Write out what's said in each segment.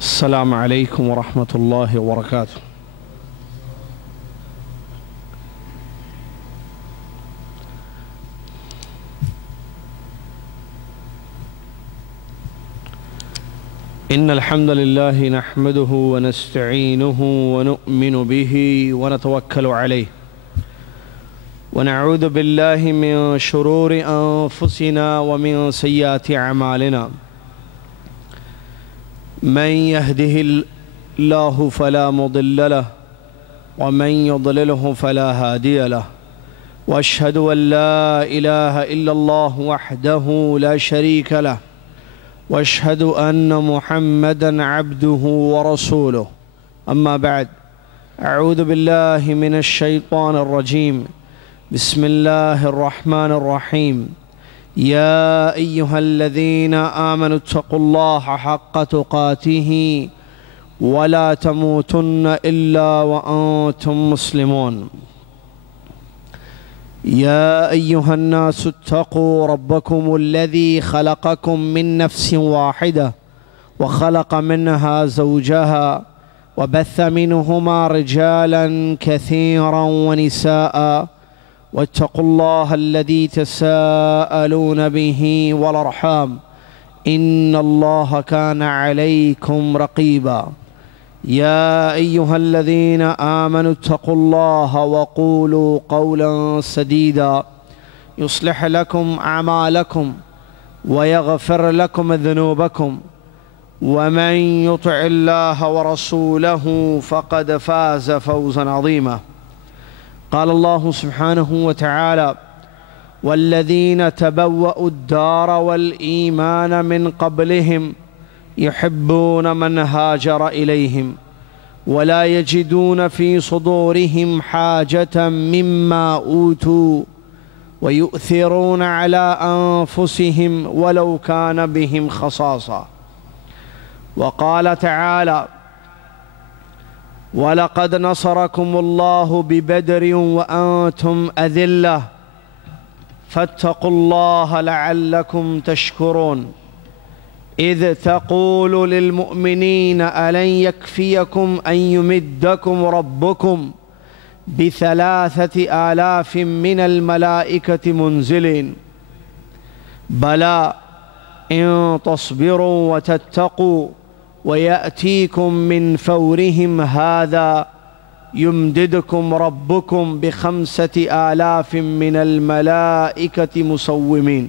السلام علیکم ورحمۃ اللہ وبرکاتہ۔ ان الحمد للہ نحمده ونستعینه ونؤمن به ونتوکل علیہ ونعوذ باللہ من شرور انفسنا ومن سیئات اعمالنا من يهده الله فلا مضل له ومن يضلله فلا هادي له واشهد ان لا اله الا الله وحده لا شريك له واشهد ان محمدا عبده ورسوله اما بعد اعوذ بالله من الشيطان الرجيم بسم الله الرحمن الرحيم يا أيها الذين آمنوا اتقوا الله حق تقاته ولا تموتن إلا وأنتم مسلمون يا أيها الناس اتقوا ربكم الذي خلقكم من نفس واحدة وخلق منها زوجها وبث منهما رجالا كثيرا ونساء واتقوا الله الذي تساءلون به والأرحام إن الله كان عليكم رقيبا يا أيها الذين آمنوا اتقوا الله وقولوا قولا سديدا يصلح لكم أعمالكم ويغفر لكم ذنوبكم ومن يطع الله ورسوله فقد فاز فوزا عظيما قال الله سبحانه وتعالى والذين تبوأوا الدار والإيمان من قبلهم يحبون من هاجر إليهم ولا يجدون في صدورهم حاجة مما أوتوا ويؤثرون على أنفسهم ولو كان بهم خصاصة وقال تعالى وَلَقَدْ نَصَرَكُمُ اللَّهُ بِبَدْرٍ وَأَنْتُمْ أَذِلَّةٌ فَاتَّقُوا اللَّهَ لَعَلَّكُمْ تَشْكُرُونَ إِذْ تَقُولُ لِلْمُؤْمِنِينَ أَلَنْ يَكْفِيَكُمْ أَنْ يُمِدَّكُمْ رَبُّكُمْ ب3,000 مِّنَ الْمَلَائِكَةِ مُنْزِلِينَ بَلَى إِن تَصْبِرُوا وَتَتَّقُوا وَيَأْتِيكُم مِّن فَوْرِهِمْ هَذَا يُمْدِدْكُمْ رَبُّكُمْ ب5,000 مِّنَ الْمَلَائِكَةِ مُسَوِّمِينَ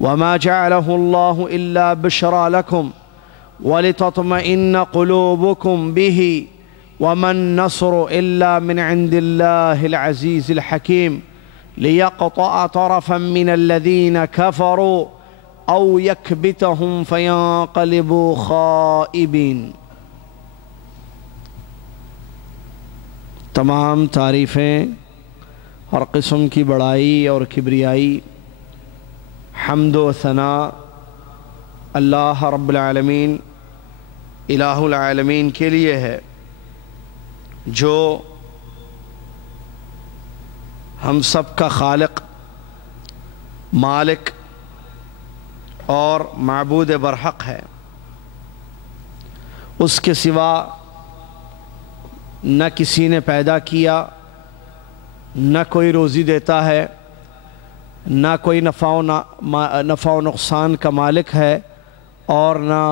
وَمَا جَعَلَهُ اللَّهُ إِلَّا بُشْرَىٰ لَكُمْ وَلِتَطْمَئِنَّ قُلُوبُكُمْ بِهِ وَمَا النَّصْرُ إِلَّا مِنْ عِندِ اللَّهِ الْعَزِيزِ الْحَكِيمِ لِيَقْطَعَ طَرَفًا مِّنَ الَّذِينَ كَفَرُوا او یکبتہم فینقلبوا خائبین۔ تمام تعریفیں ہر قسم کی بڑائی اور کبریائی حمد و ثناء اللہ رب العالمین الہ العالمین کے لیے ہے، جو ہم سب کا خالق، مالک اور معبود برحق ہے۔ اس کے سوا نہ کسی نے پیدا کیا، نہ کوئی روزی دیتا ہے، نہ کوئی نفع و نقصان کا مالک ہے، اور نہ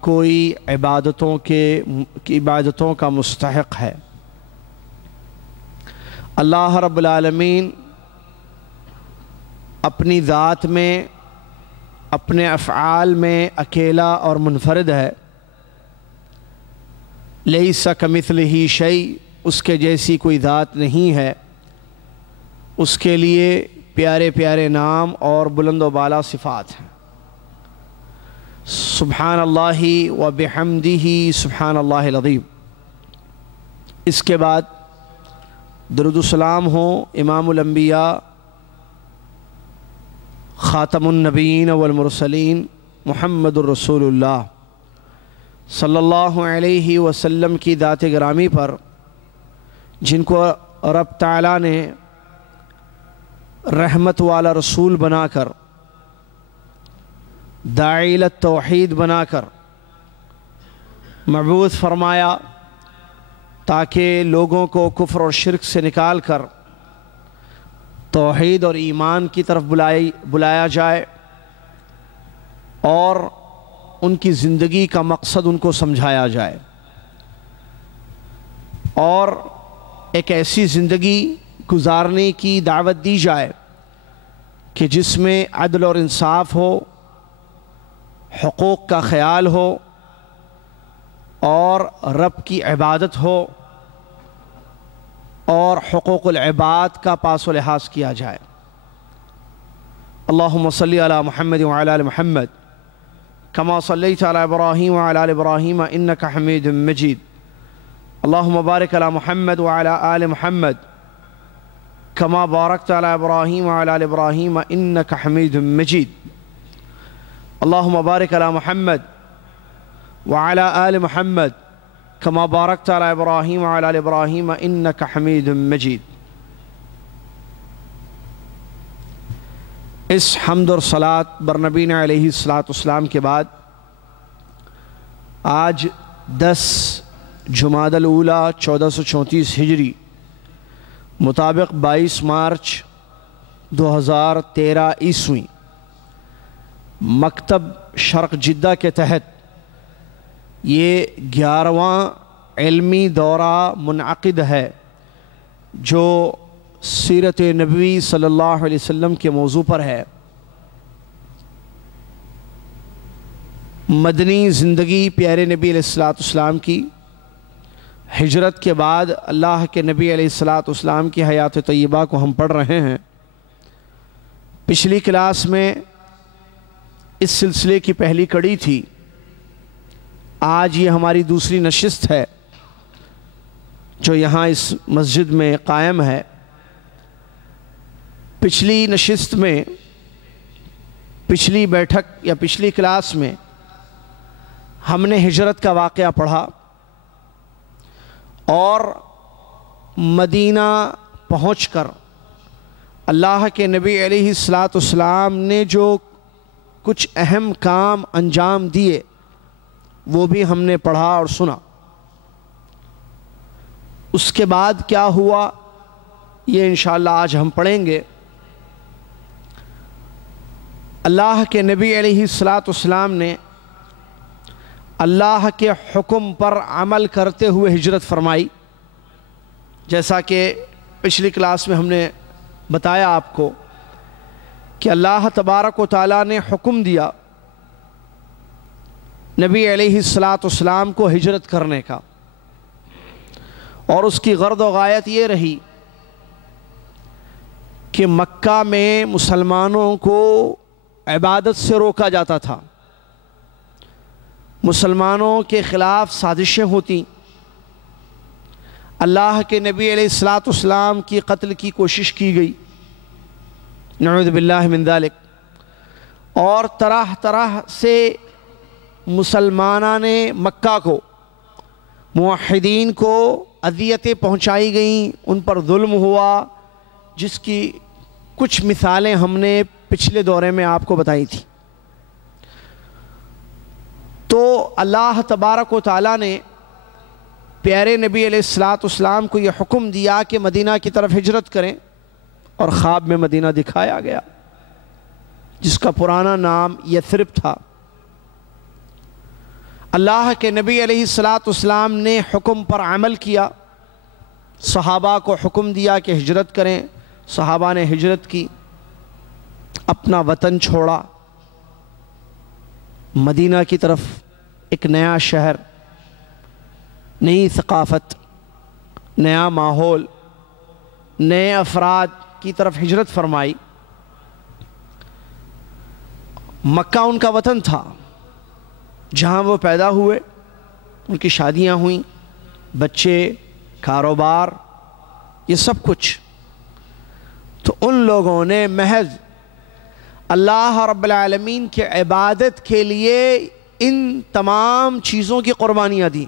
کوئی عبادتوں کا مستحق ہے۔ اللہ رب العالمین اپنی ذات میں، اپنے افعال میں اکیلا اور منفرد ہے۔ لیس کمثلہ شیء، اس کے جیسی کوئی ذات نہیں ہے۔ اس کے لیے پیارے پیارے نام اور بلند و بالا صفات ہیں۔ سبحان اللہ و بحمدہ سبحان اللہ العظیم۔ اس کے بعد درود و سلام ہو امام الانبیاء خاتم النبیین والمرسلین محمد الرسول اللہ صلی اللہ علیہ وسلم کی ذات گرامی پر، جن کو رب تعالیٰ نے رحمت والا رسول بنا کر، داعی التوحید بنا کر مبعوث فرمایا تاکہ لوگوں کو کفر اور شرک سے نکال کر توحید اور ایمان کی طرف بلایا جائے اور ان کی زندگی کا مقصد ان کو سمجھایا جائے اور ایک ایسی زندگی گزارنے کی دعوت دی جائے کہ جس میں عدل اور انصاف ہو، حقوق کا خیال ہو اور رب کی عبادت ہو اور حقوق العباد کا پاس و لحاظ کیا جائے۔ اللہم صلی علی محمد وعلی آل محمد کما صلیت علی ابراہیم وعلی آل ابراہیم انک حمید مجید۔ اللہم بارک علی محمد وعلی آل محمد کما بارکت علی ابراہیم وعلی آل ابراہیم انک حمید مجید۔ اللہم بارک علی محمد وعلی آل محمد کما بارکت علی ابراہیم وعلی آل ابراہیم انک حمید مجید۔ اس حمد اور صلاۃ بر نبی علیہ السلام کے بعد آج 10 جمادی الاولیٰ 1434 ہجری مطابق 22 مارچ 2013 عیسوی مکتب شرق جدہ کے تحت یہ 11واں علمی دورہ منعقد ہے جو سیرت نبوی صلی اللہ علیہ وسلم کے موضوع پر ہے۔ مدنی زندگی پیارے نبی علیہ السلام کی، ہجرت کے بعد اللہ کے نبی علیہ السلام کی حیات طیبہ کو ہم پڑھ رہے ہیں۔ پچھلی کلاس میں اس سلسلے کی پہلی کڑی تھی، آج یہ ہماری دوسری نشست ہے جو یہاں اس مسجد میں قائم ہے۔ پچھلی نشست میں، پچھلی بیٹھک یا پچھلی کلاس میں ہم نے ہجرت کا واقعہ پڑھا اور مدینہ پہنچ کر اللہ کے نبی علیہ السلام نے جو کچھ اہم کام انجام دیے وہ بھی ہم نے پڑھا اور سنا۔ اس کے بعد کیا ہوا یہ انشاءاللہ آج ہم پڑھیں گے۔ اللہ کے نبی علیہ السلام نے اللہ کے حکم پر عمل کرتے ہوئے ہجرت فرمائی، جیسا کہ پچھلی کلاس میں ہم نے بتایا آپ کو کہ اللہ تبارک و تعالیٰ نے حکم دیا نبی علیہ السلام کو ہجرت کرنے کا، اور اس کی غرض و غایت یہ رہی کہ مکہ میں مسلمانوں کو عبادت سے روکا جاتا تھا، مسلمانوں کے خلاف سازشیں ہوتی، اللہ کے نبی علیہ السلام کی قتل کی کوشش کی گئی، نعوذ باللہ من ذالک، اور طرح طرح سے مسلمانان مکہ کو، موحدین کو اذیتیں پہنچائی گئیں، ان پر ظلم ہوا، جس کی کچھ مثالیں ہم نے پچھلے دورے میں آپ کو بتائی تھی۔ تو اللہ تبارک و تعالیٰ نے پیارے نبی علیہ السلام کو یہ حکم دیا کہ مدینہ کی طرف ہجرت کریں، اور خواب میں مدینہ دکھایا گیا جس کا پرانا نام یثرب تھا۔ اللہ کے نبی علیہ السلام نے حکم پر عمل کیا، صحابہ کو حکم دیا کہ ہجرت کریں، صحابہ نے ہجرت کی، اپنا وطن چھوڑا، مدینہ کی طرف، ایک نیا شہر، نئی ثقافت، نیا ماحول، نئے افراد کی طرف ہجرت فرمائی۔ مکہ ان کا وطن تھا جہاں وہ پیدا ہوئے، ان کی شادیاں ہوئیں، بچے، کاروبار، یہ سب کچھ۔ تو ان لوگوں نے محض اللہ رب العالمین کی عبادت کے لیے ان تمام چیزوں کی قربانیاں دیں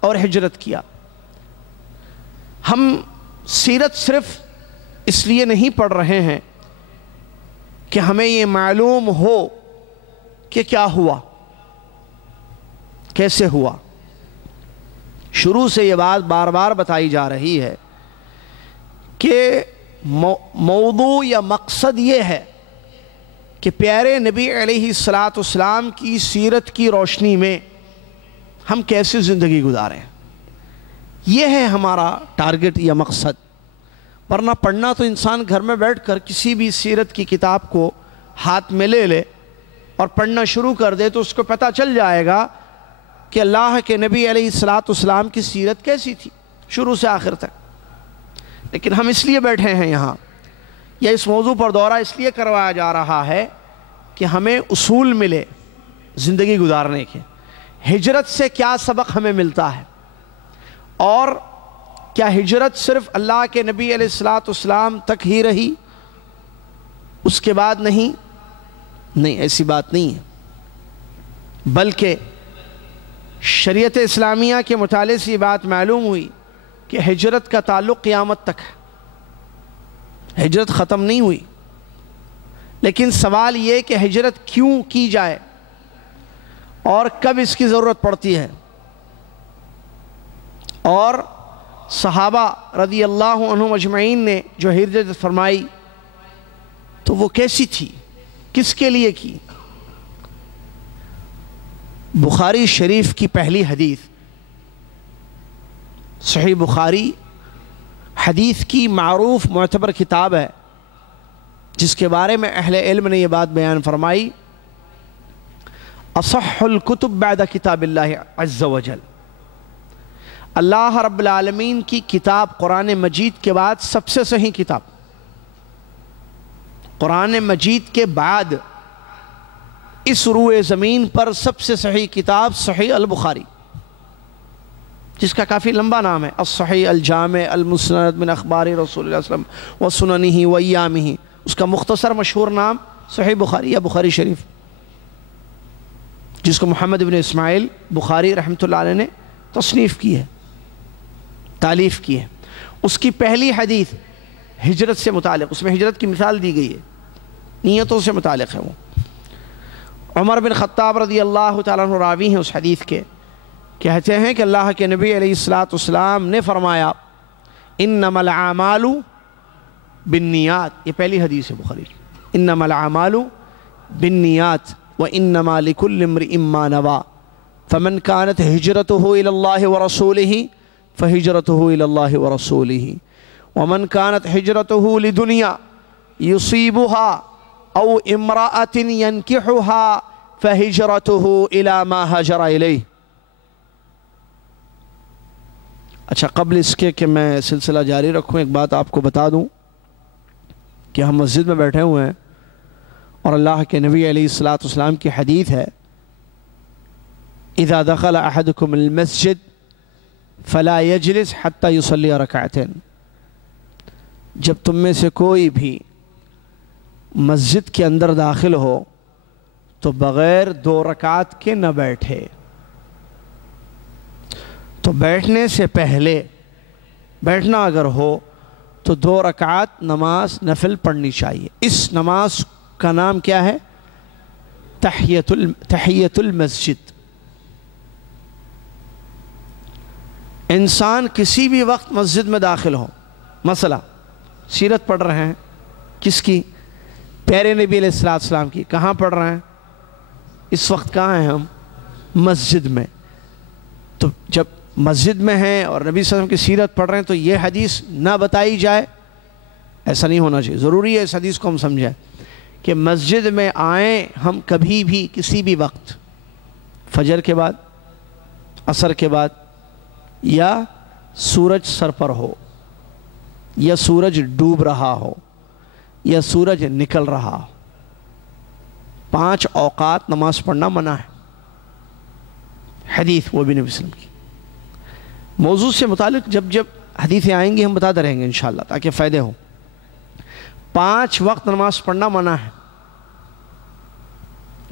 اور ہجرت کیا۔ ہم سیرت صرف اس لیے نہیں پڑھ رہے ہیں کہ ہمیں یہ معلوم ہو کہ کیا ہوا، کیسے ہوا، شروع سے یہ بات بار بار بتائی جا رہی ہے کہ موضوع یا مقصد یہ ہے کہ پیارے نبی علیہ السلام کی سیرت کی روشنی میں ہم کیسے زندگی گزاریں. یہ ہے ہمارا ٹارگٹ یا مقصد. ورنہ پڑھنا تو انسان گھر میں بیٹھ کر کسی بھی سیرت کی کتاب کو ہاتھ میں لے لے اور پڑھنا شروع کر دے تو اس کو پتہ چل جائے گا کہ اللہ کے نبی علیہ السلام کی سیرت کیسی تھی شروع سے آخر تک. لیکن ہم اس لیے بیٹھے ہیں یہاں یا اس موضوع پر دورہ اس لیے کروایا جا رہا ہے کہ ہمیں اصول ملے زندگی گزارنے کے. ہجرت سے کیا سبق ہمیں ملتا ہے اور کیا ہجرت صرف اللہ کے نبی علیہ السلام تک ہی رہی, اس کے بعد نہیں؟ نہیں, ایسی بات نہیں ہے. بلکہ شریعت اسلامیہ کے مطالعے سے یہ بات معلوم ہوئی کہ ہجرت کا تعلق قیامت تک ہے. ہجرت ختم نہیں ہوئی. لیکن سوال یہ کہ ہجرت کیوں کی جائے اور کب اس کی ضرورت پڑتی ہے, اور صحابہ رضی اللہ عنہم اجمعین نے جو ہجرت فرمائی تو وہ کیسی تھی, کس کے لیے کی. بخاری شریف کی پہلی حدیث, صحیح بخاری حدیث کی معروف معتبر کتاب ہے جس کے بارے میں اہل علم نے یہ بات بیان فرمائی, اصح الکتب بعد کتاب اللہ عز وجل. اللہ رب العالمین کی کتاب قرآن مجید کے بعد سب سے صحیح کتاب, قرآن مجید کے بعد اس روئے زمین پر سب سے صحیح کتاب صحیح البخاری, جس کا کافی لمبا نام ہے, الصحیح الجامع المسند من اخبار رسول اللہ صلی اللہ علیہ وسلم وسننہ وایامہ. اس کا مختصر مشہور نام صحیح بخاری یا بخاری شریف, جس کو محمد بن اسماعیل بخاری رحمۃ اللہ علیہ نے تصنیف کی ہے, تالیف کی ہے. اس کی پہلی حدیث ہجرت سے متعلق, اس میں ہجرت کی مثال دی گئی ہے, نیتوں سے متعلق ہے. وہ عمر بن خطاب رضی اللہ تعالیٰ عنہ راوی ہیں اس حدیث کے, کہتے ہیں کہ اللہ کے نبی علیہ السلام نے فرمایا انما الاعمال بالنیات. یہ پہلی حدیث ہے بخاری, انما الاعمال بالنیات وانما لکل امرئ ما نوى فمن كانت هجرته الى الله ورسوله فهجرته الى الله ورسوله ومن كانت هجرته لدنيا يصيبها او امرأة ينكحها فهجرته الى ما هاجر اليه. اچھا, قبل اس کے کہ میں سلسلہ جاری رکھوں ایک بات آپ کو بتا دوں کہ ہم مسجد میں بیٹھے ہوئے ہیں اور اللہ کے نبی علیہ السلام کی حدیث ہے اذا دخل احدكم المسجد فلا يجلس حتى يصلي ركعتين. جب تم میں سے کوئی بھی مسجد کے اندر داخل ہو تو بغیر 2 رکعت کے نہ بیٹھے. تو بیٹھنے سے پہلے, بیٹھنا اگر ہو تو 2 رکعت نماز نفل پڑھنی چاہیے. اس نماز کا نام کیا ہے؟ تحیۃ المسجد. انسان کسی بھی وقت مسجد میں داخل ہو, مثلا سیرت پڑھ رہے ہیں کس کی؟ پیارے نبی علیہ السلام کی. کہاں پڑھ رہے ہیں اس وقت؟ کہاں ہیں ہم؟ مسجد میں. تو جب مسجد میں ہیں اور نبی صلی اللہ علیہ وسلم کی سیرت پڑھ رہے ہیں تو یہ حدیث نہ بتائی جائے, ایسا نہیں ہونا چاہیے. ضروری ہے اس حدیث کو ہم سمجھیں کہ مسجد میں آئیں ہم کبھی بھی کسی بھی وقت, فجر کے بعد, عصر کے بعد, یا سورج سر پر ہو, یا سورج ڈوب رہا ہو, یا سورج نکل رہا ہو. 5 اوقات نماز پڑھنا منع ہے. حدیث وہ بھی نبی صلی اللہ علیہ وسلم کی. موضوع سے متعلق جب جب حدیثیں آئیں گی ہم بتاتے رہیں گے انشاءاللہ تاکہ فائدے ہوں. 5 وقت نماز پڑھنا منع ہے.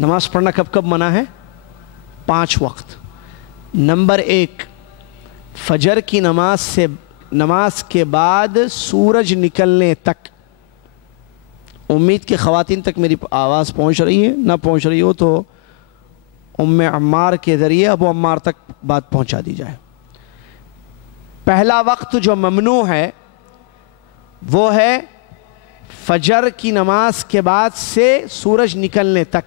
نماز پڑھنا کب کب منع ہے؟ 5 وقت. نمبر 1, فجر کی نماز کے بعد سورج نکلنے تک. امید کہ خواتین تک میری آواز پہنچ رہی ہے, نہ پہنچ رہی ہو تو ام عمار کے ذریعے ابو عمار تک بات پہنچا دی جائے. پہلا وقت جو ممنوع ہے وہ ہے فجر کی نماز کے بعد سے سورج نکلنے تک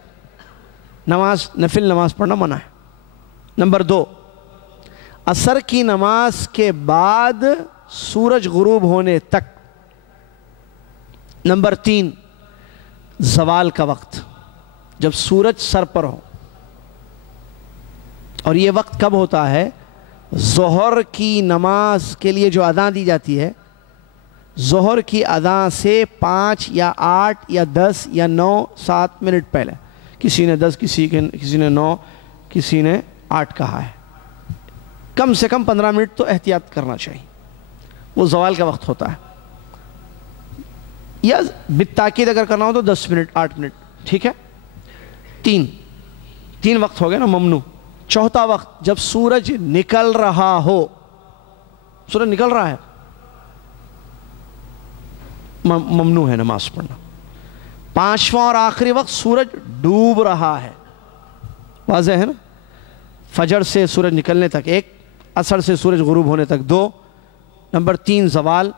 نماز، نفل نماز پڑھنا منع ہے۔ نمبر 2، عصر کی نماز کے بعد سورج غروب ہونے تک۔ نمبر 3، زوال کا وقت، جب سورج سر پر ہو، اور یہ وقت کب ہوتا ہے؟ ظہر کی نماز کے لیے جو اذان دی جاتی ہے، ظہر کی اذان سے 5 یا 8 یا 10 یا 9 7 منٹ پہلے، کسی نے 10 کسی نے 9 کسی نے 8 کہا ہے، کم سے کم 15 منٹ تو احتیاط کرنا چاہیے، وہ زوال کا وقت ہوتا ہے۔ یا بالتاکید اگر کرنا ہو تو 10 منٹ 8 منٹ، ٹھیک ہے۔ تین وقت ہو گئے نا ممنوع۔ چوتھا وقت جب سورج نکل رہا ہو، سورج نکل رہا ہے، ممنوع ہے نماز پڑھنا۔ پانچواں اور آخری وقت سورج ڈوب رہا ہے، واضح ہے نا؟ فجر سے سورج نکلنے تک 1، عصر سے سورج غروب ہونے تک 2، نمبر 3 زوال،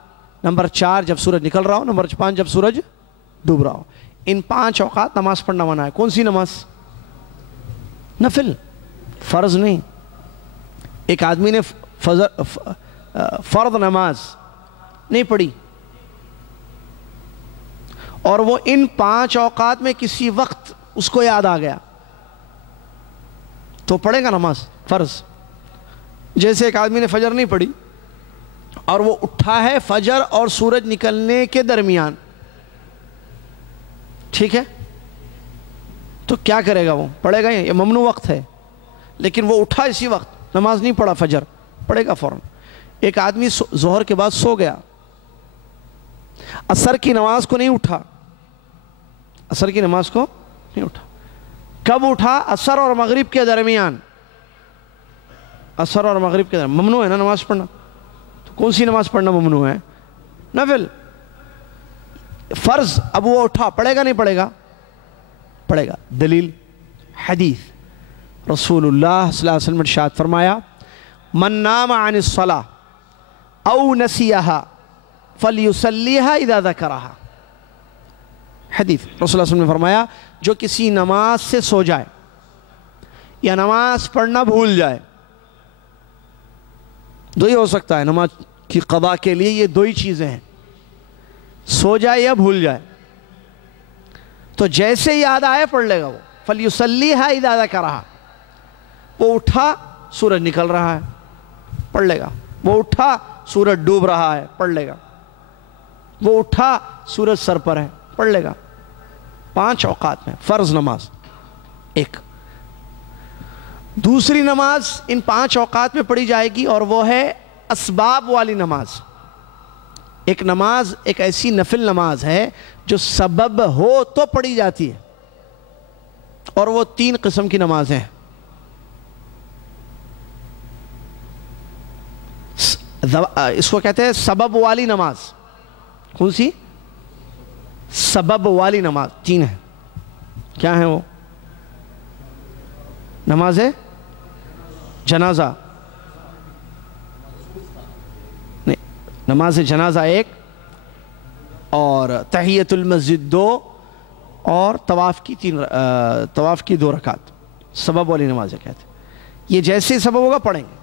نمبر 4 جب سورج نکل رہا ہو، نمبر 5 جب سورج ڈوب رہا ہو۔ ان 5 اوقات نماز پڑھنا منع ہے۔ کون سی نماز؟ نفل، فرض نہیں۔ ایک آدمی نے فرض نماز نہیں پڑھی اور وہ ان 5 اوقات میں کسی وقت اس کو یاد آ گیا تو پڑھے گا نماز فرض۔ جیسے ایک آدمی نے فجر نہیں پڑھی اور وہ اٹھا ہے فجر اور سورج نکلنے کے درمیان، ٹھیک ہے، تو کیا کرے گا؟ وہ پڑھے گا؟ یہ ممنوع وقت ہے، لیکن وہ اٹھا اسی وقت، نماز نہیں پڑھا فجر، پڑھے گا فوراً۔ ایک آدمی ظہر کے بعد سو گیا، عصر کی نماز کو نہیں اٹھا، عصر کی نماز کو نہیں اٹھا، کب اٹھا؟ عصر اور مغرب کے درمیان، عصر اور مغرب کے درمیان، ممنوع ہے نا نماز پڑھنا؟ تو کون سی نماز پڑھنا ممنوع ہے؟ نفل، فرض۔ اب وہ اٹھا، پڑھے گا نہیں پڑھے گا؟ پڑھے گا۔ دلیل حدیث رسول اللہ صلی اللہ علیہ وسلم نے ارشاد فرمایا، من نام عن الصلاة او نسیہا فلیصلیہا اذا ذکرہا۔ حدیث رسول اللہ صلی اللہ علیہ وسلم نے فرمایا، جو کسی نماز سے سو جائے یا نماز پڑھنا بھول جائے، دو ہی ہو سکتا ہے نماز کی قضاء کے لیے، یہ دو ہی چیزیں ہیں، سو جائے یا بھول جائے، تو جیسے یاد آئے پڑھ لے گا وہ، فَلْيُصَلِّيهَا إِذَا ذَكَرَهَا۔ وہ اٹھا سورج نکل رہا ہے، پڑھ لے گا۔ وہ اٹھا سورج ڈوب رہا ہے، پڑھ لے گا۔ وہ اٹھا سورج سر پر ہے، پڑھ لے گا۔ 5 اوقات میں فرض نماز ایک۔ دوسری نماز ان 5 اوقات میں پڑھی جائے گی اور وہ ہے اسباب والی نماز۔ ایک نماز ایک ایسی نفل نماز ہے جو سبب ہو تو پڑھی جاتی ہے، اور وہ 3 قسم کی نمازیں ہیں۔ اس کو کہتے ہیں سبب والی نماز۔ کون سی؟ سبب والی نماز 3 ہیں۔ کیا ہیں وہ؟ نماز جنازہ نہیں، نماز جنازہ 1، اور تحیت المسجد 2، اور طواف کی 2 رکعت، سبب والی نمازیں کہتے ہیں۔ یہ جیسے ہی سبب ہوگا پڑھیں گے۔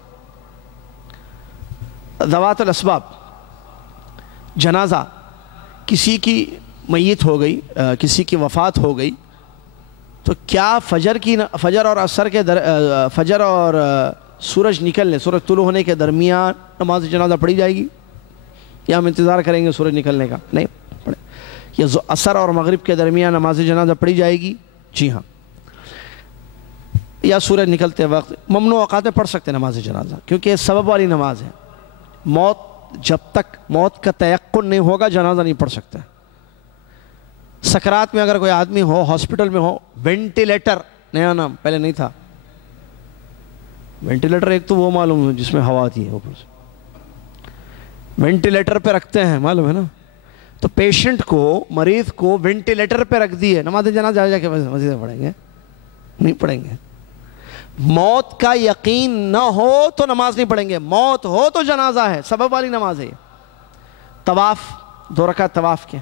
ذوات الاسباب، جنازہ، کسی کی میت ہو گئی، کسی کی وفات ہو گئی، تو کیا فجر اور عصر کے فجر اور سورج طلوع ہونے کے درمیان نماز جنازہ پڑھی جائے گی، یا ہم انتظار کریں گے سورج نکلنے کا؟ نہیں پڑھے۔ یہ عصر اور مغرب کے درمیان نماز جنازہ پڑھی جائے گی؟ جی ہاں۔ یا سورج نکلتے وقت، ممنوع اوقات میں پڑھ سکتے ہیں نماز جنازہ، کیونکہ یہ سبب والی نماز ہے۔ جب تک موت کا تیقن نہیں ہوگا جنازہ نہیں پڑھ سکتے۔ سکرات میں اگر کوئی آدمی ہو، ہاسپٹل میں ہو، وینٹیلیٹر، نیا نام، پہلے نہیں تھا وینٹیلیٹر، ایک تو وہ معلوم ہے جس میں ہوا آتی ہے، اوپر سے وینٹیلیٹر پہ رکھتے ہیں، معلوم ہے نا؟ تو پیشنٹ کو، مریض کو وینٹیلیٹر پہ رکھ دیے، نماز جنازہ جا کے مسجد میں پڑھیں گے؟ نہیں پڑھیں گے۔ موت کا یقین نہ ہو تو نماز نہیں پڑھیں گے، موت ہو تو جنازہ ہے، سبب والی نماز ہے یہ۔ طواف، 2 رکعت طواف کے،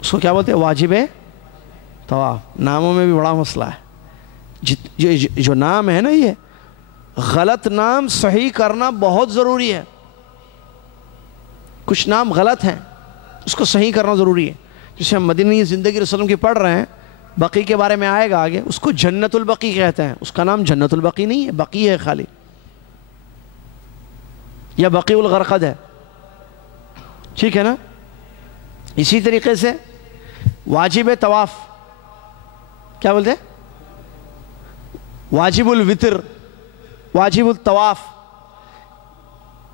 اس کو کیا بولتے ہیں؟ واجب طواف۔ ناموں میں بھی بڑا مسئلہ ہے، جو نام ہے نا، یہ غلط نام صحیح کرنا بہت ضروری ہے۔ کچھ نام غلط ہیں، اس کو صحیح کرنا ضروری ہے۔ جسے ہم مدنی زندگی رسول کی پڑھ رہے ہیں، بقی کے بارے میں آئے گا آگے، اس کو جنت البقی کہتے ہیں، اس کا نام جنت البقی نہیں ہے، بقی ہے خالی، یا بقی الغرقد ہے، ٹھیک ہے نا؟ اسی طریقے سے واجب طواف کیا بولتے ہیں؟ واجب الوتر، واجب الطواف۔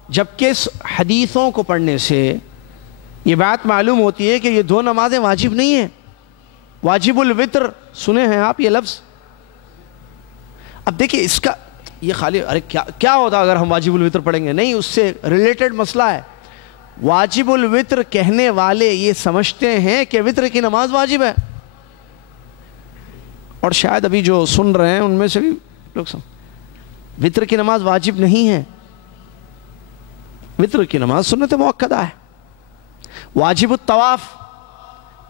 جبکہ حدیثوں کو پڑھنے سے یہ بات معلوم ہوتی ہے کہ یہ 2 نمازیں واجب نہیں ہیں۔ واجب الوتر سنے ہیں آپ یہ لفظ؟ اب دیکھیں اس کا یہ خالی ارے کیا ہوتا اگر ہم واجب الوتر پڑھیں گے؟ نہیں، اس سے ریلیٹڈ مسئلہ ہے۔ واجب الوتر کہنے والے یہ سمجھتے ہیں کہ وتر کی نماز واجب ہے، اور شاید ابھی جو سن رہے ہیں ان میں سے بھی لوگ وتر کی نماز واجب نہیں ہے، وتر کی نماز سنت مؤکدہ ہے۔ واجب الطواف،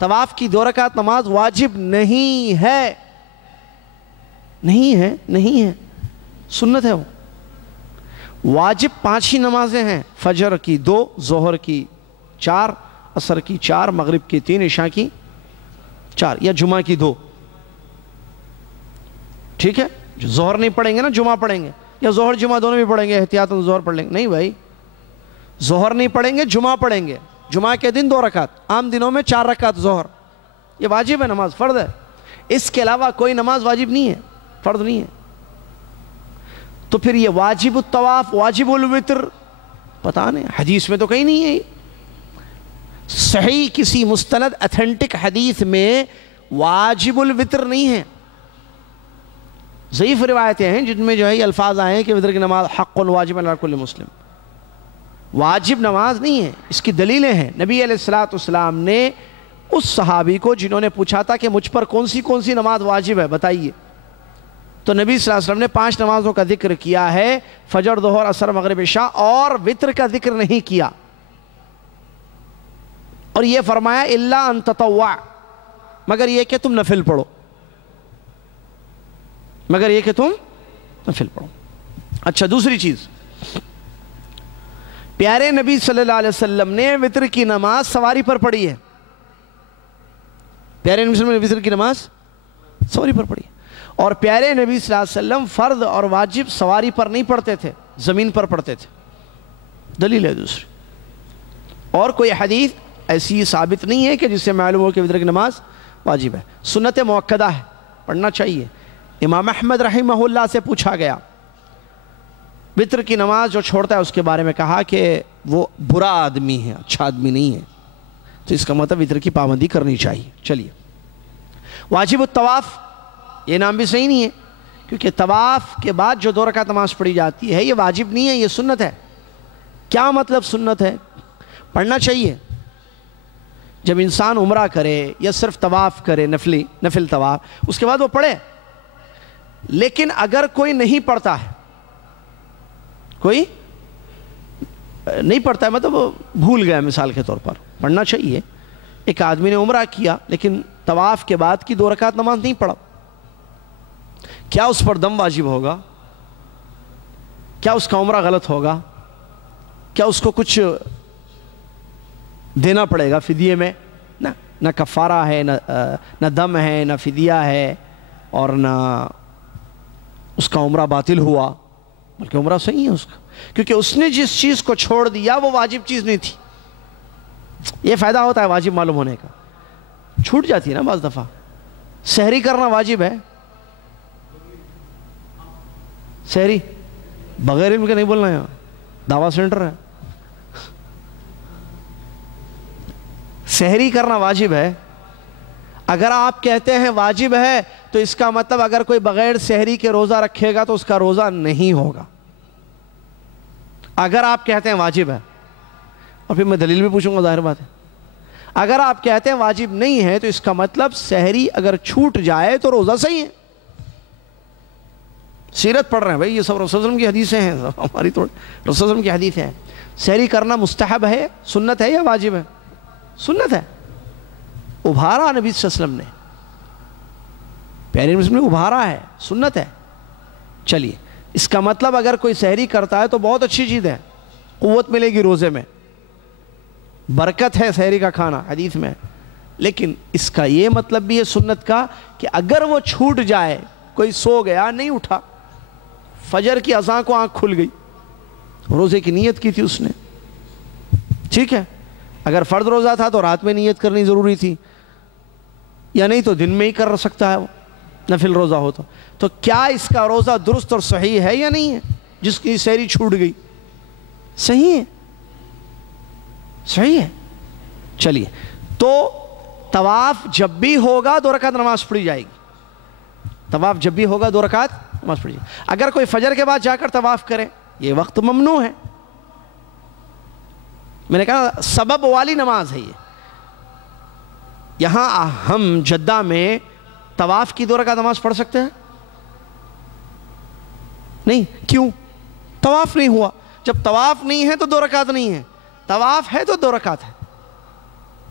طواف کی 2 رکعت نماز واجب نہیں ہے، نہیں ہے، سنت ہے وہ۔ واجب 5 ہی نمازیں ہیں، فجر کی 2، ظہر کی 4، عصر کی 4، مغرب کی 3، عشاء کی 4، یا جمعہ کی 2، ٹھیک ہے؟ جو ظہر نہیں پڑھیں گے نا، جمعہ پڑھیں گے، یا ظہر جمعہ دونوں بھی پڑھیں گے، احتیاطاً ظہر پڑھ لیں گے، نہیں بھائی، ظہر نہیں پڑھیں گے، جمعہ پڑھیں گے، جمعہ کے دن 2 رکعت، عام دنوں میں 4 رکعت ظہر، یہ واجب ہے، نماز فرض ہے۔ اس کے علاوہ کوئی نماز واجب نہیں ہے، فرض نہیں ہے۔ تو پھر یہ واجب الطواف، واجب الوتر، پتہ نہیں، حدیث میں تو کہیں نہیں ہے، صحیح کسی مستند اتھینٹک حدیث میں واجب الوتر نہیں ہے۔ ضعیف روایتیں ہیں جن میں جو ہے یہ الفاظ آئے ہیں کہ وتر کی نماز حق واجب علی کل مسلم، واجب نماز نہیں ہے۔ اس کی دلیلیں ہیں، نبی علیہ السلام نے اس صحابی کو جنہوں نے پوچھا تھا کہ مجھ پر کون سی نماز واجب ہے بتائیے، تو نبی صلی اللہ علیہ وسلم نے 5 نمازوں کا ذکر کیا ہے، فجر، ظہر، عصر، مغرب، عشاء، اور وتر کا ذکر نہیں کیا، اور یہ فرمایا الا ان تطوع، مگر یہ کہ تم نفل پڑھو، مگر یہ کہ تم نفل پڑھو۔ اچھا، دوسری چیز، پیارے نبی صلی اللہ علیہ وسلم نے وتر کی نماز سواری پر پڑھی ہے، پیارے نبی صلی اللہ علیہ وسلم نے وتر کی نماز سواری پر پڑھی ہے، اور پیارے نبی صلی اللہ علیہ وسلم فرض اور واجب سواری پر نہیں پڑھتے تھے، زمین پر پڑھتے تھے۔ دلیل ہے دوسری، اور کوئی حدیث ایسی ثابت نہیں ہے کہ جس سے معلوم ہو کہ وتر کی نماز واجب ہے، سنت مؤکدہ ہے، پڑھنا چاہیے۔ امام احمد رحمہ اللہ سے پوچھا گیا وتر کی نماز جو چھوڑتا ہے اس کے بارے میں، کہا کہ وہ برا آدمی ہے، اچھا آدمی نہیں ہے، تو اس کا مطلب وتر کی پابندی کرنی چاہیے۔ چلیے، واجب الطواف، یہ نام بھی صحیح نہیں ہے، کیونکہ طواف کے بعد جو 2 رکعت نماز پڑھی جاتی ہے یہ واجب نہیں ہے، یہ سنت ہے۔ کیا مطلب سنت ہے؟ پڑھنا چاہیے۔ جب انسان عمرہ کرے یا صرف طواف کرے، نفل طواف، اس کے بعد وہ پڑھے، لیکن اگر کوئی نہیں پڑھتا ہے، کوئی نہیں پڑھتا ہے، مطلب وہ بھول گیا مثال کے طور پر، پڑھنا چاہیے۔ ایک آدمی نے عمرہ کیا لیکن طواف کے بعد کی 2 رکعت نماز نہیں پڑھا، کیا اس پر دم واجب ہوگا؟ کیا اس کا عمرہ غلط ہوگا؟ کیا اس کو کچھ دینا پڑے گا فدیے میں؟ نہ کفارہ ہے، نہ دم ہے، نہ فدیہ ہے، اور نہ اس کا عمرہ باطل ہوا، بلکہ عمرہ صحیح ہے اس کا، کیونکہ اس نے جس چیز کو چھوڑ دیا وہ واجب چیز نہیں تھی۔ یہ فائدہ ہوتا ہے واجب معلوم ہونے کا، چھوٹ جاتی ہے نا بعض دفعہ۔ سحری کرنا واجب ہے، سحری بغیر علم کے نہیں بولنا ہے، دعویٰ سینٹر ہے، سحری کرنا واجب ہے۔ اگر آپ کہتے ہیں واجب ہے تو اس کا مطلب اگر کوئی بغیر سحری کے روزہ رکھے گا تو اس کا روزہ نہیں ہوگا، اگر آپ کہتے ہیں واجب ہے، اور پھر میں دلیل بھی پوچھوں گا، ظاہر بات ہے۔ اگر آپ کہتے ہیں واجب نہیں ہے تو اس کا مطلب سحری اگر چھوٹ جائے تو روزہ صحیح ہے، سیرت پڑھ رہے ہیں بھائی، یہ سب رسول وسلم کی حدیثیں ہیں، ہماری تو رسول وسلم کی حدیث ہیں. سحری کرنا مستحب ہے، سنت ہے یا واجب ہے؟ سنت ہے. ابھارا نبی صلی اللہ علیہ وسلم نے، پیارے نبی صلی اللہ علیہ وسلم نے ابھارا ہے، سنت ہے. چلیے، اس کا مطلب اگر کوئی سحری کرتا ہے تو بہت اچھی چیز ہے، قوت ملے گی روزے میں، برکت ہے سحری کا کھانا حدیث میں. لیکن اس کا یہ مطلب بھی ہے سنت کا کہ اگر وہ چھوٹ جائے، کوئی سو گیا نہیں اٹھا، فجر کی اذان کو آنکھ کھل گئی، روزے کی نیت کی تھی اس نے، ٹھیک ہے. اگر فرض روزہ تھا تو رات میں نیت کرنی ضروری تھی، یا نہیں تو دن میں ہی کر سکتا ہے وہ، نفل روزہ ہوتا. تو کیا اس کا روزہ درست اور صحیح ہے یا نہیں ہے جس کی سحری چھوٹ گئی؟ صحیح ہے، صحیح ہے. چلیے، تو طواف جب بھی ہوگا 2 رکعت نماز پڑھی جائے گی. طواف جب بھی ہوگا 2 رکعت نماز پڑھی جائے گی. اگر کوئی فجر کے بعد جا کر طواف کرے، یہ وقت ممنوع ہے. میں نے کہا سبب والی نماز ہے یہ. یہاں ہم جدہ میں طواف کی 2 رکعت نماز پڑھ سکتے ہیں؟ نہیں. کیوں؟ طواف نہیں ہوا. جب طواف نہیں ہے تو 2 رکعت نہیں ہے، طواف ہے تو 2 رکعت ہے.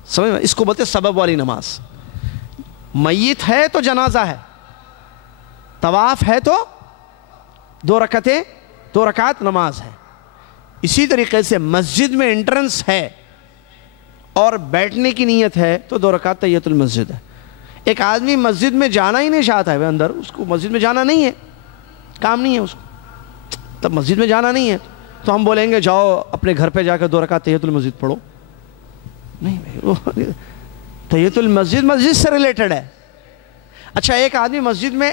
سمجھ میں؟ اس کو بولتے سبب والی نماز. میت ہے تو جنازہ ہے، طواف ہے تو 2 رکعت نماز ہے. اسی طریقے سے مسجد میں انٹرنس ہے اور بیٹھنے کی نیت ہے تو 2 رکعت تحیۃ المسجد ہے. ایک آدمی مسجد میں جانا ہی نہیں چاہتا ہے اندر، اس کو مسجد میں جانا نہیں ہے، کام نہیں ہے اس کو، تب مسجد میں جانا نہیں ہے تو ہم بولیں گے جاؤ اپنے گھر پہ جا کر 2 رکعت تحیۃ المسجد پڑھو؟ نہیں بھائی، تحیۃ المسجد مسجد سے ریلیٹڈ ہے. اچھا، ایک آدمی مسجد میں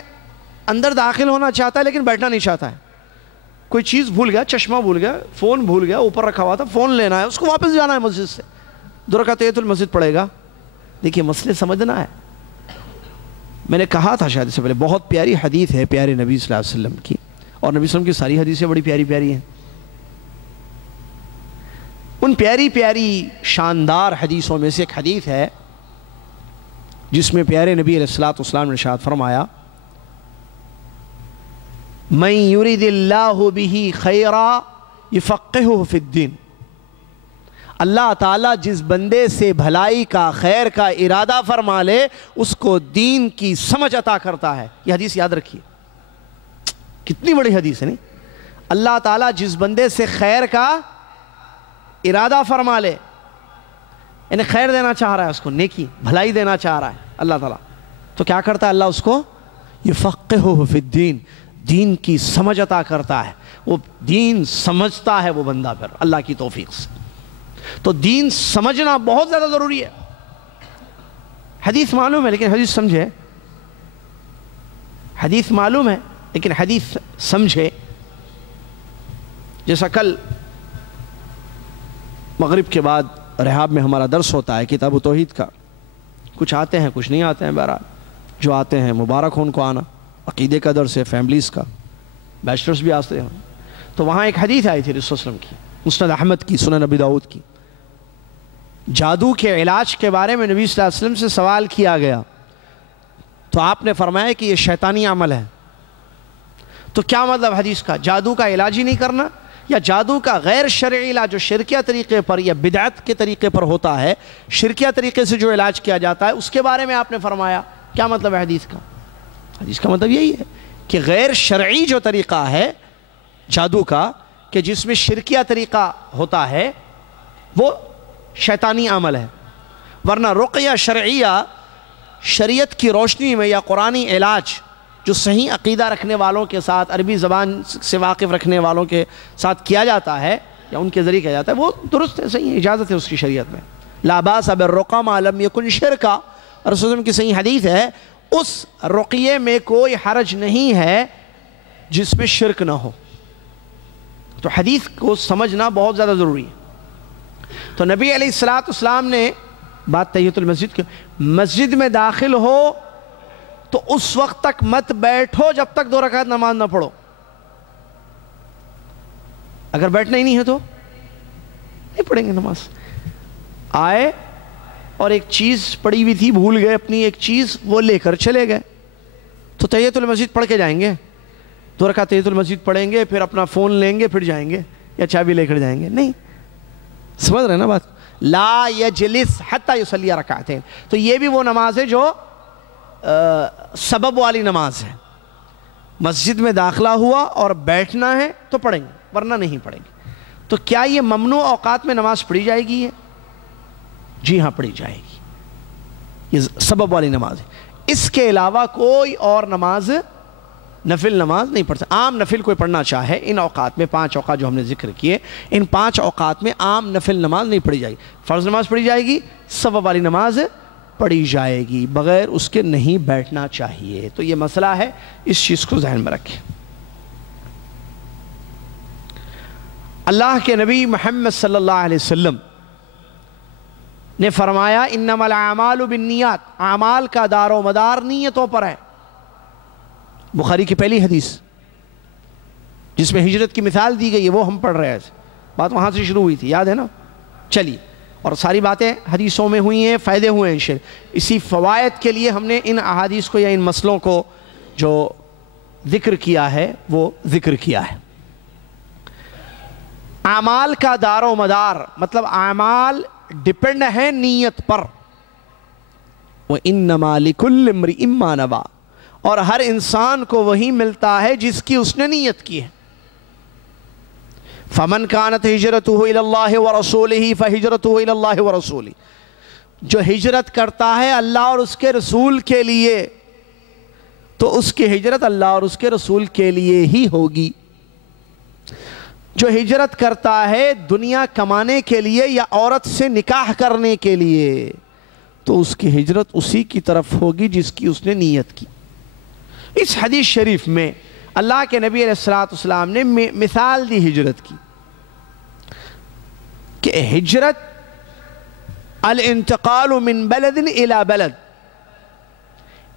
اندر داخل ہونا چاہتا ہے لیکن بیٹھنا نہیں چاہتا ہے، کوئی چیز بھول گیا، چشمہ بھول گیا، فون بھول گیا، اوپر رکھا ہوا تھا، فون لینا ہے، اس کو واپس جانا ہے مسجد سے، 2 رکعت تحیۃ المسجد پڑھے گا؟ دیکھیے مسئلے سمجھنا ہے. میں نے کہا تھا شاید اس سے پہلے، بہت پیاری حدیث ہے پیارے نبی صلی اللہ علیہ وسلم کی، اور نبی صلی اللہ علیہ وسلم کی ساری حدیثیں بڑی پیاری پیاری ہیں. ان پیاری پیاری شاندار حدیثوں میں سے ایک حدیث ہے جس میں پیارے نبی علیہ الصلوۃ والسلام نے ارشاد فرمایا، من یرید اللہ بہ خیرا یفقہہ فی الدین. اللہ تعالیٰ جس بندے سے بھلائی کا، خیر کا ارادہ فرما لے، اس کو دین کی سمجھ عطا کرتا ہے. یہ حدیث یاد رکھیے، کتنی بڑی حدیث ہے نہیں. اللہ تعالیٰ جس بندے سے خیر کا ارادہ فرما لے، یعنی خیر دینا چاہ رہا ہے، اس کو نیکی بھلائی دینا چاہ رہا ہے اللہ تعالیٰ، تو کیا کرتا ہے اللہ اس کو؟ یفقہہ فی الدین، دین کی سمجھ عطا کرتا ہے. وہ دین سمجھتا ہے وہ بندہ پھر اللہ کی توفیق سے. تو دین سمجھنا بہت زیادہ ضروری ہے. حدیث معلوم ہے لیکن حدیث سمجھے، حدیث معلوم ہے لیکن حدیث سمجھے. جیسا کل مغرب کے بعد رحاب میں ہمارا درس ہوتا ہے کتاب توحید کا، کچھ آتے ہیں کچھ نہیں آتے ہیں، بہرحال جو آتے ہیں مبارک ہو ان کو آنا. عقیدے کا درس ہے، فیملیز کا، بیچلرز بھی آتے ہیں. تو وہاں ایک حدیث آئی تھی رسول اللہ علیہ وسلم کی، مسند احمد کی، سنن ابی داؤد کی. جادو کے علاج کے بارے میں نبی صلی اللہ علیہ وسلم سے سوال کیا گیا تو آپ نے فرمایا کہ یہ شیطانی عمل ہے. تو کیا مطلب حدیث کا؟ جادو کا علاج ہی نہیں کرنا، یا جادو کا غیر شرعی علاج جو شرکیہ طریقے پر یا بدعت کے طریقے پر ہوتا ہے، شرکیہ طریقے سے جو علاج کیا جاتا ہے، اس کے بارے میں آپ نے فرمایا. کیا مطلب ہے حدیث کا؟ حدیث کا مطلب یہی ہے کہ غیر شرعی جو طریقہ ہے جادو کا، کہ جس میں شرکیہ طریقہ ہوتا ہے، وہ شیطانی عمل ہے. ورنہ رقیہ شرعیہ شریعت کی روشنی میں یا قرآنی علاج جو صحیح عقیدہ رکھنے والوں کے ساتھ، عربی زبان سے واقف رکھنے والوں کے ساتھ کیا جاتا ہے یا ان کے ذریعے کیا جاتا ہے، وہ درست ہے، صحیح ہے، اجازت ہے اس کی شریعت میں. لا باس بالرقیٰ ما لم یکن شرکا، رسول اللہ کی صحیح حدیث ہے، اس رقیے میں کوئی حرج نہیں ہے جس میں شرک نہ ہو. تو حدیث کو سمجھنا بہت زیادہ ضروری ہے. تو نبی علیہ الصلوۃ والسلام نے بات تحیۃ المسجد کی، مسجد میں داخل ہو تو اس وقت تک مت بیٹھو جب تک 2 رکعت نماز نہ پڑھو. اگر بیٹھنا ہی نہیں ہے تو نہیں پڑھیں گے نماز. آئے اور ایک چیز پڑی ہوئی تھی، بھول گئے اپنی ایک چیز، وہ لے کر چلے گئے، تو تحیۃ المسجد پڑھ کے جائیں گے؟ 2 رکعت تحیۃ المسجد پڑھیں گے، پھر اپنا فون لیں گے، پھر جائیں گے یا چابی لے کر جائیں گے، نہیں. سمجھ رہے ہیں نا بات؟ لا یجلس حتی یصلی رکعتین. تو یہ بھی وہ نماز ہے جو سبب والی نماز ہے. مسجد میں داخلہ ہوا اور بیٹھنا ہے تو پڑھیں گے، ورنہ نہیں پڑھیں گے. تو کیا یہ ممنوع اوقات میں نماز پڑھی جائے گی؟ جی ہاں پڑھی جائے گی. یہ سبب والی نماز ہے. اس کے علاوہ کوئی اور نماز، نفل نماز نہیں پڑھ سکتا. عام نفل کوئی پڑھنا چاہے ان اوقات میں، 5 اوقات جو ہم نے ذکر کیے، ان 5 اوقات میں عام نفل نماز نہیں پڑھی جائے گی. فرض نماز پڑھی جائے گی، سبب والی نماز پڑھی جائے گی، بغیر اس کے نہیں بیٹھنا چاہیے. تو یہ مسئلہ ہے، اس چیز کو ذہن میں رکھیں. اللہ کے نبی محمد صلی اللہ علیہ وسلم نے فرمایا انما الاعمال بالنیات، اعمال کا دار و مدار نیتوں پر ہے. بخاری کی پہلی حدیث جس میں ہجرت کی مثال دی گئی ہے، وہ ہم پڑھ رہے ہیں. بات وہاں سے شروع ہوئی تھی، یاد ہے نا؟ چلیے، اور ساری باتیں حدیثوں میں ہوئی ہیں، فائدے ہوئے ہیں. اسی فوائد کے لیے ہم نے ان احادیث کو یا ان مسئلوں کو جو ذکر کیا ہے وہ ذکر کیا ہے. اعمال کا دار و مدار مطلب اعمال ڈپینڈ ہے نیت پر. وَإِنَّمَا لِكُلِّ امْرِئٍ مَّا نَوَىٰ، اور ہر انسان کو وہی ملتا ہے جس کی اس نے نیت کی ہے. فَمَنْ كَانَتْ هِجْرَتُهُ إِلَى اللَّهِ وَرَسُولِهِ فَهِجْرَتُهُ إِلَى اللَّهِ وَرَسُولِهِ. جو ہجرت کرتا ہے اللہ اور اس کے رسول کے لیے تو اس کی ہجرت اللہ اور اس کے رسول کے لیے ہی ہوگی. جو ہجرت کرتا ہے دنیا کمانے کے لیے یا عورت سے نکاح کرنے کے لیے تو اس کی ہجرت اسی کی طرف ہوگی جس کی اس نے نیت کی. اس حدیث شریف میں اللہ کے نبی علیہ السلام نے مثال دی ہجرت کی کہ ہجرت الانتقال من بلد الى بلد،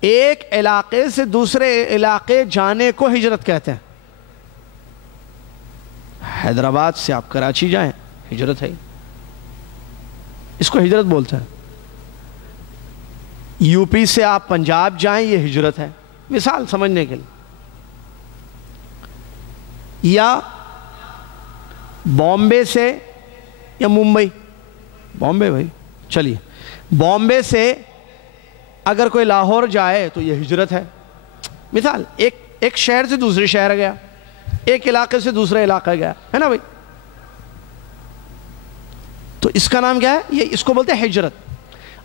ایک علاقے سے دوسرے علاقے جانے کو ہجرت کہتے ہیں. حیدرآباد سے آپ کراچی جائیں ہجرت ہے، اس کو ہجرت بولتے ہیں. یو پی سے آپ پنجاب جائیں یہ ہجرت ہے، مثال سمجھنے کے لیے. یا بامبے سے یا ممبئی، بامبے بھائی چلیے، بامبے سے اگر کوئی لاہور جائے تو یہ ہجرت ہے. مثال ایک شہر سے دوسرے شہر گیا، ایک علاقے سے دوسرے علاقہ گیا، ہے نا بھائی؟ تو اس کا نام کیا ہے؟ یہ اس کو بولتے ہیں ہجرت.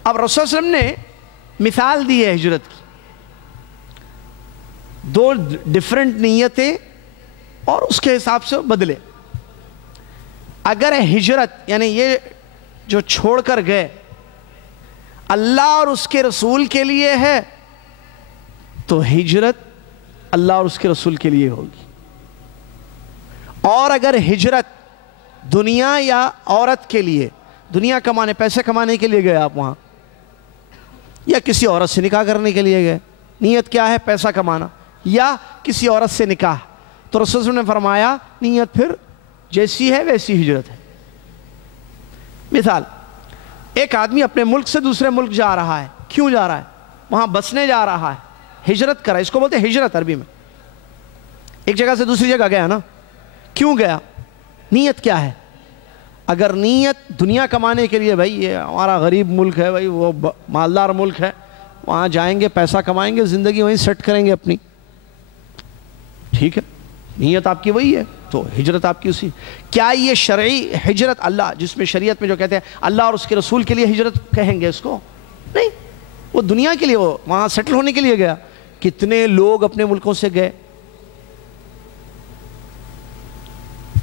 اب رسول صلی اللہ علیہ وسلم نے مثال دی ہے ہجرت کی، 2 ڈیفرنٹ نیتیں اور اس کے حساب سے بدلے. اگر ہجرت یعنی یہ جو چھوڑ کر گئے اللہ اور اس کے رسول کے لیے ہے تو ہجرت اللہ اور اس کے رسول کے لیے ہوگی. اور اگر ہجرت دنیا یا عورت کے لیے، دنیا کمانے، پیسے کمانے کے لیے گئے آپ وہاں، یا کسی عورت سے نکاح کرنے کے لیے گئے، نیت کیا ہے؟ پیسہ کمانا، یا کسی عورت سے نکاح، تو رسول صلی اللہ علیہ وسلم نے فرمایا نیت پھر جیسی ہے ویسی ہجرت ہے. مثال، ایک آدمی اپنے ملک سے دوسرے ملک جا رہا ہے، کیوں جا رہا ہے؟ وہاں بسنے جا رہا ہے، ہجرت کرا، اس کو بولتے ہیں ہجرت عربی میں. ایک جگہ سے دوسری جگہ گیا نا، کیوں گیا؟ نیت کیا ہے؟ اگر نیت دنیا کمانے کے لیے، بھائی یہ ہمارا غریب ملک ہے، بھائی وہ مالدار ملک ہے، وہاں جائیں گے، پیسہ کمائیں گے، زندگی وہیں سیٹ کریں گے اپنی، ٹھیک ہے، نیت آپ کی وہی ہے تو ہجرت آپ کی اسی. کیا یہ شرعی ہجرت اللہ، جس میں شریعت میں جو کہتے ہیں اللہ اور اس کے رسول کے لیے ہجرت کہیں گے اس کو؟ نہیں، وہ دنیا کے لیے، وہ وہاں سیٹل ہونے کے لیے گیا. کتنے لوگ اپنے ملکوں سے گئے،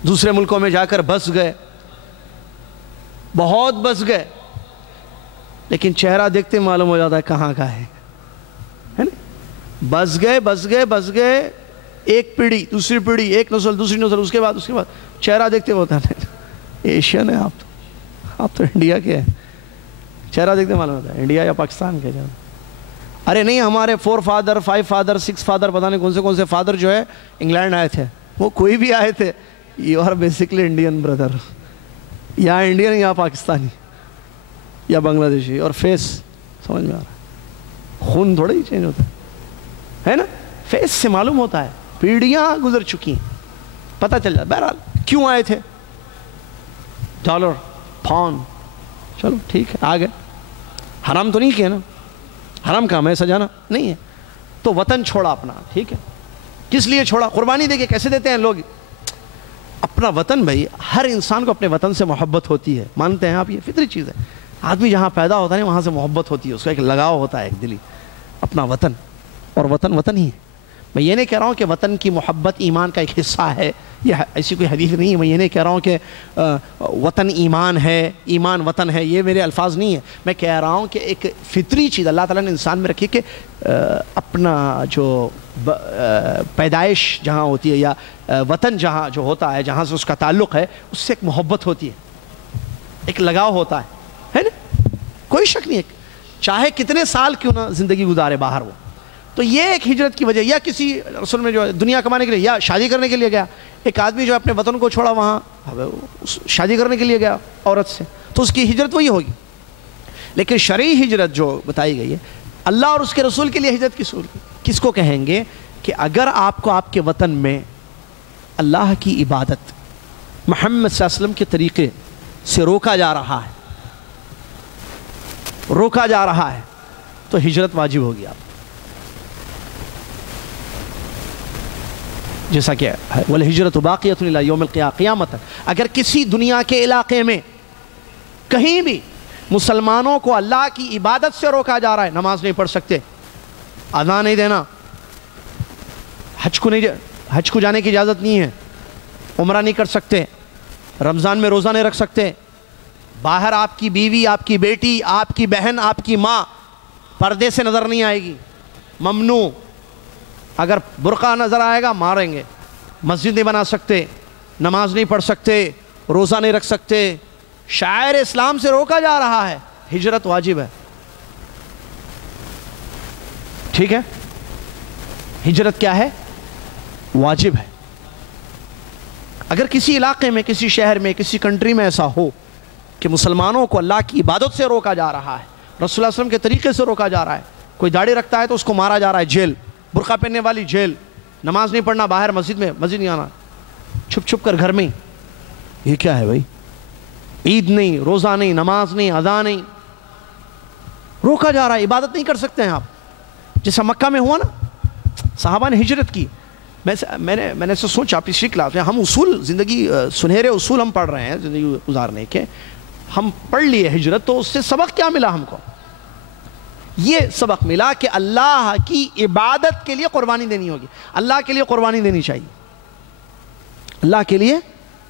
دوسرے ملکوں میں جا کر بس گئے، بہت بس گئے، لیکن چہرہ دیکھتے معلوم ہو جاتا ہے کہاں کا ہے نا؟ بس گئے، ایک پیڑھی دوسری پیڑھی، ایک نسل دوسری نسل، اس کے بعد چہرہ دیکھتے ہوتا ہے ایشین ہے، آپ تو انڈیا کے ہیں، چہرہ دیکھتے معلوم ہوتا ہے انڈیا یا پاکستان کے. ارے نہیں، ہمارے 4 فادر 5 فادر 6 فادر پتہ نہیں کون سے فادر جو ہے انگلینڈ آئے تھے، وہ کوئی بھی آئے تھے، you are basically Indian brother, یا انڈین یا پاکستانی یا بنگلہ دیشی. اور فیس سمجھ میں آ رہا ہے، خون تھوڑا ہی چینج ہوتا ہے نا، فیس سے معلوم ہوتا ہے پیڑیاں گزر چکی ہیں، پتہ چل جاتا بہرحال کیوں آئے تھے، ڈالر پاؤنڈ، چلو ٹھیک ہے آ گئے، حرام تو نہیں کیا نا، حرام کام ہے سجانا نہیں ہے، تو وطن چھوڑا اپنا، ٹھیک ہے، کس لیے چھوڑا؟ قربانی دے کے کیسے دیتے ہیں لوگ اپنا وطن؟ بھائی ہر انسان کو اپنے وطن سے محبت ہوتی ہے، مانتے ہیں آپ؟ یہ فطری چیز ہے، آدمی جہاں پیدا ہوتا ہے وہاں سے محبت ہوتی ہے، اس کا ایک لگاؤ ہوتا ہے ایک دلی، اپنا وطن، اور وطن وطن ہی ہے۔ میں یہ نہیں کہہ رہا ہوں کہ وطن کی محبت ایمان کا ایک حصہ ہے، یہ ایسی کوئی حدیث نہیں ہے، میں یہ نہیں کہہ رہا ہوں کہ وطن ایمان ہے، ایمان وطن ہے، یہ میرے الفاظ نہیں ہے، میں کہہ رہا ہوں کہ ایک فطری چیز اللہ تعالیٰ نے انسان میں رکھی کہ اپنا جو پیدائش جہاں ہوتی ہے یا وطن جہاں جو ہوتا ہے، جہاں سے اس کا تعلق ہے، اس سے ایک محبت ہوتی ہے، ایک لگاؤ ہوتا ہے نا، کوئی شک نہیں ہے، چاہے کتنے سال کیوں نہ زندگی گزارے باہر وہ۔ تو یہ ایک ہجرت کی وجہ، یا کسی رسول میں جو دنیا کمانے کے لیے یا شادی کرنے کے لیے گیا، ایک آدمی جو اپنے وطن کو چھوڑا وہاں شادی کرنے کے لیے گیا عورت سے، تو اس کی ہجرت وہی ہوگی۔ لیکن شرعی ہجرت جو بتائی گئی ہے، اللہ اور اس کے رسول کے لیے ہجرت کس کو کہیں گے؟ کہ اگر آپ کو آپ کے وطن میں اللہ کی عبادت محمد صلی اللہ علیہ وسلم کے طریقے سے روکا جا رہا ہے تو ہجرت واجب ہوگی آپ، جیسا کہ وَالْهِجْرَةُ بَاقِيَةٌ إِلَىٰ يَوْمِ الْقِيَامَةِ، قیامت اگر کسی دنیا کے علاقے میں کہیں بھی مسلمانوں کو اللہ کی عبادت سے روکا جا رہا ہے، نماز نہیں پڑھ سکتے، اذان نہیں دینا، حج کو جانے کی اجازت نہیں ہے، عمرہ نہیں کر سکتے، رمضان میں روزہ نہیں رکھ سکتے، باہر آپ کی بیوی، آپ کی بیٹی، آپ کی بہن، آپ کی ماں پردے سے نظر نہیں آئے گی، ممنوع، اگر برقع نظر آئے گا ماریں گے، مسجد نہیں بنا سکتے، نماز نہیں پڑھ سکتے، روزہ نہیں رکھ سکتے، شاعر اسلام سے روکا جا رہا ہے، ہجرت واجب ہے، ٹھیک ہے؟ ہجرت کیا ہے؟ واجب ہے۔ اگر کسی علاقے میں، کسی شہر میں، کسی کنٹری میں ایسا ہو کہ مسلمانوں کو اللہ کی عبادت سے روکا جا رہا ہے، رسول اللہ صلی اللہ علیہ وسلم کے طریقے سے روکا جا رہا ہے، کوئی داڑھی رکھتا ہے تو اس کو مارا جا رہا ہے، جیل، برقع پہننے والی جیل، نماز نہیں پڑھنا باہر مسجد نہیں آنا، چھپ چھپ کر گھر میں، یہ کیا ہے بھائی؟ عید نہیں، روزہ نہیں، نماز نہیں، اذان نہیں، روکا جا رہا ہے، عبادت نہیں کر سکتے ہیں آپ، جیسا مکہ میں ہوا نا، صحابہ نے ہجرت کی۔ میں نے سوچا پچھلی کلاس میں ہم اصول زندگی، سنہرے اصول ہم پڑھ رہے ہیں زندگی گزارنے کے، ہم پڑھ لیے ہجرت، تو اس سے سبق کیا ملا ہم کو؟ یہ سبق ملا کہ اللہ کی عبادت کے لیے قربانی دینی ہوگی، اللہ کے لیے قربانی دینی چاہیے، اللہ کے لیے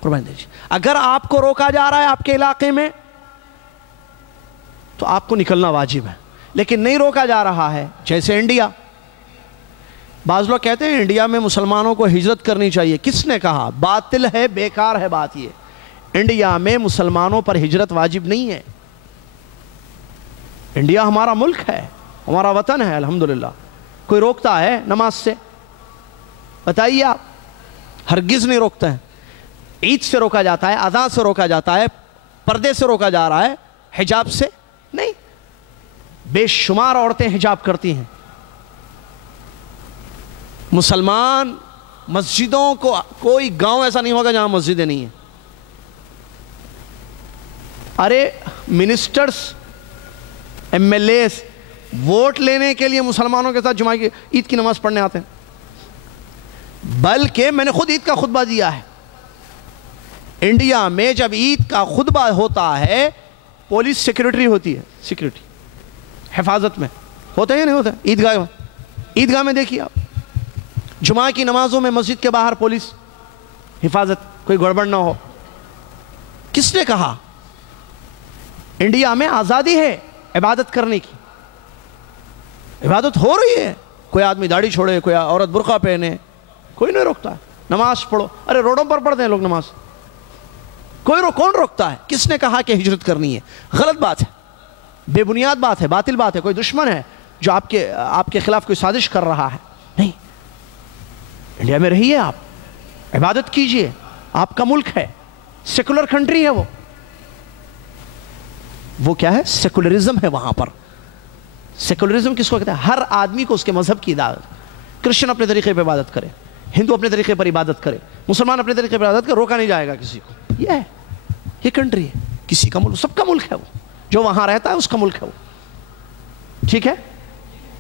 قربانی دینی چاہیے۔ اگر آپ کو روکا جا رہا ہے آپ کے علاقے میں تو آپ کو نکلنا واجب ہے، لیکن نہیں روکا جا رہا ہے، جیسے انڈیا، بعض لوگ کہتے ہیں انڈیا میں مسلمانوں کو ہجرت کرنی چاہیے، کس نے کہا؟ باطل ہے، بیکار ہے بات یہ، انڈیا میں مسلمانوں پر ہجرت واجب نہیں ہے، انڈیا ہمارا ملک ہے، ہمارا وطن ہے الحمدللہ، کوئی روکتا ہے نماز سے؟ بتائیے آپ، ہرگز نہیں روکتا ہے، عید سے روکا جاتا ہے، اذان سے روکا جاتا ہے، پردے سے روکا جا رہا ہے، حجاب سے نہیں، بے شمار عورتیں حجاب کرتی ہیں، مسلمان مسجدوں کو، کوئی گاؤں ایسا نہیں ہوگا جہاں مسجدیں نہیں ہیں، ارے ministers, M L As vote لینے کے لیے مسلمانوں کے ساتھ جمعہ کی عید کی نماز پڑھنے آتے ہیں، بلکہ میں نے خود عید کا خطبہ دیا ہے، انڈیا میں جب عید کا خطبہ ہوتا ہے پولیس سیکیورٹی ہوتی ہے، سیکیورٹی حفاظت میں ہوتا ہے یا نہیں ہوتا ہے؟ عیدگاہ میں دیکھیے آپ، جمعہ کی نمازوں میں مسجد کے باہر پولیس حفاظت، کوئی گڑبڑ نہ ہو۔ کس نے کہا؟ انڈیا میں آزادی ہے عبادت کرنے کی، عبادت ہو رہی ہے، کوئی آدمی داڑھی چھوڑے، کوئی عورت برقع پہنے، کوئی نہیں روکتا ہے، نماز پڑھو، ارے روڈوں پر پڑھتے ہیں لوگ نماز، کون روکتا ہے؟ کس نے کہا کہ ہجرت کرنی ہے؟ غلط بات ہے، بے بنیاد بات ہے، باطل بات ہے، کوئی دشمن ہے جو آپ کے خلاف کوئی سازش کر رہا ہے، نہیں، انڈیا میں رہیے، آپ عبادت کیجئے، آپ کا ملک ہے، سیکولر کنٹری ہے، وہ کیا ہے؟ سیکولرزم ہے وہاں پر۔ سیکولرزم کس کو کہتے ہیں؟ ہر آدمی کو اس کے مذہب کی اجازت، کرسچن اپنے طریقے پہ عبادت کرے، ہندو اپنے طریقے پر عبادت کرے، مسلمان اپنے طریقے پر عبادت کرے، روکا نہیں جائے گا کسی کو. یہ ہے، یہ کنٹری ہے، کسی کا ملک، سب کا ملک ہے وہ، جو وہاں رہتا ہے اس کا ملک ہے وہ. ٹھیک ہے.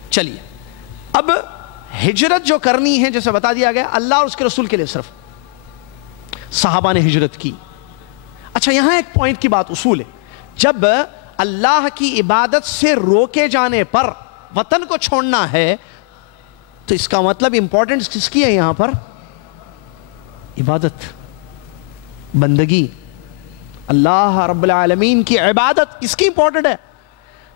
چلیے اب ہجرت جو کرنی ہے جیسے بتا دیا گیا اللہ اور اس کے رسول کے لیے، صرف صحابہ نے ہجرت کی. اچھا یہاں ایک پوائنٹ کی بات اصول ہے، جب اللہ کی عبادت سے روکے جانے پر وطن کو چھوڑنا ہے تو اس کا مطلب امپورٹنس کس کی ہے یہاں پر؟ عبادت، بندگی، اللہ رب العالمین کی عبادت اس کی امپورٹنٹ ہے.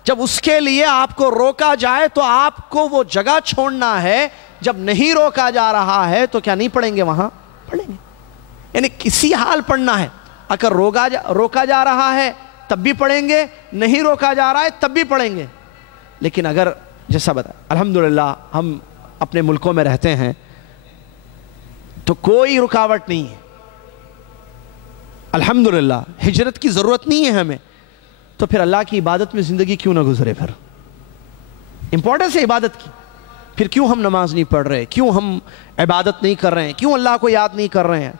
جب اس کے لیے آپ کو روکا جائے تو آپ کو وہ جگہ چھوڑنا ہے. جب نہیں روکا جا رہا ہے تو کیا نہیں پڑھیں گے وہاں؟ پڑھیں گے. یعنی کسی حال پڑھنا ہے. اگر روکا جا رہا ہے تب بھی پڑھیں گے، نہیں روکا جا رہا ہے تب بھی پڑھیں گے. لیکن اگر جیسا بتا الحمدللہ ہم اپنے ملکوں میں رہتے ہیں تو کوئی رکاوٹ نہیں ہے الحمدللہ، ہجرت کی ضرورت نہیں ہے ہمیں. تو پھر اللہ کی عبادت میں زندگی کیوں نہ گزرے؟ پھر امپورٹنس ہے عبادت کی. پھر کیوں ہم نماز نہیں پڑھ رہے؟ کیوں ہم عبادت نہیں کر رہے ہیں؟ کیوں اللہ کو یاد نہیں کر رہے ہیں؟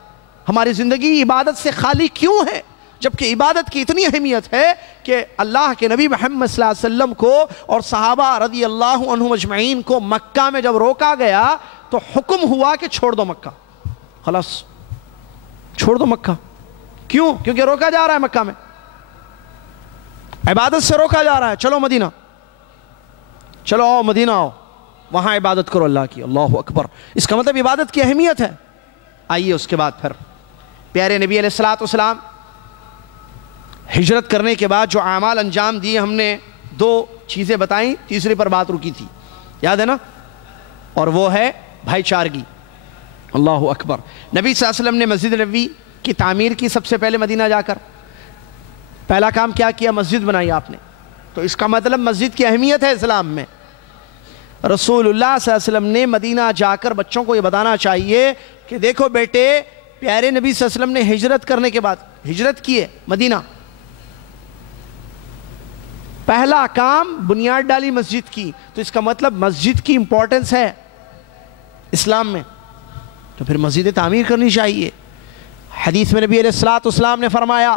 ہماری زندگی عبادت سے خالی کیوں ہے؟ جبکہ عبادت کی اتنی اہمیت ہے کہ اللہ کے نبی محمد صلی اللہ علیہ وسلم کو اور صحابہ رضی اللہ عنہم اجمعین کو مکہ میں جب روکا گیا تو حکم ہوا کہ چھوڑ دو مکہ، خلاص چھوڑ دو مکہ. کیوں؟ کیونکہ روکا جا رہا ہے مکہ میں، عبادت سے روکا جا رہا ہے. چلو مدینہ، چلو آؤ مدینہ آؤ، وہاں عبادت کرو اللہ کی. اللہ اکبر. اس کا مطلب عبادت کی اہمیت ہے. آئیے اس کے بعد پھر پیارے نبی علیہ الصلوۃ والسلام ہجرت کرنے کے بعد جو اعمال انجام دیے، ہم نے 2 چیزیں بتائیں، تیسری پر بات رکی تھی، یاد ہے نا؟ اور وہ ہے بھائی چارگی. اللہ اکبر. نبی صلی اللہ علیہ وسلم نے مسجد نبوی کی تعمیر کی سب سے پہلے مدینہ جا کر. پہلا کام کیا کیا؟ مسجد بنائی آپ نے. تو اس کا مطلب مسجد کی اہمیت ہے اسلام میں. رسول اللہ صلی اللہ علیہ وسلم نے مدینہ جا کر بچوں کو یہ بتانا چاہیے کہ دیکھو بیٹے، پیارے نبی صلی اللہ علیہ وسلم نے ہجرت کرنے کے بعد ہجرت کی ہے مدینہ، پہلا کام بنیاد ڈالی مسجد کی. تو اس کا مطلب مسجد کی امپورٹنس ہے اسلام میں. تو پھر مسجد تعمیر کرنی چاہیے. حدیث میں نبی علیہ الصلوۃ والسلام نے فرمایا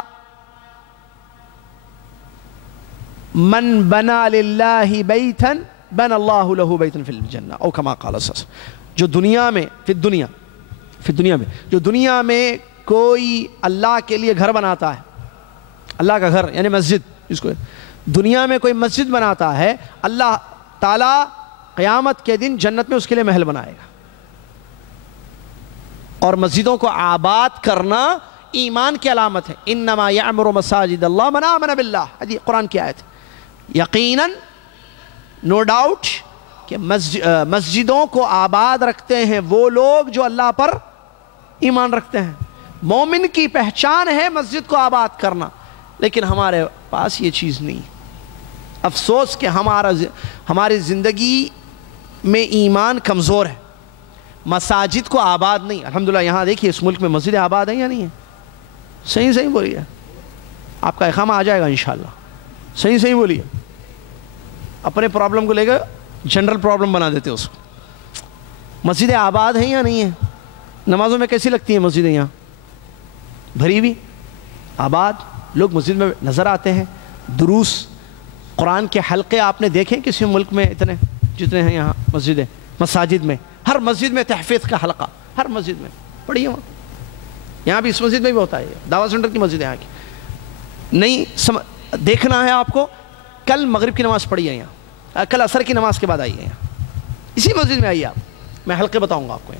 من بنا للہ بیتا بنا اللہ لہ بیتا فی الجنہ او کما قال صلی اللہ علیہ وسلم. جو دنیا میں فی دنیا میں جو دنیا میں کوئی اللہ کے لیے گھر بناتا ہے، اللہ کا گھر یعنی مسجد، جس کو دنیا میں کوئی مسجد بناتا ہے، اللہ تعالیٰ قیامت کے دن جنت میں اس کے لیے محل بنائے گا. اور مسجدوں کو آباد کرنا ایمان کی علامت ہے. انما یعمر مساجد اللہ من آمن باللہ، حدیث قرآن کی آیت. یقیناً نو ڈاؤٹ کہ مسجدوں کو آباد رکھتے ہیں وہ لوگ جو اللہ پر ایمان رکھتے ہیں. مومن کی پہچان ہے مسجد کو آباد کرنا، لیکن ہمارے پاس یہ چیز نہیں. افسوس کہ ہماری زندگی میں ایمان کمزور ہے. مساجد کو آباد نہیں. الحمدللہ یہاں دیکھیے اس ملک میں مسجدیں آباد ہیں یا نہیں ہیں؟ صحیح بولیے. آپ کا اقامہ آ جائے گا انشاءاللہ. صحیح بولیے. اپنے پرابلم کو لے کر جنرل پرابلم بنا دیتے اس کو. مسجدیں آباد ہیں یا نہیں ہیں؟ نمازوں میں کیسی لگتی ہیں مسجدیں؟ یہاں بھری ہوئی، آباد، لوگ مسجد میں نظر آتے ہیں. دروس قرآن کے حلقے آپ نے دیکھیں کسی ملک میں اتنے جتنے ہیں یہاں مسجدیں؟ مساجد میں ہر مسجد میں تحفیظ کا حلقہ، ہر مسجد میں پڑھیے. وہاں یہاں بھی اس مسجد میں بھی ہوتا ہے. دعویٰ سینٹر کی مسجد ہے یہاں کی. نہیں دیکھنا ہے آپ کو، کل مغرب کی نماز پڑھیے یہاں، کل عصر کی نماز کے بعد آئیے یہاں، اسی مسجد میں آئیے آپ. میں حلقے بتاؤں گا آپ کو.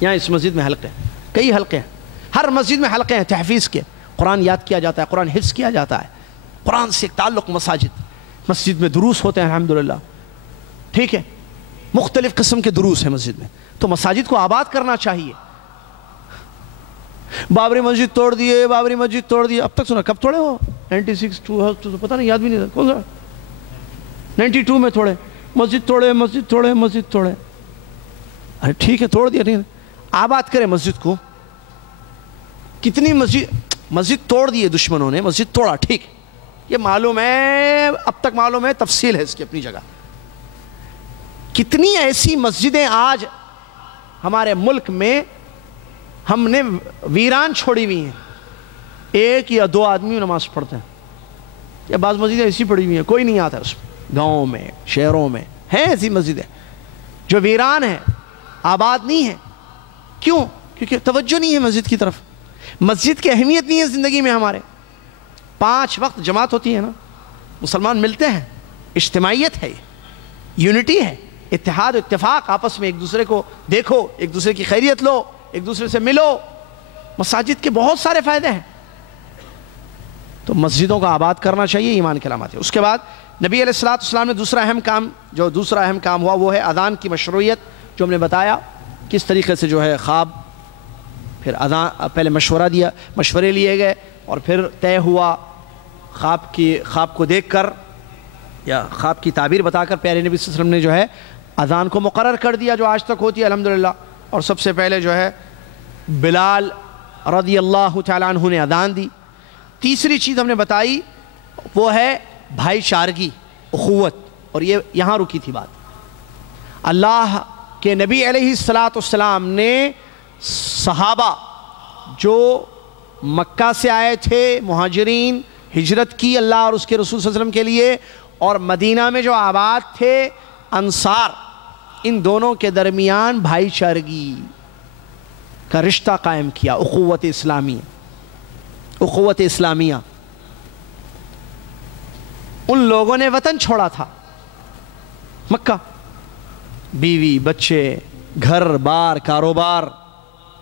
یہاں اس مسجد میں حلقے، کئی حلقے ہیں. ہر مسجد میں حلقے ہیں تحفیظ کے. قرآن یاد کیا جاتا ہے، قرآن حفظ کیا جاتا ہے، قرآن سے ایک تعلق. مسجد میں دروس ہوتے ہیں الحمدللہ. ٹھیک ہے، مختلف قسم کے دروس ہیں مسجد میں. تو مساجد کو آباد کرنا چاہیے. بابری مسجد توڑ دیے، بابری مسجد توڑ دیے. اب تک سنا کب توڑے ہو؟ 96 پتہ نہیں، یاد بھی نہیں. کون سا 92 میں توڑے. مسجد توڑے. ارے ٹھیک ہے توڑ دیا، ٹھیک ہے، آباد کرے مسجد کو. کتنی مسجد توڑ دیے دشمنوں نے، مسجد توڑا، ٹھیک ہے، یہ معلوم ہے، اب تک معلوم ہے، تفصیل ہے اس کی اپنی جگہ. کتنی ایسی مسجدیں آج ہمارے ملک میں ہم نے ویران چھوڑی ہوئی ہیں، ایک یا دو آدمی نماز پڑھتے ہیں، یا بعض مسجدیں ایسی پڑھی ہوئی ہیں کوئی نہیں آتا اس میں، گاؤں میں شہروں میں ہیں ایسی مسجدیں جو ویران ہیں، آباد نہیں ہیں۔ کیوں؟ کیونکہ توجہ نہیں ہے مسجد کی طرف، مسجد کی اہمیت نہیں ہے زندگی میں ہمارے۔ 5 وقت جماعت ہوتی ہے نا، مسلمان ملتے ہیں، اجتماعیت ہے، یونٹی ہے، اتحاد و اتفاق، آپس میں ایک دوسرے کو دیکھو، ایک دوسرے کی خیریت لو، ایک دوسرے سے ملو۔ مساجد کے بہت سارے فائدے ہیں، تو مسجدوں کا آباد کرنا چاہیے، ایمان کی علامات ہے۔ اس کے بعد نبی علیہ السلام نے دوسرا اہم کام ہوا وہ ہے اذان کی مشروعیت، جو ہم نے بتایا کس طریقے سے جو ہے خواب، پھر اذان، پہلے مشورے لیے گئے اور پھر طے ہوا، خواب کو دیکھ کر یا خواب کی تعبیر بتا کر پیارے نبی صلی اللہ علیہ وسلم نے جو ہے اذان کو مقرر کر دیا، جو آج تک ہوتی ہے الحمدللہ۔ اور سب سے پہلے جو ہے بلال رضی اللہ تعالیٰ عنہ نے اذان دی۔ تیسری چیز ہم نے بتائی وہ ہے بھائی چارگی، اخوت، اور یہ یہاں رکی تھی بات۔ اللہ کے نبی علیہ السلام نے صحابہ جو مکہ سے آئے تھے، مہاجرین، ہجرت کی اللہ اور اس کے رسول صلی اللہ علیہ وسلم کے لیے، اور مدینہ میں جو آباد تھے انصار، ان دونوں کے درمیان بھائی چارگی کا رشتہ قائم کیا، اخوت اسلامیہ۔ ان لوگوں نے وطن چھوڑا تھا، مکہ، بیوی، بچے، گھر بار، کاروبار،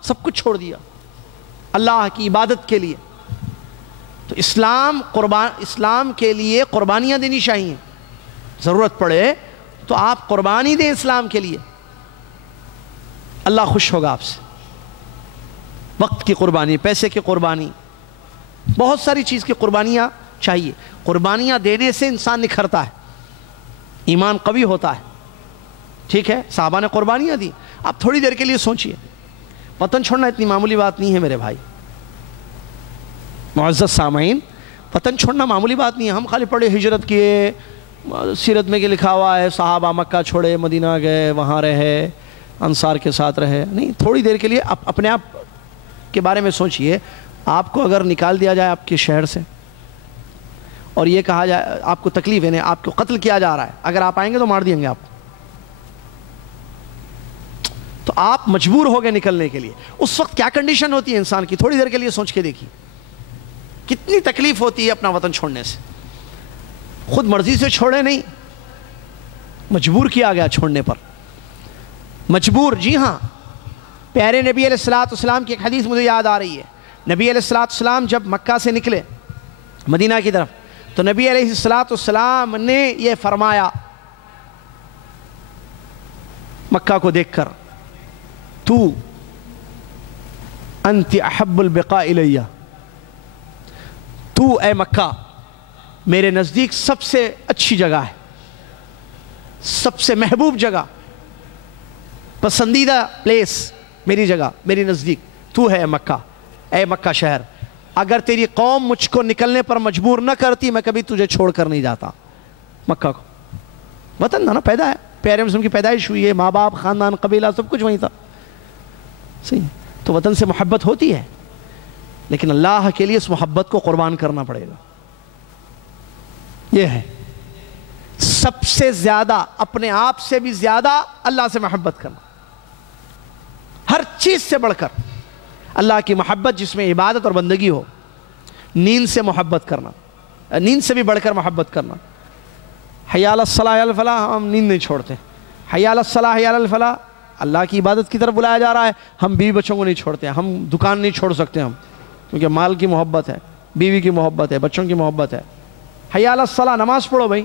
سب کچھ چھوڑ دیا اللہ کی عبادت کے لیے۔ تو اسلام کے لیے قربانیاں دینی چاہیے، ضرورت پڑے تو آپ قربانی دیں اسلام کے لیے، اللہ خوش ہوگا آپ سے۔ وقت کی قربانی، پیسے کی قربانی، بہت ساری چیز کی قربانیاں چاہیے۔ قربانیاں دینے سے انسان نکھرتا ہے، ایمان قوی ہوتا ہے، ٹھیک ہے۔ صحابہ نے قربانیاں دی۔ آپ تھوڑی دیر کے لیے سوچئے، وطن چھوڑنا اتنی معمولی بات نہیں ہے میرے بھائی معزز سامعین، وطن چھوڑنا معمولی بات نہیں ہے۔ ہم خالی پڑھے ہجرت کیے، سیرت میں کہ لکھا ہوا ہے صحابہ مکہ چھوڑے، مدینہ گئے، وہاں رہے، انصار کے ساتھ رہے، نہیں، تھوڑی دیر کے لیے اپنے آپ کے بارے میں سوچئے۔ آپ کو اگر نکال دیا جائے آپ کے شہر سے اور یہ کہا جائے آپ کو تکلیف ہے، آپ کو قتل کیا جا رہا ہے، اگر آپ آئیں گے تو مار دیں گے آپ، تو آپ مجبور ہو گئے نکلنے کے لیے۔ اس وقت کیا کنڈیشن ہوتی ہے انسان کی، تھوڑی دیر کے لیے سوچ کے دیکھیے، کتنی تکلیف ہوتی ہے اپنا وطن چھوڑنے سے۔ خود مرضی سے چھوڑے نہیں، مجبور کیا گیا چھوڑنے پر، مجبور۔ جی ہاں، پیارے نبی علیہ السلام کی ایک حدیث مجھے یاد آ رہی ہے۔ نبی علیہ السلام جب مکہ سے نکلے مدینہ کی طرف، تو نبی علیہ السلام نے یہ فرمایا مکہ کو دیکھ کر، تو انت احب البقاء الیہ، تو اے مکہ میرے نزدیک سب سے اچھی جگہ ہے، سب سے محبوب جگہ، پسندیدہ پلیس، میری جگہ، میری نزدیک تو ہے مکہ، اے مکہ شہر۔ اگر تیری قوم مجھ کو نکلنے پر مجبور نہ کرتی، میں کبھی تجھے چھوڑ کر نہیں جاتا۔ مکہ کو وطن تھا نا، پیدا ہے، پیارے مسلم کی پیدائش ہوئی ہے، ماں باپ، خاندان، قبیلہ، سب کچھ وہیں تھا، صحیح۔ تو وطن سے محبت ہوتی ہے، لیکن اللہ کے لیے اس محبت کو قربان کرنا پڑے گا۔ یہ ہے سب سے زیادہ، اپنے آپ سے بھی زیادہ اللہ سے محبت کرنا، ہر چیز سے بڑھ کر اللہ کی محبت، جس میں عبادت اور بندگی ہو۔ نیند سے محبت کرنا، نیند سے بھی بڑھ کر محبت کرنا۔ حی علی الصلاۃ حی علی الفلاح، ہم نیند نہیں چھوڑتے۔ حی علی الصلاۃ حی علی الفلاح، اللہ کی عبادت کی طرف بلایا جا رہا ہے، ہم بیوی بچوں کو نہیں چھوڑتے، ہم دکان نہیں چھوڑ سکتے ہم، کیونکہ مال کی محبت ہے، بیوی کی محبت ہے، بچوں کی محبت ہے۔ حی علی الصلاۃ، نماز پڑھو بھائی،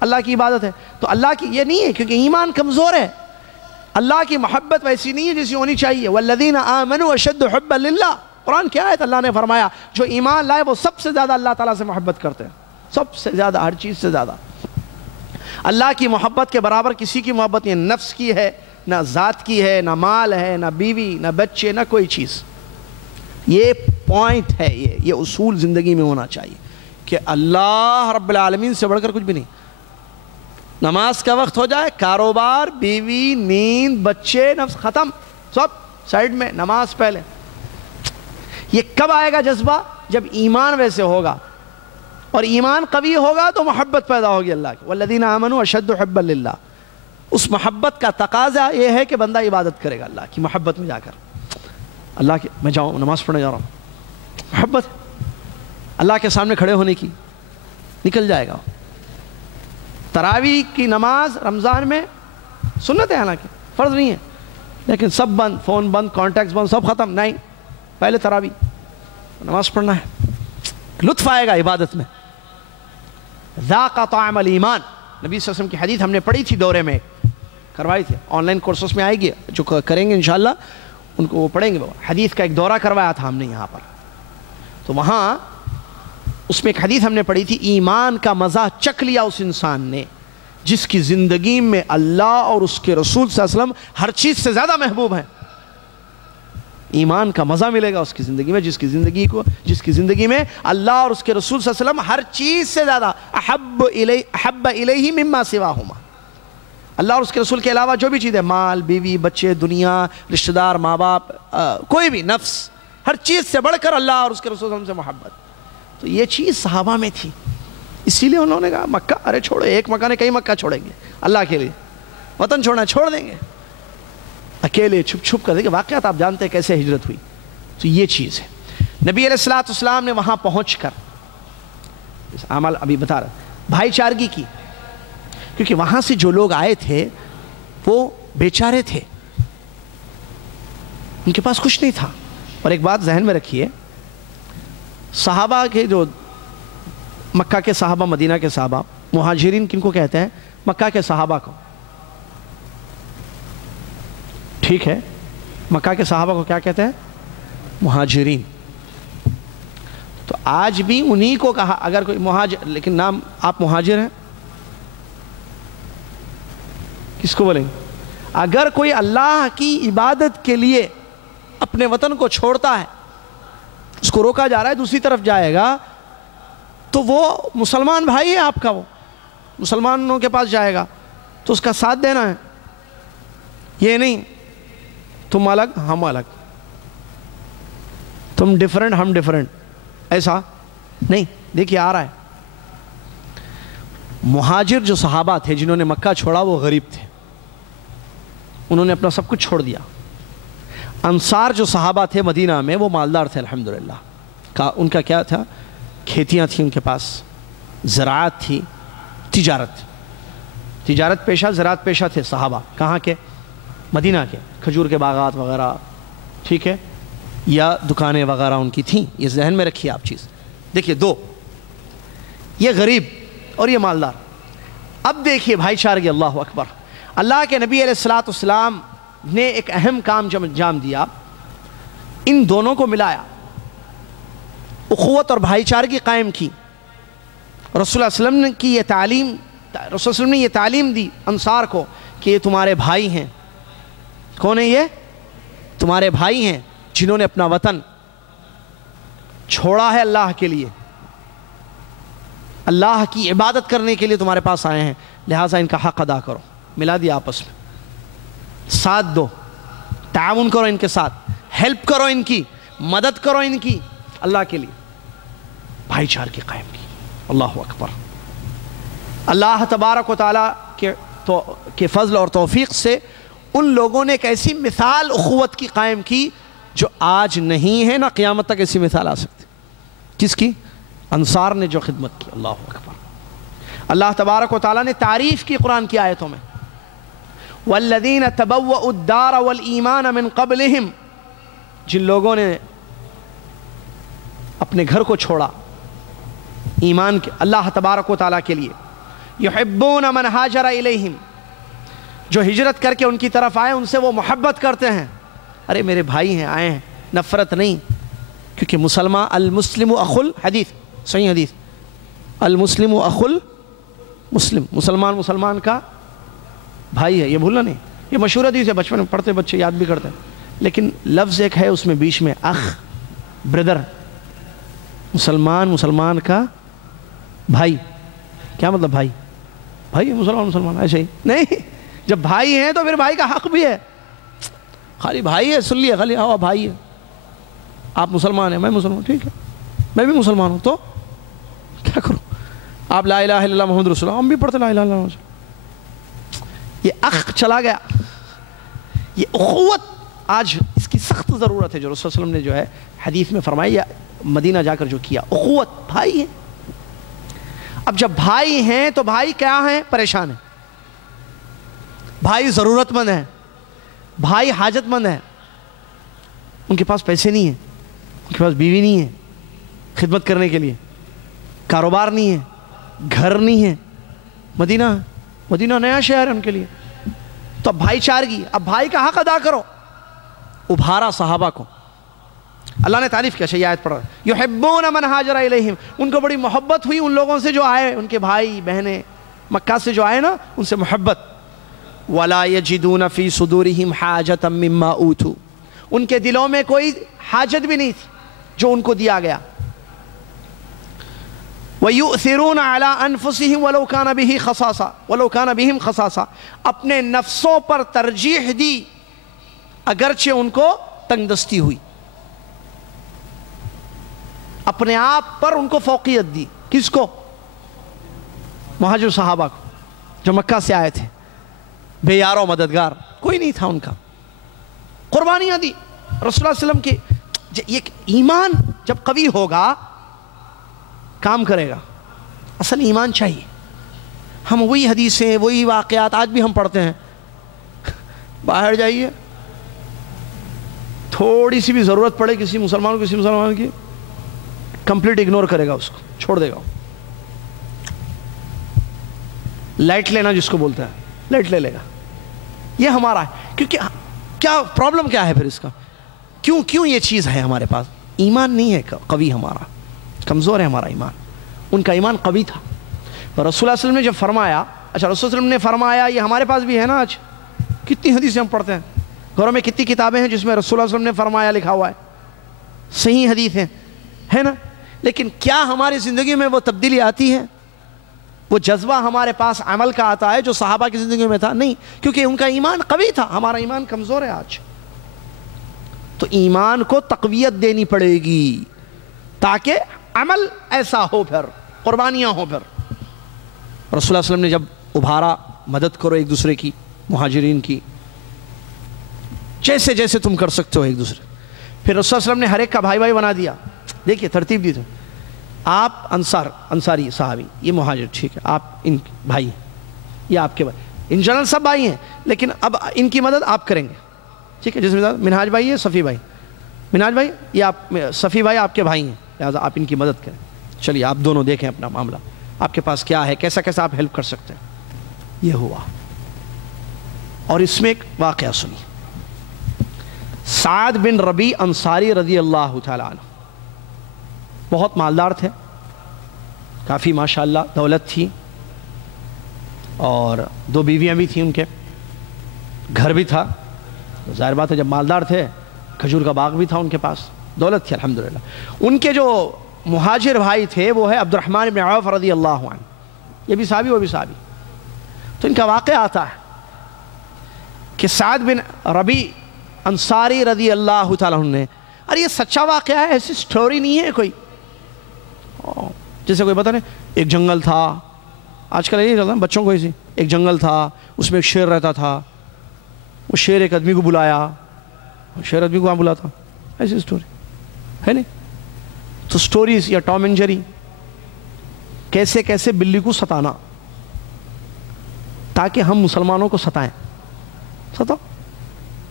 اللہ کی عبادت ہے۔ تو اللہ کی یہ نہیں ہے، کیونکہ ایمان کمزور ہے، اللہ کی محبت ویسی نہیں ہے جیسی ہونی چاہیے۔ والذین آمنوا اشد حبا للہ، قرآن کی آیت اللہ نے فرمایا جو ایمان لائے وہ سب سے زیادہ اللہ تعالیٰ سے محبت کرتے ہیں، سب سے زیادہ، ہر چیز سے زیادہ۔ اللہ کی محبت کے برابر کسی کی محبت نہیں، نفس کی ہے، نہ ذات کی ہے، نہ مال ہے، نہ بیوی، نہ بچے، نہ کوئی چیز۔ یہ پوائنٹ ہے، یہ اصول زندگی میں ہونا چاہیے کہ اللہ رب العالمین سے بڑھ کر کچھ بھی نہیں۔ نماز کا وقت ہو جائے، کاروبار، بیوی، نیند، بچے، نفس، ختم، سب سائڈ میں، نماز پہلے. یہ کب آئے گا جذبہ؟ جب ایمان ویسے ہوگا، اور ایمان قوی ہوگا تو محبت پیدا ہوگی اللہ کی. والذین آمنوا اشد حبا للہ. اس محبت کا تقاضا یہ ہے کہ بندہ عبادت کرے گا اللہ کی محبت میں جا کر. اللہ کی میں جاؤں نماز پڑھنے جا رہا ہوں، محبت اللہ کے سامنے کھڑے ہونے کی، نکل جائے گا. تراویح کی نماز رمضان میں سنت ہے، حالانکہ فرض نہیں ہے، لیکن سب بند، فون بند، کانٹیکٹس بند، سب ختم. نہیں، پہلے تراویح نماز پڑھنا ہے، لطف آئے گا عبادت میں. ذاق طعم الایمان، نبی صلی اللہ علیہ وسلم کی حدیث ہم نے پڑھی تھی، دورے میں کروائی تھی، آن لائن کورسز میں آئے گی، جو کریں گے انشاءاللہ ان کو وہ پڑھیں گے. حدیث کا ایک دورہ کروایا تھا ہم نے یہاں پر، تو وہاں اس میں ایک حدیث ہم نے پڑھی تھی، ایمان کا مزہ چکھ لیا اس انسان نے جس کی زندگی میں اللہ اور اس کے رسول صلی اللہ علیہ وسلم ہر چیز سے زیادہ محبوب ہیں. ایمان کا مزہ ملے گا اس کی زندگی میں جس کی زندگی میں اللہ اور اس کے رسول صلی اللہ علیہ وسلم ہر چیز سے زیادہ احب الیہ مما سواہما. اللہ اور اس کے رسول کے علاوہ جو بھی چیز ہے، مال، بیوی، بچے، دنیا، رشتہ دار، ماں باپ، کوئی بھی، نفس، ہر چیز سے بڑھ کر اللہ اور اس کے رسول صلی اللہ علیہ وسلم سے محبت. تو یہ چیز صحابہ میں تھی، اسی لیے انہوں نے کہا مکہ، ارے چھوڑو، ایک مکہ نے کئی مکہ چھوڑیں گے اللہ کے لیے، وطن چھوڑنا چھوڑ دیں گے، اکیلے چھپ چھپ کر. دیکھیں واقعات آپ جانتے ہیں کیسے ہجرت ہوئی. تو یہ چیز ہے. نبی علیہ السلام نے وہاں پہنچ کر عمل ابھی بتا رہا بھائی چارگی کی، کیونکہ وہاں سے جو لوگ آئے تھے وہ بیچارے تھے، ان کے پاس کچھ نہیں تھا. اور ایک بات ذہن میں رکھیے، صحابہ کے جو مکہ کے صحابہ، مدینہ کے صحابہ، مہاجرین کن کو کہتے ہیں؟ مکہ کے صحابہ کو، ٹھیک ہے؟ مکہ کے صحابہ کو کیا کہتے ہیں؟ مہاجرین. تو آج بھی انہی کو کہا، اگر کوئی مہاجر، لیکن نام آپ مہاجر ہیں، کس کو بولیں گے؟ اگر کوئی اللہ کی عبادت کے لیے اپنے وطن کو چھوڑتا ہے، اس کو روکا جا رہا ہے، دوسری طرف جائے گا، تو وہ مسلمان بھائی ہے آپ کا، وہ مسلمانوں کے پاس جائے گا تو اس کا ساتھ دینا ہے. یہ نہیں تم الگ ہم الگ، تم ڈیفرنٹ ہم ڈیفرنٹ، ایسا نہیں. دیکھیے آ رہا ہے، مہاجر جو صحابہ تھے جنہوں نے مکہ چھوڑا وہ غریب تھے، انہوں نے اپنا سب کچھ چھوڑ دیا. انصار جو صحابہ تھے مدینہ میں وہ مالدار تھے الحمدللہ. ان کا کیا تھا؟ کھیتیاں تھیں ان کے پاس، زراعت تھی، تجارت پیشہ، زراعت پیشہ تھے صحابہ. کہاں کے؟ مدینہ کے، کھجور کے باغات وغیرہ، ٹھیک ہے، یا دکانیں وغیرہ ان کی تھیں. یہ ذہن میں رکھیے آپ چیز. دیکھیے دو، یہ غریب اور یہ مالدار. اب دیکھیے بھائی چارگی، اللہ اکبر. اللہ کے نبی علیہ السلام نے ایک اہم کام انجام دیا، ان دونوں کو ملایا، اخوت اور بھائی چارگی قائم کی. رسول اللہ علیہ وسلم کی یہ تعلیم، رسول اللہ علیہ وسلم نے یہ تعلیم دی انصار کو کہ یہ تمہارے بھائی ہیں. کون ہیں یہ؟ تمہارے بھائی ہیں جنہوں نے اپنا وطن چھوڑا ہے اللہ کے لیے، اللہ کی عبادت کرنے کے لیے تمہارے پاس آئے ہیں، لہٰذا ان کا حق ادا کرو. ملا دیا آپس میں، ساتھ دو، تعاون کرو ان کے ساتھ، ہیلپ کرو ان کی، مدد کرو ان کی اللہ کے لیے. بھائی چارگی قائم کی. اللہ اکبر. اللہ تبارک و تعالیٰ کے فضل اور توفیق سے ان لوگوں نے ایک ایسی مثال اخوت کی قائم کی جو آج نہیں ہے، نہ قیامت تک ایسی مثال آ سکتی. کس کی؟ انصار نے جو خدمت کی. اللہ اکبر. اللہ تبارک و تعالیٰ نے تعریف کی قرآن کی آیتوں میں، وَالَّذِينَ تَبَوَّأُوا الدَّارَ وَالْإِيمَانَ مِنْ قَبْلِهِمْ، جن لوگوں نے اپنے گھر کو چھوڑا ایمان کے اللہ تبارک و تعالیٰ کے لیے، يُحِبُّونَ مَنْ هَاجَرَ إِلَيْهِمْ، جو ہجرت کر کے ان کی طرف آئے ان سے وہ محبت کرتے ہیں. ارے میرے بھائی ہیں، آئے ہیں، نفرت نہیں. کیونکہ مسلمان، المسلم اخو الحدیث، صحیح حدیث، المسلم اخو المسلم، مسلمان کا بھائی ہے. یہ بھولنا نہیں، یہ مشہور حدیث ہے، بچپن میں پڑھتے بچے یاد بھی کرتے ہیں. لیکن لفظ ایک ہے اس میں بیچ میں، اخ، بردر. مسلمان کا بھائی. کیا مطلب بھائی؟ بھائی مسلمان ایسے ہی نہیں. جب بھائی ہیں تو پھر بھائی کا حق بھی ہے. خالی بھائی ہے، سن لیا خالی، ہاں بھائی ہے، آپ مسلمان ہیں، میں مسلمان، ٹھیک ہے میں بھی مسلمان ہوں، تو کیا کروں؟ آپ لا الہ الا اللہ محمد رسول اللہ، ہم بھی پڑھتے لا الہ الا اللہ. یہ اخ چلا گیا. یہ اخوت آج اس کی سخت ضرورت ہے، جو رسول صلی اللہ علیہ وسلم نے جو ہے حدیث میں فرمائی یا مدینہ جا کر جو کیا. اخوت، بھائی ہے. اب جب بھائی ہیں تو بھائی کیا ہیں؟ پریشان ہیں. بھائی ضرورت مند ہیں، بھائی حاجت مند ہیں. ان کے پاس پیسے نہیں ہیں، ان کے پاس بیوی نہیں ہے خدمت کرنے کے لیے، کاروبار نہیں ہے، گھر نہیں ہے. مدینہ نیا شہر ہے ان کے لیے. تو اب بھائی چارگی، اب بھائی کا حق ادا کرو. ابھارا صحابہ کو. اللہ نے تعریف کیا، یہ آیت پڑھ رہا ہے، یحبون من ہاجر الیہم، ان کو بڑی محبت ہوئی ان لوگوں سے جو آئے، ان کے بھائی بہنیں مکہ سے جو آئے نا، ان سے محبت. ولا یجدون فی صدورہم حاجۃ مما اوتوا، ان کے دلوں میں کوئی حاجت بھی نہیں تھی جو ان کو دیا گیا. وَيُؤْثِرُونَ عَلَىٰ أَنفُسِهِمْ وَلَوْ كَانَ بِهِمْ خَصَاصَةٌ، اپنے نفسوں پر ترجیح دی اگرچہ ان کو تنگ دستی ہوئی. اپنے آپ پر ان کو فوقیت دی. کس کو؟ مہاجر صحابہ کو جو مکہ سے آئے تھے. بے یار و مددگار کوئی نہیں تھا ان کا. قربانیاں دی رسول اللہ صلی اللہ علیہ وسلم کی. یہ ایمان جب قوی ہوگا کام کرے گا. اصل ایمان چاہیے. ہم وہی حدیثیں، وہی واقعات آج بھی ہم پڑھتے ہیں. باہر جائیے، تھوڑی سی بھی ضرورت پڑے کسی مسلمان کی، کمپلیٹ اگنور کرے گا، اس کو چھوڑ دے گا. لائٹ لینا جس کو بولتا ہے، لائٹ لے گا. یہ ہمارا ہے. کیونکہ کیا پرابلم کیا ہے پھر اس کا؟ کیوں یہ چیز ہے ہمارے پاس؟ ایمان نہیں ہے قوی، ہمارا کمزور ہے ہمارا ایمان. ان کا ایمان قوی تھا. رسول اللہ صلی اللہ علیہ وسلم نے جب فرمایا، اچھا رسول اللہ علیہ وسلم نے فرمایا، یہ ہمارے پاس بھی ہے نا. آج کتنی حدیثیں ہم پڑھتے ہیں، گھروں میں کتنی کتابیں ہیں جس میں رسول اللہ صلی اللہ علیہ وسلم نے فرمایا لکھا ہوا ہے، صحیح حدیث ہے نا. لیکن کیا ہماری زندگی میں وہ تبدیلی آتی ہے؟ وہ جذبہ ہمارے پاس عمل کا آتا ہے جو صحابہ کی زندگی میں تھا؟ نہیں، کیونکہ ان کا ایمان قوی تھا. ہمارا ایمان کمزور ہے آج. تو ایمان کو تقویت دینی پڑے گی تاکہ عمل ایسا ہو، پھر قربانیاں ہو. پھر رسول اللہ صلی اللہ علیہ وسلم نے جب ابھارا، مدد کرو ایک دوسرے کی، مہاجرین کی، جیسے جیسے تم کر سکتے ہو ایک دوسرے. پھر رسول اللہ صلی اللہ علیہ وسلم نے ہر ایک کا بھائی بنا دیا. دیکھیے ترتیب دی تھی. آپ انصاری صحابی، یہ مہاجر، ٹھیک ہے، آپ ان بھائی، یہ آپ کے بھائی. ان جنرل سب بھائی ہیں، لیکن اب ان کی مدد آپ کریں گے، ٹھیک ہے. جس میں منہاج بھائی ہے، صفی بھائی، منہاج بھائی یہ آپ، صفی بھائی آپ کے بھائی ہیں، لہٰذا آپ ان کی مدد کریں. چلیے آپ دونوں دیکھیں اپنا معاملہ، آپ کے پاس کیا ہے، کیسا آپ ہیلپ کر سکتے ہیں. یہ ہوا. اور اس میں ایک واقعہ سنی. سعد بن ربیع انصاری رضی اللہ تعالیٰ عنہ بہت مالدار تھے، کافی ماشاءاللہ دولت تھی، اور 2 بیویاں بھی تھیں ان کے، گھر بھی تھا. ظاہر بات ہے جب مالدار تھے، کھجور کا باغ بھی تھا ان کے پاس، دولت تھی الحمدللہ. ان کے جو مہاجر بھائی تھے وہ ہے عبد الرحمن بن عوف رضی اللہ عنہ. یہ بھی صحابی، وہ بھی صحابی. تو ان کا واقعہ آتا ہے کہ سعد بن ربیع انصاری رضی اللہ تعالیٰ عنہ نے، ارے یہ سچا واقعہ ہے، ایسی سٹوری نہیں ہے کوئی جیسے کوئی پتہ نہیں. ایک جنگل تھا، آج کل یہی چلتا ہے بچوں کو، ایسی ایک جنگل تھا، اس میں ایک شیر رہتا تھا، وہ شیر ایک آدمی کو بلایا، شیر آدمی کو وہاں بلاتا. ایسی سٹوری ہے نہیں. تو سٹوریز یا ٹام اینڈ جیری، کیسے بلی کو ستانا تاکہ ہم مسلمانوں کو ستائیں. ستاؤ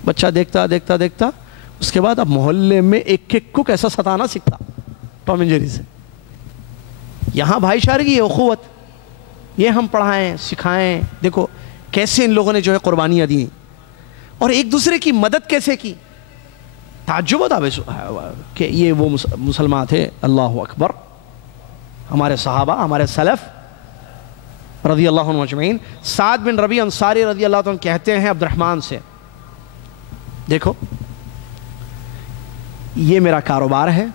بچہ دیکھتا اس کے بعد اب محلے میں ایک کو کیسا ستانا سیکھتا ٹام اینڈ جیری سے. یہاں بھائی چارگی ہے، اخوت، یہ ہم پڑھائیں سکھائیں. دیکھو کیسے ان لوگوں نے جو ہے قربانیاں دی اور ایک دوسرے کی مدد کیسے کی. تعجب ہوتا کہ یہ وہ مسلمان تھے. اللہ اکبر. ہمارے صحابہ، ہمارے سلف رضی اللہ عنہ اجمعین. سعد بن ربیع انصاری رضی اللہ عنہ کہتے ہیں عبد الرحمن سے، دیکھو یہ میرا کاروبار ہے،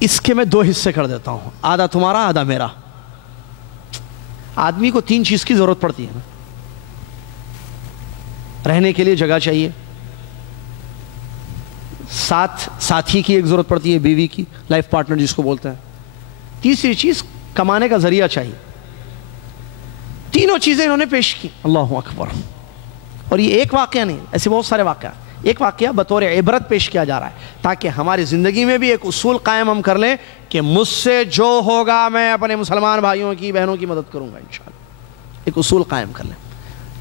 اس کے میں 2 حصے کر دیتا ہوں، آدھا تمہارا آدھا میرا. آدمی کو 3 چیز کی ضرورت پڑتی ہے نا. رہنے کے لیے جگہ چاہیے، ساتھی کی ایک ضرورت پڑتی ہے، بیوی کی، لائف پارٹنر جس کو بولتے ہیں۔ تیسری چیز کمانے کا ذریعہ چاہیے۔ تینوں چیزیں انہوں نے پیش کی، اللہ اکبر۔ اور یہ ایک واقعہ نہیں، ایسے بہت سارے واقعات، ایک واقعہ بطور عبرت پیش کیا جا رہا ہے تاکہ ہماری زندگی میں بھی ایک اصول قائم ہم کر لیں کہ مجھ سے جو ہوگا میں اپنے مسلمان بھائیوں کی بہنوں کی مدد کروں گا انشاءاللہ۔ ایک اصول قائم کر لیں،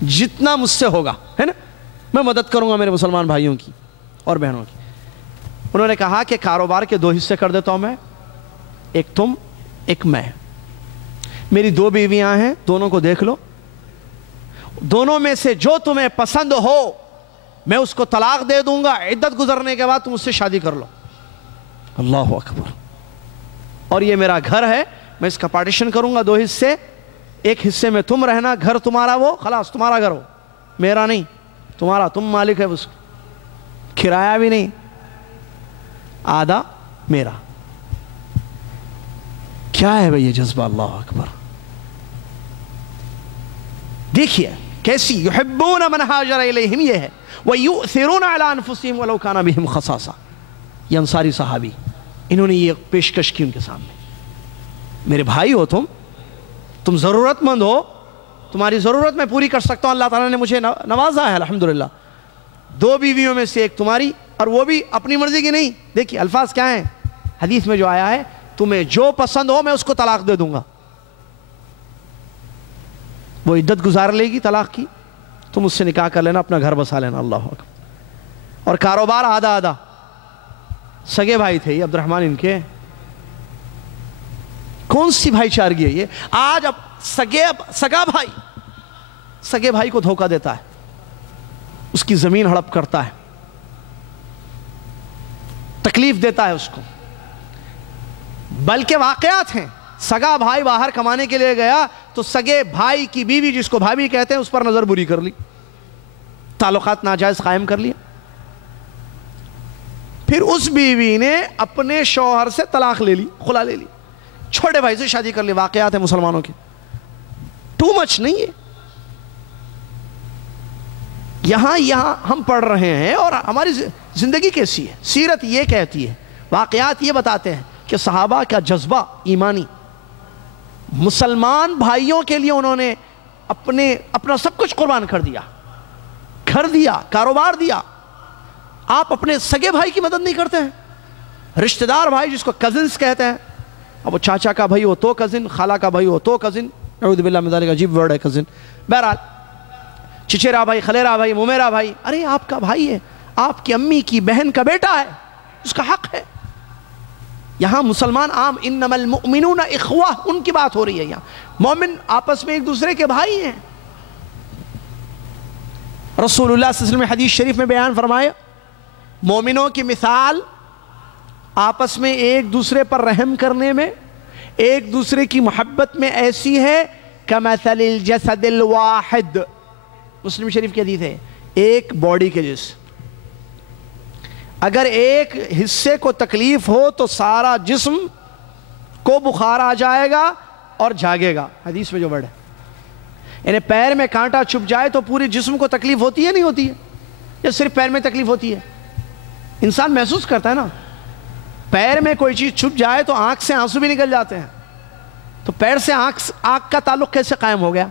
جتنا مجھ سے ہوگا ہے نا میں مدد کروں گا میرے مسلمان بھائیوں کی اور بہنوں کی۔ انہوں نے کہا کہ کاروبار کے 2 حصے کر دیتا ہوں میں، ایک تم ایک میں، میری 2 بیویاں ہیں، دونوں کو دیکھ لو، دونوں میں سے جو تمہیں پسند ہو میں اس کو طلاق دے دوں گا، عدت گزرنے کے بعد تم اس سے شادی کر لو۔ اللہ اکبر۔ اور یہ میرا گھر ہے، میں اس کا پارٹیشن کروں گا 2 حصے، ایک حصے میں تم رہنا، گھر تمہارا، وہ خلاص تمہارا گھر ہو، میرا نہیں، تمہارا، تم مالک ہے اس کا، کرایہ بھی نہیں، آدھا میرا۔ کیا ہے بھئی یہ جذبہ، اللہ اکبر۔ دیکھیے کیسی یحبون من ہاجر الیہم، یہ ہے وَيُؤْثِرُونَ عَلَىٰ أَنفُسِهِمْ وَلَوْ كَانَ بِهِمْ خَصَاصَةٌ۔ یہ انصاری صحابی، انہوں نے یہ پیشکش کی ان کے سامنے، میرے بھائی ہو تم ضرورت مند ہو، تمہاری ضرورت میں پوری کر سکتا ہوں، اللہ تعالیٰ نے مجھے نوازا ہے الحمدللہ، 2 بیویوں میں سے ایک تمہاری، اور وہ بھی اپنی مرضی کی نہیں۔ دیکھیے الفاظ کیا ہیں حدیث میں جو آیا ہے، تمہیں جو پسند ہو میں اس کو طلاق دے دوں گا، وہ عدت گزار لے گی طلاق کی، تم اس سے نکاح کر لینا، اپنا گھر بسا لینا، اللہ اکبر۔ اور کاروبار آدھا آدھا، سگے بھائی تھے یہ عبد الرحمن ان کے، کون سی بھائی چارگی ہے یہ؟ آج اب سگے بھائی کو دھوکہ دیتا ہے، اس کی زمین ہڑپ کرتا ہے، تکلیف دیتا ہے اس کو، بلکہ واقعات ہیں، سگا بھائی باہر کمانے کے لیے گیا تو سگے بھائی کی بیوی جس کو بھابھی کہتے ہیں اس پر نظر بری کر لی، تعلقات ناجائز قائم کر لیا، پھر اس بیوی نے اپنے شوہر سے طلاق لے لی، خلا لے لی، چھوٹے بھائی سے شادی کر لی۔ واقعات ہیں مسلمانوں کے، ٹو مچ نہیں ہے۔ یہاں ہم پڑھ رہے ہیں اور ہماری زندگی کیسی ہے، سیرت یہ کہتی ہے، واقعات یہ بتاتے ہیں کہ صحابہ کا جذبہ ایمانی، مسلمان بھائیوں کے لیے انہوں نے اپنا سب کچھ قربان کر دیا، گھر دیا، کاروبار دیا۔ آپ اپنے سگے بھائی کی مدد نہیں کرتے ہیں، رشتہ دار بھائی جس کو کزنز کہتے ہیں، اب وہ چاچا کا بھائی ہو تو کزن، خالہ کا بھائی ہو تو کزن، اعوذ باللہ من ذالک، عجیب ورڈ ہے کزن، بہرحال چچیرا بھائی، خلیرا بھائی، ممیرا بھائی، ارے آپ کا بھائی ہے، آپ کی امی کی بہن کا بیٹا ہے، اس کا حق ہے۔ یہاں مسلمان عام انما المؤمنون اخوہ، ان کی بات ہو رہی ہے، یہاں مومن آپس میں ایک دوسرے کے بھائی ہیں۔ رسول اللہ صلی اللہ علیہ وسلم نے حدیث شریف میں بیان فرمایا، مومنوں کی مثال آپس میں ایک دوسرے پر رحم کرنے میں، ایک دوسرے کی محبت میں ایسی ہے کمثل الجسد الواحد، مسلم شریف کی حدیث ہے، ایک باڈی کے جیسے، اگر ایک حصے کو تکلیف ہو تو سارا جسم کو بخار آ جائے گا اور جاگے گا، حدیث میں جو ورڈ ہے، یعنی پیر میں کانٹا چھپ جائے تو پورے جسم کو تکلیف ہوتی ہے نہیں ہوتی ہے، یا صرف پیر میں تکلیف ہوتی ہے؟ انسان محسوس کرتا ہے نا، پیر میں کوئی چیز چھپ جائے تو آنکھ سے آنسو بھی نکل جاتے ہیں، تو پیر سے آنکھ کا تعلق کیسے قائم ہو گیا؟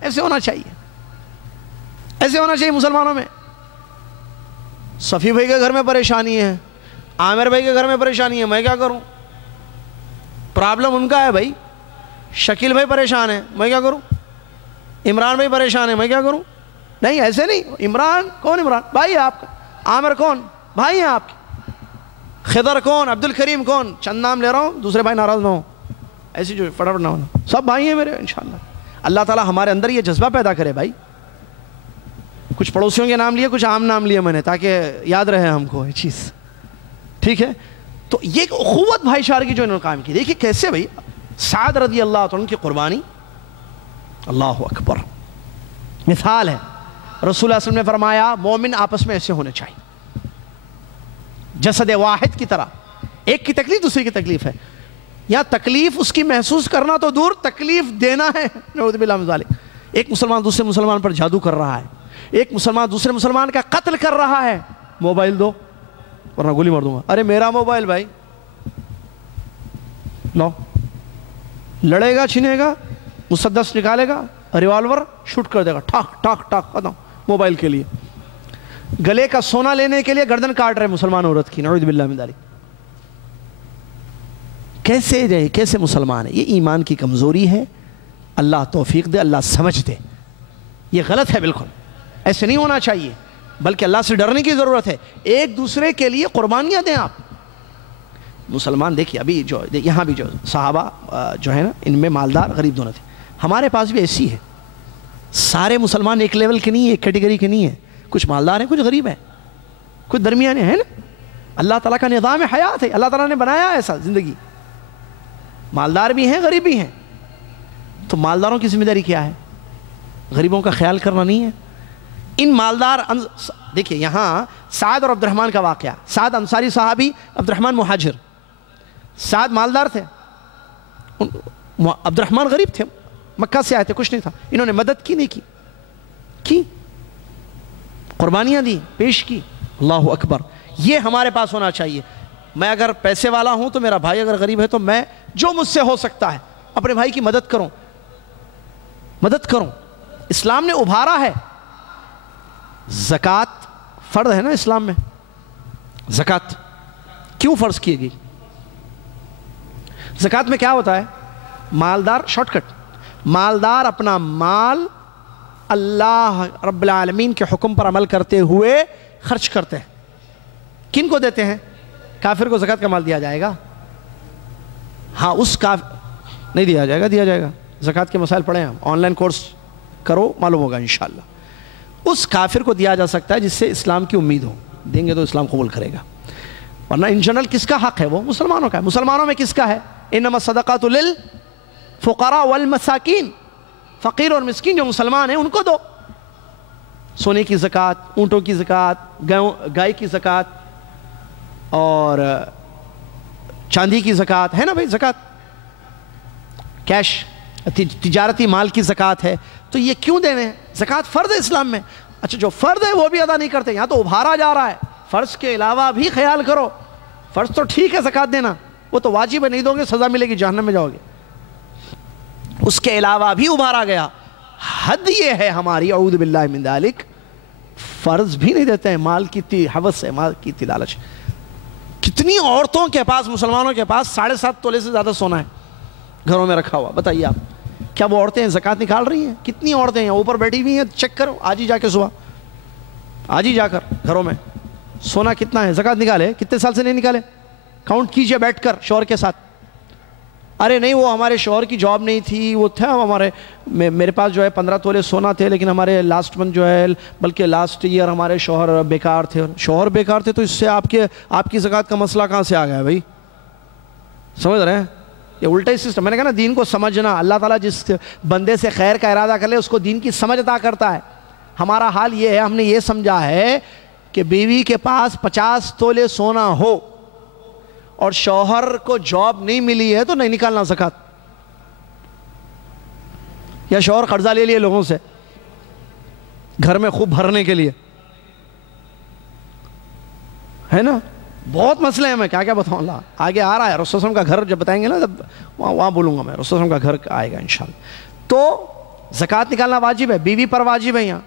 ایسے ہونا چاہیے، ایسے ہونا چاہیے مسلمانوں میں۔ صفی بھائی کے گھر میں پریشانی ہے، عامر بھائی کے گھر میں پریشانی ہے، میں کیا کروں؟ پرابلم ان کا ہے بھائی، شکیل بھائی پریشان ہے، میں کیا کروں؟ عمران بھائی پریشان ہے، میں کیا کروں؟ نہیں، ایسے نہیں، عمران کون؟ عمران بھائی ہے آپ کا، عامر کون؟ بھائی ہیں آپ کے، خضر کون؟ عبد الکریم کون؟ چند نام لے رہا ہوں، دوسرے بھائی ناراض نہ ہوں، ایسی جو فٹافٹ نہ ہونا، سب بھائی ہیں میرے انشاءاللہ۔ اللہ تعالیٰ ہمارے اندر یہ جذبہ پیدا کرے بھائی۔ کچھ پڑوسیوں کے نام لیے، کچھ عام نام لیے میں نے، تاکہ یاد رہے ہم کو یہ چیز، ٹھیک ہے؟ تو یہ اخوت بھائی چارگی کی جو انہوں نے قائم کی، دیکھیے کیسے بھائی سعد رضی اللہ عنہ کی قربانی، اللہ اکبر، مثال ہے۔ رسول اللہ صلی اللہ علیہ وسلم نے فرمایا مومن آپس میں ایسے ہونے چاہیے، جسد واحد کی طرح، ایک کی تکلیف دوسری کی تکلیف ہے، یہاں تکلیف اس کی محسوس کرنا تو دور، تکلیف دینا ہے، نعوذ باللہ من ذالک۔ ایک مسلمان دوسرے مسلمان پر جادو کر رہا ہے، ایک مسلمان دوسرے مسلمان کا قتل کر رہا ہے، موبائل دو ورنہ گولی مار دوں گا. ارے میرا موبائل بھائی، لو. لڑے گا، چھینے گا، مسدس نکالے گا، ریوالور شوٹ کر دے گا، ٹھاک ٹھاک ٹھاک ختم. موبائل کے لیے گلے کا سونا لینے کے لیے گردن کاٹ رہے مسلمان عورت کی، نعوذ باللہ من ذالک. کیسے رہے، کیسے مسلمان ہے؟ یہ ایمان کی کمزوری ہے. اللہ توفیق دے، اللہ سمجھ دے. یہ غلط ہے بالکل، ایسے نہیں ہونا چاہیے، بلکہ اللہ سے ڈرنے کی ضرورت ہے. ایک دوسرے کے لیے قربانیاں دیں آپ. مسلمان دیکھیے ابھی جو یہاں بھی جو صحابہ جو ہے نا، ان میں مالدار غریب دونوں تھے. ہمارے پاس بھی ایسی ہے. سارے مسلمان ایک لیول کے نہیں ہیں، ایک کیٹیگری کے نہیں ہیں. کچھ مالدار ہیں، کچھ غریب ہیں، کچھ درمیانے ہیں نا. اللہ تعالیٰ کا نظام حیات ہے، اللہ تعالیٰ نے بنایا ایسا زندگی. مالدار بھی ہیں، غریب بھی ہیں. تو مالداروں کی ذمہ داری کیا ہے؟ غریبوں کا خیال کرنا نہیں ہے. ان مالدار دیکھیے یہاں سعد اور عبد الرحمن کا واقعہ. سعد انصاری صحابی، عبد الرحمن مہاجر. سعد مالدار تھے، عبد الرحمن غریب تھے، مکہ سے آئے تھے، کچھ نہیں تھا. انہوں نے مدد کی نہیں کی، قربانیاں دی، پیش کی. اللہ اکبر. یہ ہمارے پاس ہونا چاہیے. میں اگر پیسے والا ہوں تو میرا بھائی اگر غریب ہے تو میں جو مجھ سے ہو سکتا ہے اپنے بھائی کی مدد کروں، مدد کروں. اسلام نے ابھارا ہے. زکوٰۃ فرض ہے نا اسلام میں. زکوٰۃ کیوں فرض کی گئی؟ زکوٰۃ میں کیا ہوتا ہے؟ مالدار، شارٹ کٹ، مالدار اپنا مال اللہ رب العالمین کے حکم پر عمل کرتے ہوئے خرچ کرتے ہیں. کن کو دیتے ہیں؟ کافر کو زکوٰۃ کا مال دیا جائے گا؟ ہاں، اس نہیں دیا جائے گا. دیا جائے گا. زکوٰۃ کے مسائل پڑھیں ہم، آن لائن کورس کرو، معلوم ہوگا انشاءاللہ. اس کافر کو دیا جا سکتا ہے جس سے اسلام کی امید ہو. دیں گے تو اسلام قبول کرے گا. ورنہ ان جنرل کس کا حق ہے؟ وہ مسلمانوں کا ہے. مسلمانوں میں کس کا ہے؟ انما الصدقات للفقراء والمساکین. فقیر اور مسکین جو مسلمان ہیں ان کو دو. سونے کی زکوٰۃ، اونٹوں کی زکوٰۃ، گائے کی زکوٰۃ اور چاندی کی زکوٰۃ ہے نا بھائی. زکوٰۃ کیش، تجارتی مال کی زکوٰۃ ہے. تو یہ کیوں دینے ہیں؟ زکوٰۃ فرض ہے اسلام میں. اچھا، جو فرض ہے وہ بھی ادا نہیں کرتے. یہاں تو ابھارا جا رہا ہے فرض کے علاوہ بھی خیال کرو. فرض تو ٹھیک ہے زکوٰۃ دینا، وہ تو واجب ہے، نہیں دو گے سزا ملے گی، جہنم میں جاؤ گے. اس کے علاوہ بھی ابھارا گیا. حد یہ ہے ہماری، اعوذ باللہ من ذالک، فرض بھی نہیں دیتے ہیں. مال کی اتنی حوث ہے، مال کی اتنی لالچ. کتنی عورتوں کے پاس، مسلمانوں کے پاس 7.5 تولے سے زیادہ سونا ہے گھروں میں رکھا ہوا. بتائیے آپ، کیا وہ عورتیں زکوٰۃ نکال رہی ہیں؟ کتنی عورتیں ہیں اوپر بیٹھی ہوئی ہیں، چیک کرو آج ہی جا کے صبح، آج ہی جا کر گھروں میں سونا کتنا ہے. زکوٰۃ نکالے، کتنے سال سے نہیں نکالے؟ کاؤنٹ کیجئے بیٹھ کر شوہر کے ساتھ. ارے نہیں، وہ ہمارے شوہر کی جاب نہیں تھی، وہ تھا میرے پاس جو ہے 15 تولے سونا تھے، لیکن ہمارے لاسٹ منتھ جو ہے، بلکہ لاسٹ ایئر ہمارے شوہر بیکار تھے. شوہر بیکار تھے تو اس سے آپ کی زکوٰۃ کا مسئلہ کہاں سے آ گیا بھائی؟ سمجھ رہے ہیں؟ یہ الٹا ہی سسٹم. میں نے کہا نا، دین کو سمجھنا. اللہ تعالیٰ جس بندے سے خیر کا ارادہ کر لے اس کو دین کی سمجھ عطا کرتا ہے. ہمارا حال یہ ہے، ہم نے یہ سمجھا ہے کہ بیوی کے پاس 50 تولے سونا ہو اور شوہر کو جاب نہیں ملی ہے تو نہیں نکالنا زکوٰۃ. یا شوہر قرضہ لے لیے لوگوں سے گھر میں خوب بھرنے کے لیے، ہے نا. بہت مسئلے ہیں، میں کیا کیا بتاؤں. اللہ آگے آ رہا ہے، رسول اللہ کا گھر جب بتائیں گے نا تب وہاں بولوں گا میں. رسول اللہ کا گھر آئے گا انشاءاللہ. تو زکوٰۃ نکالنا واجب ہے، بیوی پر واجب ہے. یہاں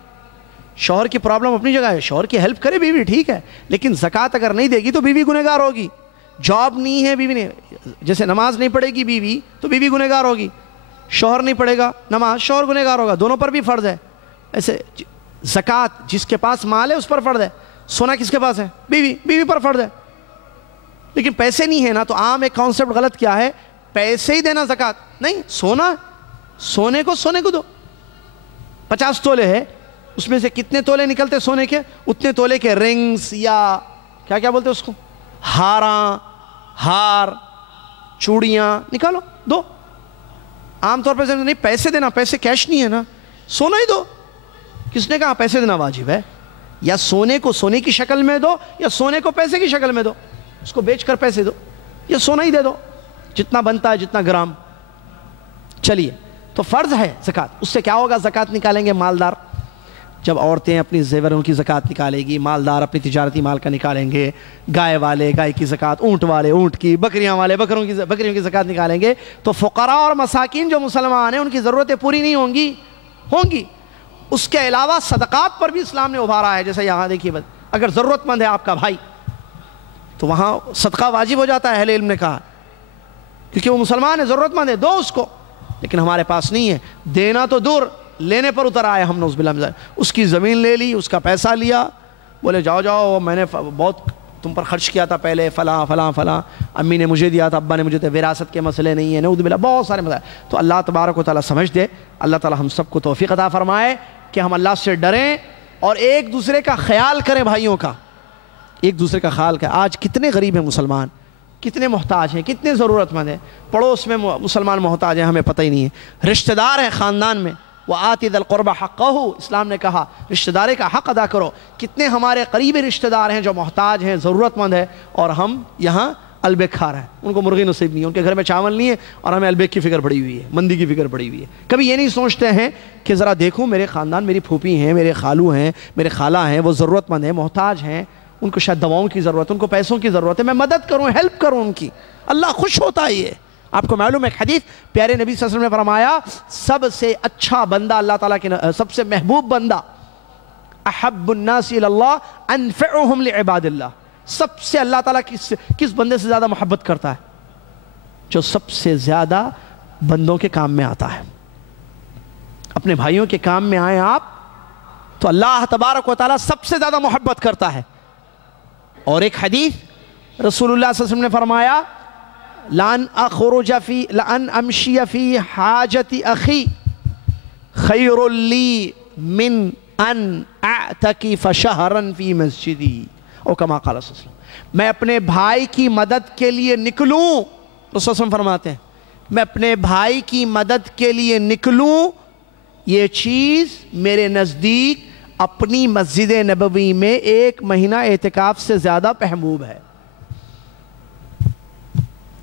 شوہر کی پرابلم اپنی جگہ ہے، شوہر کی ہیلپ کرے بیوی، ٹھیک ہے، لیکن زکوٰۃ اگر نہیں دے گی تو بیوی گنہگار ہوگی. جاب نہیں ہے بیوی نے، جیسے نماز نہیں پڑھے گی بیوی تو بیوی گنہگار ہوگی. شوہر نہیں پڑھے گا نماز، شوہر گنہگار ہوگا. دونوں پر بھی فرض ہے. ایسے زکوٰۃ جس کے پاس مال ہے اس پر فرض ہے. سونا کس کے پاس ہے؟ بیوی پر فرض ہے. لیکن پیسے نہیں ہیں نا، تو عام ایک کانسیپٹ غلط کیا ہے، پیسے ہی دینا زکوٰۃ نہیں. سونے کو دو. 50 تولے ہے، اس میں سے کتنے تولے نکلتے سونے کے؟ اتنے تولے کے رنگز یا کیا بولتے اس کو، ہار، چوڑیاں نکالو، دو. عام طور پر نہیں پیسے دینا، پیسے کیش نہیں ہے نا، سونا ہی دو. کس نے کہا پیسے دینا واجب ہے؟ یا سونے کو سونے کی شکل میں دو، یا سونے کو پیسے کی شکل میں دو. اس کو بیچ کر پیسے دو، یا سونا ہی دے دو جتنا بنتا ہے، جتنا گرام. چلیے، تو فرض ہے زکوٰۃ. اس سے کیا ہوگا؟ زکوٰۃ نکالیں گے مالدار. جب عورتیں اپنی زیوروں کی زکوٰۃ نکالے گی، مالدار اپنی تجارتی مال کا نکالیں گے، گائے والے گائے کی زکوٰۃ، اونٹ والے اونٹ کی، بکریاں والے بکریوں کی زکوٰۃ نکالیں گے، تو فقراء اور مساکین جو مسلمان ہیں ان کی ضرورتیں پوری نہیں ہوں گی۔ اس کے علاوہ صدقات پر بھی اسلام نے ابھارا ہے، جیسے یہاں دیکھیے اگر ضرورت مند ہے آپ کا بھائی تو وہاں صدقہ واجب ہو جاتا ہے، اہل علم نے کہا، کیونکہ وہ مسلمان ہے، ضرورت مند ہے، دو اس کو۔ لیکن ہمارے پاس نہیں ہے، دینا تو دور، لینے پر اتر آئے ہم نعوذ باللہ من ذالک۔ اس کی زمین لے لی، اس کا پیسہ لیا، بولے جاؤ میں نے بہت تم پر خرچ کیا تھا پہلے، فلاں فلاں فلاں، امی نے مجھے دیا تھا، ابا نے مجھے دیا، وراثت کے مسئلے نہیں ہیں، نعوذ باللہ بہت سارے مسائل۔ تو اللہ تبارک و تعالیٰ سمجھ دے، اللہ تعالیٰ ہم سب کو توفیق عطا فرمائے کہ ہم اللہ سے ڈریں اور ایک دوسرے کا خیال کریں، بھائیوں کا ایک دوسرے کا خیال کریں۔ آج کتنے غریب ہیں مسلمان، کتنے محتاج ہیں، کتنے ضرورت مند ہیں، پڑوس میں مسلمان محتاج ہیں، ہمیں پتہ ہی نہیں ہے، رشتہ دار ہیں خاندان میں، وَآتِ ذَا الْقُرْبَ حَقَّهُ، اسلام نے کہا رشتہ دارے کا حق ادا کرو۔ کتنے ہمارے قریبی رشتہ دار ہیں جو محتاج ہیں، ضرورت مند ہیں، اور ہم یہاں البیک کھا رہے ہیں، ان کو مرغی نصیب نہیں ہے، ان کے گھر میں چاول نہیں ہے، اور ہمیں البیک کی فکر پڑی ہوئی ہے، مندی کی فکر پڑی ہوئی ہے۔ کبھی یہ نہیں سوچتے ہیں کہ ذرا دیکھوں میرے خاندان، میری پھوپھی ہیں، میرے خالو ہیں، میرے خالہ ہیں، وہ ضرورت مند ہیں، محتاج ہیں، ان کو شاید دواؤں کی ضرورت ہے، ان کو پیسوں کی ضرورت ہے، میں مدد کروں، ہیلپ کروں ان کی، اللہ خوش ہوتا ہے۔ یہ آپ کو معلوم ہے ایک حدیث پیارے نبی صلی اللہ علیہ وسلم نے فرمایا، سب سے اچھا بندہ اللہ تعالیٰ کے، سب سے محبوب بندہ، احب الناس الی اللہ انفعهم لعباد اللہ، سب سے اللہ تعالیٰ کس بندے سے زیادہ محبت کرتا ہے؟ جو سب سے زیادہ بندوں کے کام میں آتا ہے۔ اپنے بھائیوں کے کام میں آئیں آپ تو اللہ تبارک و تعالیٰ سب سے زیادہ محبت کرتا ہے۔ اور ایک حدیث رسول اللہ صلی اللہ علیہ وسلم نے فرمایا، لَأَنْ أَمْشِيَ فِي حَاجَةِ أَخِي خَيْرٌ لِّي مِنْ أَنْ أَعْتَكِفَ شَهْرًا فِي مَسْجِدِي، او کما قال صلی اللہ علیہ وسلم، میں اپنے بھائی کی مدد کے لیے نکلوں، رسول صلی اللہ علیہ وسلم فرماتے ہیں میں اپنے بھائی کی مدد کے لیے نکلوں، یہ چیز میرے نزدیک اپنی مسجد نبوی میں 1 مہینہ اعتکاف سے زیادہ محبوب ہے۔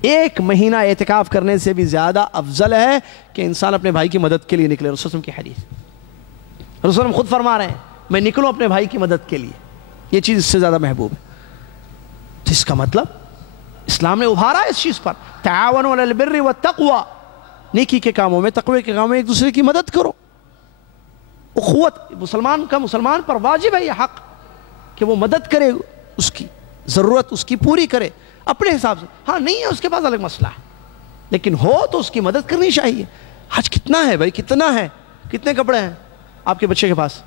1 مہینہ اعتکاف کرنے سے بھی زیادہ افضل ہے کہ انسان اپنے بھائی کی مدد کے لیے نکلے۔ رسول اللہ کی حدیث، رسول اللہ خود فرما رہے ہیں میں نکلوں اپنے بھائی کی مدد کے لیے، یہ چیز اس سے زیادہ محبوب ہے۔ تو اس کا مطلب اسلام نے ابھارا اس چیز پر، تعاونوا علی البر والتقوی، نیکی کے کاموں میں، تقوی کے کاموں میں ایک دوسرے کی مدد کرو۔ اخوت، مسلمان پر واجب ہے یہ حق کہ وہ مدد کرے، اس کی ضرورت اس کی پوری کرے اپنے حساب سے۔ ہاں نہیں ہے اس کے پاس الگ مسئلہ ہے، لیکن ہو تو اس کی مدد کرنی چاہیے۔ آج کتنا ہے بھائی، کتنا ہے، کتنے کپڑے ہیں آپ کے بچے کے پاس؟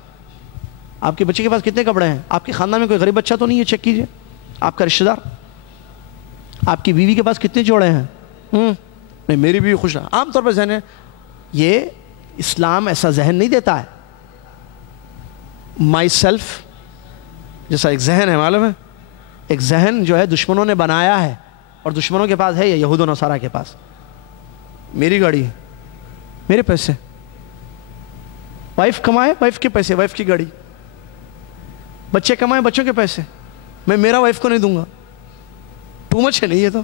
آپ کے بچے کے پاس کتنے کپڑے ہیں؟ آپ کے خاندان میں کوئی غریب بچہ تو نہیں ہے؟ چیک کیجئے آپ کا رشتہ دار، آپ کی بیوی کے پاس کتنے جوڑے ہیں؟ نہیں میری بیوی خوش ہے، عام طور پر ذہن ہے، یہ اسلام ایسا ذہن نہیں دیتا ہے۔ مائی سیلف جیسا ایک ذہن ہے، معلوم ہے، ایک ذہن جو ہے دشمنوں نے بنایا ہے، اور دشمنوں کے پاس ہے یہ یہود و نصارہ کے پاس، میری گاڑی ہے، میرے پیسے، وائف کمائے وائف کے پیسے، وائف کی گاڑی، بچے کمائے بچوں کے پیسے، میں میرا وائف کو نہیں دوں گا، ٹو مچ ہے نہیں یہ تو۔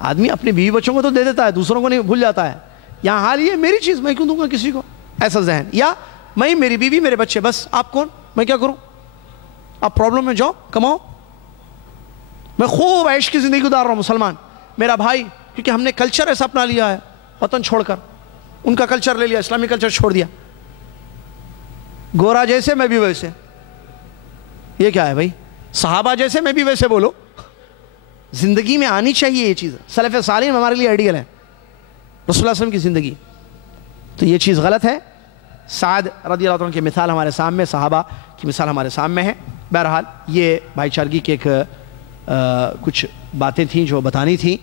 آدمی اپنے بیوی بچوں کو تو دے دیتا ہے، دوسروں کو نہیں، بھول جاتا ہے۔ یہاں حال یہ میری چیز میں کیوں دوں گا کسی کو، ایسا ذہن، یا میں میری بیوی میرے بچے، بس آپ کون، میں کیا کروں، آپ پرابلم میں جاؤ کماؤ، میں خوب عیش کی زندگی گزار رہا ہوں مسلمان، میرا بھائی، کیونکہ ہم نے کلچر ایسا اپنا لیا ہے، وطن چھوڑ کر ان کا کلچر لے لیا، اسلامی کلچر چھوڑ دیا، گورا جیسے میں بھی ویسے، یہ کیا ہے بھائی، صحابہ جیسے میں بھی ویسے، بولو زندگی میں آنی چاہیے یہ چیز، سلف صالح ہمارے لیے آئیڈیل ہے، رسول اللہ صلی اللہ علیہ وسلم کی زندگی، تو یہ چیز غلط ہے۔ سعد رضی اللہ عنہ کی مثال ہمارے سامنے، صحابہ کی مثال ہمارے سامنے ہے۔ بہرحال یہ بھائی چارگی کے ایک کچھ باتیں تھیں جو بتانی تھیں۔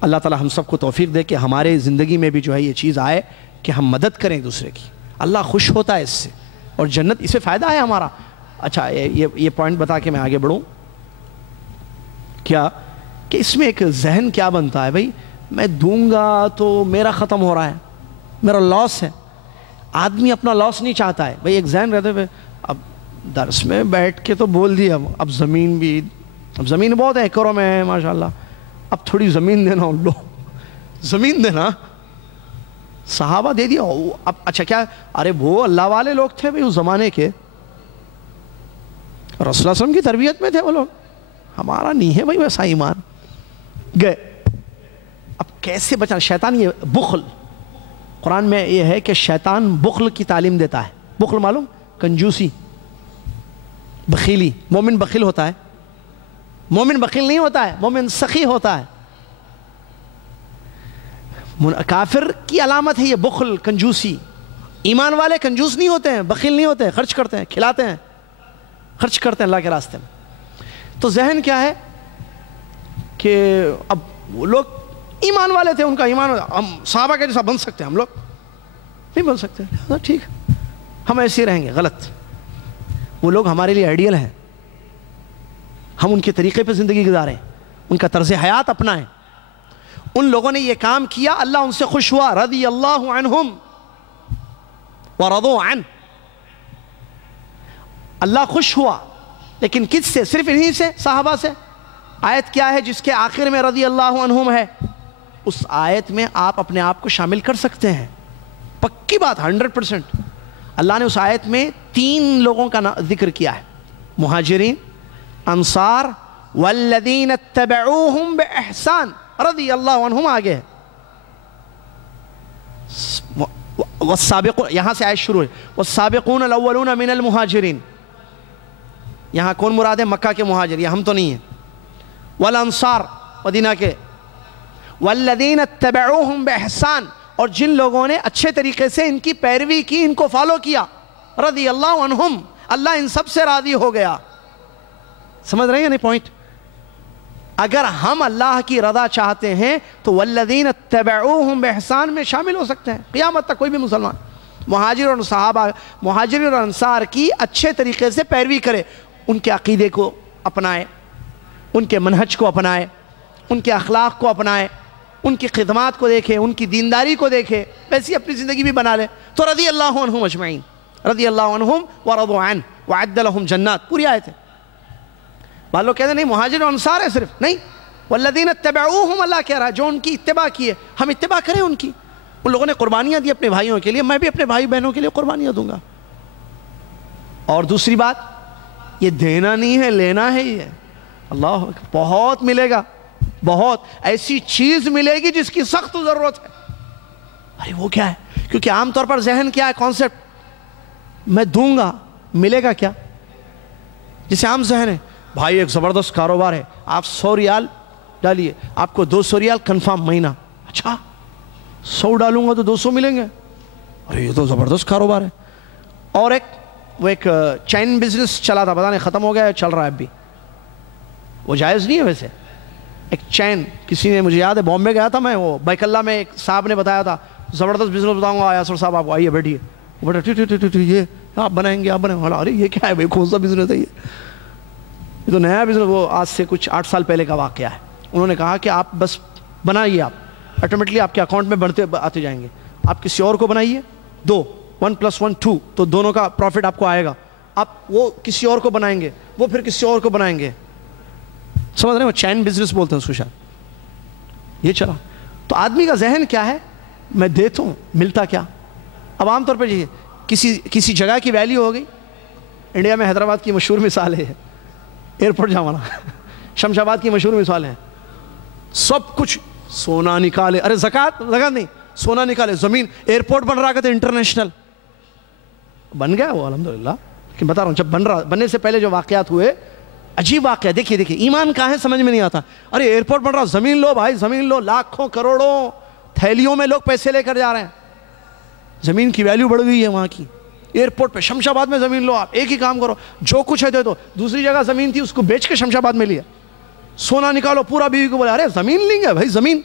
اللہ تعالی ہم سب کو توفیق دے کہ ہمارے زندگی میں بھی جو ہے یہ چیز آئے کہ ہم مدد کریں ایک دوسرے کی، اللہ خوش ہوتا ہے اس سے، اور جنت اس سے فائدہ ہے ہمارا۔ اچھا یہ پوائنٹ بتا کے میں آگے بڑھوں، کیا کہ اس میں ایک ذہن کیا بنتا ہے بھائی، میں دوں گا تو میرا ختم ہو رہا ہے، میرا لاس ہے۔ آدمی اپنا لاس نہیں چاہتا ہے بھائی، ایک ذہن رہتے ہوئے اب درس میں بیٹھ کے تو بول دیا، اب زمین بھی، اب زمین بہت ہے، ایکڑوں میں ہے ماشاءاللہ، اب تھوڑی زمین دینا، لو زمین دینا، صحابہ دے دیا. اب اچھا کیا, ارے وہ اللہ والے لوگ تھے بھائی اس زمانے کے, رسول اللہ صلی اللہ علیہ وسلم کی تربیت میں تھے وہ لوگ, ہمارا نہیں ہے بھائی ویسا ایمان. گئے. اب کیسے بچانا؟ شیطان یہ بخل, قرآن میں یہ ہے کہ شیطان بخل کی تعلیم دیتا ہے. بخل معلوم؟ کنجوسی, بخیلی. مومن بخیل ہوتا ہے؟ مومن بخیل نہیں ہوتا ہے, مومن سخی ہوتا ہے. کافر کی علامت ہے یہ بخل, کنجوسی. ایمان والے کنجوس نہیں ہوتے ہیں, بخیل نہیں ہوتے ہیں, خرچ کرتے ہیں, کھلاتے ہیں, خرچ کرتے ہیں اللہ کے راستے میں. تو ذہن کیا ہے کہ اب وہ لوگ ایمان والے تھے, ان کا ایمان, ہم صحابہ کے جیسا بن سکتے ہیں, ہم لوگ نہیں بن سکتے. ٹھیک, ہم ایسے رہیں گے. غلط. وہ لوگ ہمارے لیے آئیڈیل ہیں, ہم ان کے طریقے پہ زندگی گزاریں, ان کا طرز حیات اپنائیں. ان لوگوں نے یہ کام کیا, اللہ ان سے خوش ہوا. رضی اللہ عنہم ورضوا عنہ, اللہ خوش ہوا. لیکن کس سے؟ صرف انہی سے, صحابہ سے. آیت کیا ہے جس کے آخر میں رضی اللہ عنہم ہے؟ اس آیت میں آپ اپنے آپ کو شامل کر سکتے ہیں, پکی بات, 100%. اللہ نے اس آیت میں 3 لوگوں کا ذکر کیا ہے, مہاجرین, انصار, والذین اتبعوہم بإحسان رضی اللہ عنہم. آگے ہے والسابقون, یہاں سے آیت شروع ہے. والسابقون الاولون من المہاجرین, یہاں کون مراد ہے؟ مکہ کے مہاجر, یہ ہم تو نہیں ہیں. والانصار, مدینہ کے. والذین اتبعوہم بإحسان, اور جن لوگوں نے اچھے طریقے سے ان کی پیروی کی, ان کو فالو کیا. رضی اللہ عنہم, اللہ ان سب سے راضی ہو گیا. سمجھ رہے ہیں نہیں پوائنٹ؟ اگر ہم اللہ کی رضا چاہتے ہیں تو والذین اتبعوہم بإحسان میں شامل ہو سکتے ہیں. قیامت تک کوئی بھی مسلمان مہاجر اور صحابہ, مہاجرین اور انصار کی اچھے طریقے سے پیروی کرے, ان کے عقیدے کو اپنائے, ان کے منہج کو اپنائے, ان کے اخلاق کو اپنائے, ان کی خدمات کو دیکھے, ان کی دینداری کو دیکھے, ویسی اپنی زندگی بھی بنا لے. تو رضی اللہ عنہم اجمعین, رضی اللہ عنہم ورضوا عنہ وعد لہم جنات, پوری آیت ہے. بعض لوگ کہتے ہیں نہیں مہاجر اور انصار ہے صرف, نہیں. والذین اتبعوہم, اللہ کہہ رہا ہے جو ان کی اتباع کیے, ہم اتباع کریں ان کی. ان لوگوں نے قربانیاں دی اپنے بھائیوں کے لیے, میں بھی اپنے بھائی بہنوں کے لیے قربانیاں دوں گا. اور دوسری بات, یہ دینا نہیں ہے, لینا ہے. یہ اللہ بہت ملے گا, بہت ایسی چیز ملے گی جس کی سخت ضرورت ہے. ارے وہ کیا ہے؟ کیونکہ عام طور پر ذہن کیا ہے, کانسیپٹ, میں دوں گا ملے گا کیا. جسے عام ذہن ہے, بھائی ایک زبردست کاروبار ہے, آپ 100 ریال ڈالیے, آپ کو 200 ریال کنفرم مہینہ. اچھا 100 ڈالوں گا تو 200 ملیں گے, ارے یہ تو زبردست کاروبار ہے. اور وہ ایک چین بزنس چلا تھا, پتہ نہیں ختم ہو گیا, چل رہا ہے اب بھی. وہ جائز نہیں ہے ویسے. ایک چین, کسی نے, مجھے یاد ہے بامبے گیا تھا میں, وہ بیک اللہ میں ایک صاحب نے بتایا تھا, زبردست بزنس بتاؤں گا یاسر صاحب آپ کو, آئیے بیٹھیے. یہ آپ بنائیں گے, آپ بنائیں گے. ارے یہ کیا ہے بھائی, کون سا بزنس ہے یہ تو نیا بزنس. وہ آج سے کچھ 8 سال پہلے کا واقعہ ہے. انہوں نے کہا کہ آپ بس بنائیے, آپ آٹومیٹکلی آپ کے اکاؤنٹ میں بڑھتے آتے جائیں گے. آپ کسی اور کو بنائیے, 2 1 + 1 2, تو دونوں کا پروفٹ آپ کو آئے گا. آپ وہ کسی اور کو بنائیں گے, وہ پھر کسی اور کو بنائیں گے. سمجھ رہے ہیں, وہ چین بزنس بولتے ہیں اس کو شاید. یہ چلا. تو آدمی کا ذہن کیا ہے, میں دیتا ہوں ملتا کیا. اب عام طور پہ یہ کسی جگہ کی ویلیو ہو گئی. انڈیا میں حیدرآباد کی مشہور مثال ہے, ایئرپورٹ جانا. شمس آباد کی مشہور مثال ہے, سب کچھ سونا نکالے, ارے زکات نہیں, سونا نکالے, زمین, ایئرپورٹ بن رہا کہتے انٹرنیشنل. بن گیا وہ الحمدللہ, لیکن بتا رہا ہوں جب بننے سے پہلے جو واقعات ہوئے, عجیب واقعہ. دیکھیے ایمان کہاں ہے سمجھ میں نہیں آتا. ارے ایئرپورٹ بن رہا, زمین لو بھائی, زمین لو, لاکھوں کروڑوں تھیلیوں میں لوگ پیسے لے کر جا رہے ہیں. زمین کی ویلیو بڑھ گئی ہے وہاں کی. ایئرپورٹ پہ شمس آباد میں زمین لو, آپ ایک ہی کام کرو, جو کچھ ہے دے دو. دوسری جگہ زمین تھی, اس کو بیچ کے شمس آباد میں لیا. سونا نکالو, پورا بیوی کو بولا, ارے زمین لیں گے بھائی, زمین,